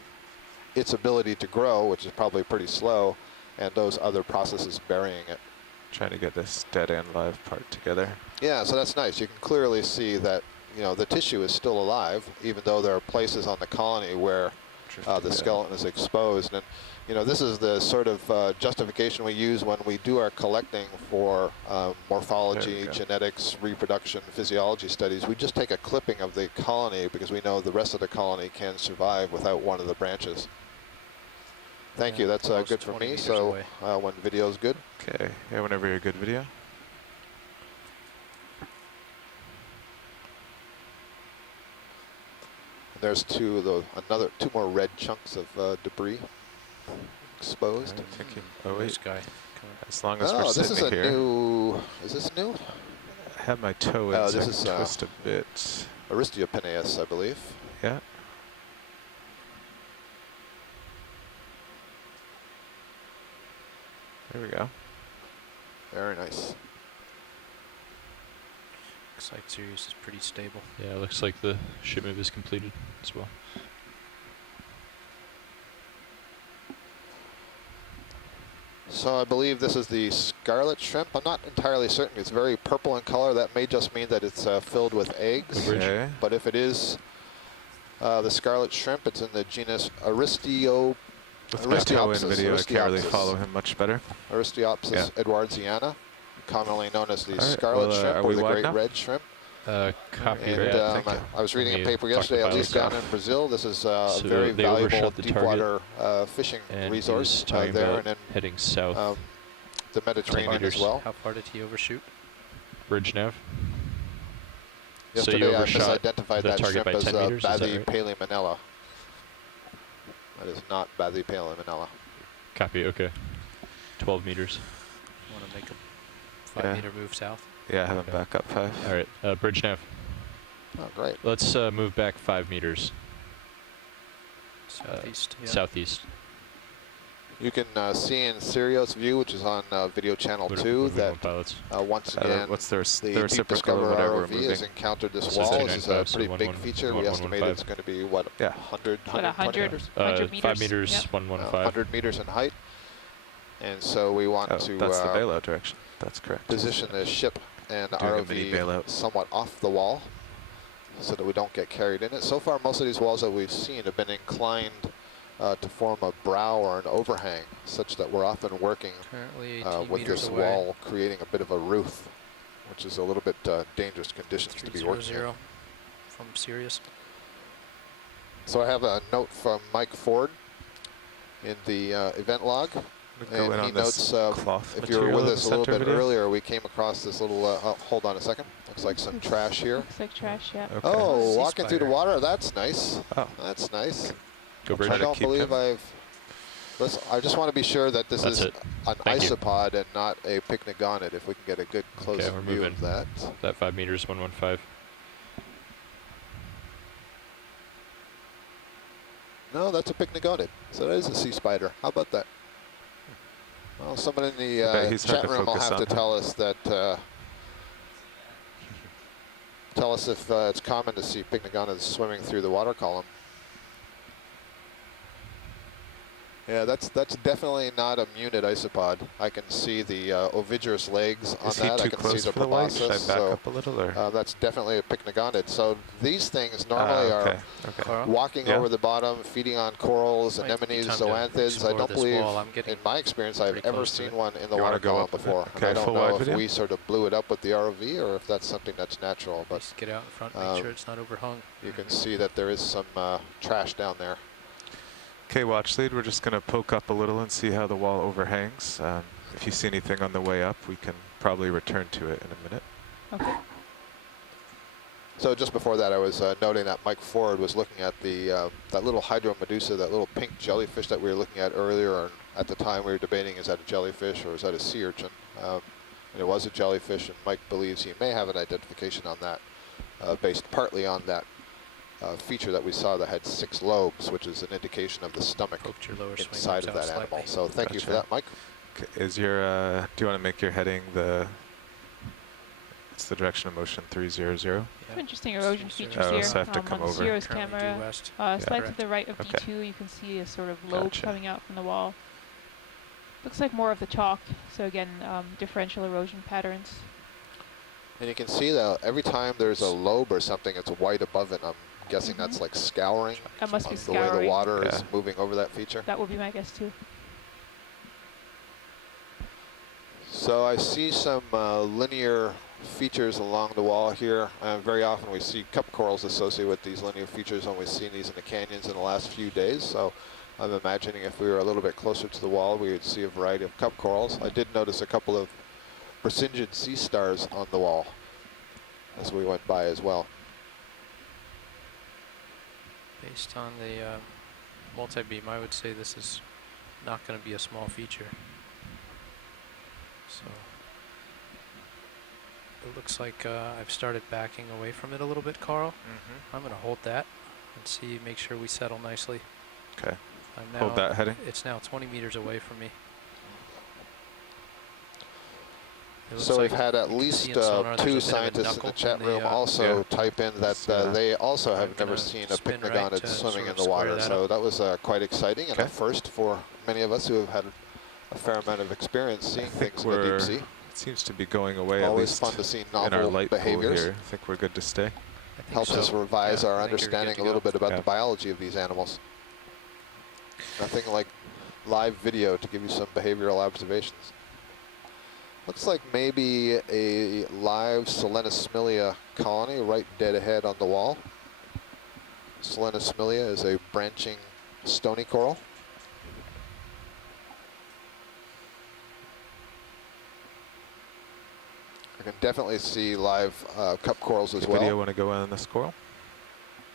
its ability to grow, which is probably pretty slow, and those other processes burying it. Trying to get this dead and live part together. Yeah, so that's nice. You can clearly see that, you know, the tissue is still alive, even though there are places on the colony where the skeleton is exposed. And you know, this is the sort of justification we use when we do our collecting for morphology, genetics, reproduction, physiology studies. We just take a clipping of the colony because we know the rest of the colony can survive without one of the branches. Thank you, that's good for me, so when video is good. Okay, yeah, whenever you're good video. There's two more red chunks of debris exposed. Right, thank you. Oh wait, This guy. as long as we're this is sitting a here. new. Is this new? I had my toe in, Oh, so I this can is, twist a bit. Aristiopeneus, I believe. Yeah. There we go. Very nice. Looks like Sirius is pretty stable. Yeah, it looks like the ship move is completed as well. So I believe this is the Scarlet Shrimp. I'm not entirely certain. It's very purple in color. That may just mean that it's filled with eggs. Okay. But if it is the Scarlet Shrimp, it's in the genus Aristiopsis. With my toe in video, I can't really follow him much better. Aristiopsis edwardsiana, commonly known as the All right, Scarlet well, Shrimp are or we the wide Great now? Red Shrimp. Copy And that. thank you. I was reading a Let me paper talk yesterday, to at least pilots. down in Brazil. This is a So very they valuable overshot the deepwater fishing and resource he's talking there, about and then heading south. the Mediterranean as meters. well. How far did he overshoot? Bridge nav. So Yesterday you I overshot misidentified the that target shrimp by as 10 meters, is that right? Bathypalemonella. That is not Bathypalemonella. Copy, okay. 12 meters. Want to make a 5-meter move south? Yeah, I have him back up 5. All right, bridge nav. Oh, great. Let's move back 5 meters. Southeast. Yeah. Southeast. You can see in Sirius view, which is on video channel What 2, we that want pilots. once again, What's their the their Deep reciprocal or Discoverer whatever we're ROV moving? has encountered this So wall. This is a 39.5, so pretty big 11, feature. We estimate 11.15. it's going to be, what, Yeah. 100, About 120 100, 100 meters. 5 meters, Yep. 115. 100 meters in height. And so we want Oh, to that's the bailout direction. That's correct. position the ship and Doing a mini ROV bailout. somewhat off the wall so that we don't get carried in it. So far, most of these walls that we've seen have been inclined to form a brow or an overhang, such that we're often working Currently 18 with meters this away. wall creating a bit of a roof, which is a little bit dangerous conditions to be working in. 300 from Sirius. So I have a note from Mike Ford in the event log. Go in And he on this notes, cloth if you were material with in us the a little center bit video. earlier, we came across this little, hold on a second, looks like some trash here. Looks like trash, yeah. Okay. Oh, Sea walking through the spider. water, that's nice. Oh. That's nice. Go I bridge. don't keep believe him. I just want to be sure that this That's is it. an Thank you. isopod and not a picnogonid, if we can get a good close Okay, we're view moving. of that. That 5 meters, 115. No, that's a picnogonid. So that is a sea spider. How about that? Well, someone in bet the he's hard chat to room will focus have to on. tell us that. Tell us if it's common to see picnogonids swimming through the water column. Yeah, that's definitely not a munid isopod. I can see the ovigerous legs on Is he that. too I can close see the for the light? Should I proboscis. back So up a little, or? that's definitely a picnogonid. So these things normally okay. are Carl? walking Yeah. over the bottom, feeding on corals, Might be anemones, time to zoanthids. I explore don't this believe, wall. I'm getting in my experience, I've pretty ever close to seen it. one in the You wanna water go column up with it? before. And Okay, I don't full know wide if video? we sort of blew it up with the ROV or if that's something that's natural. But Just get out in front, make sure it's not overhung. you can see that there is some trash down there. Okay, watch lead. We're just going to poke up a little and see how the wall overhangs. If you see anything on the way up, we can probably return to it in a minute. Okay. So just before that, I was noting that Mike Ford was looking at the that little hydromedusa, that little pink jellyfish that we were looking at earlier. And at the time, we were debating, is that a jellyfish or is that a sea urchin? And it was a jellyfish, and Mike believes he may have an identification on that, based partly on that feature that we saw that had 6 lobes, which is an indication of the stomach Poked your lower swing inside of arms that out animal. slightly. So thank you for Gotcha. that, Mike. Okay, is your, do you want to make your heading it's the direction of motion 300? Some interesting erosion features Oh, here. so I have to come on over. Sirius Currently camera. due west. Slightly to the right of Okay. D2, you can see a sort of lobe Gotcha. coming out from the wall. Looks like more of the chalk. So again, differential erosion patterns. And you can see that every time there's a lobe or something, it's white above it. I'm guessing that's like scouring. That must be the way the scouring. water is moving over that feature. That would be my guess too. So I see some linear features along the wall here. Very often we see cup corals associated with these linear features, and we've seen these in the canyons in the last few days. So I'm imagining if we were a little bit closer to the wall, we would see a variety of cup corals. I did notice a couple of Brisingid sea stars on the wall as we went by as well. Based on the multi-beam, I would say this is not going to be a small feature. So it looks like I've started backing away from it a little bit, Carl. I'm going to hold that and see, make sure we settle nicely. Okay. I'm now, Hold that heading. It's now 20 meters away from me. So we've had at least two scientists in the chat room also type in that they also have never seen a pycnogonid swimming in the water. So that was quite exciting and a first for many of us who have had a fair amount of experience seeing things in the deep sea. It seems to be going away. Always at least fun to see in our novel light behaviors. Pool here. I think we're good to stay. Helps us revise our understanding a little bit about the biology of these animals. Nothing like live video to give you some behavioral observations. Looks like maybe a live Selenosmilia colony right dead ahead on the wall. Selenosmilia is a branching stony coral. I can definitely see live cup corals as well. Video want to go on this coral?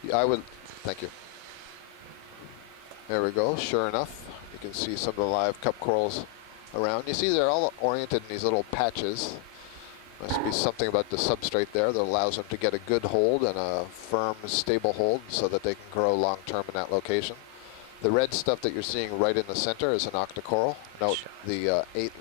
Yeah, I would, thank you. There we go, sure enough. You can see some of the live cup corals around. You see they're all oriented in these little patches. Must be something about the substrate there that allows them to get a good hold and a firm, stable hold so that they can grow long-term in that location. The red stuff that you're seeing right in the center is an octocoral. Note the 8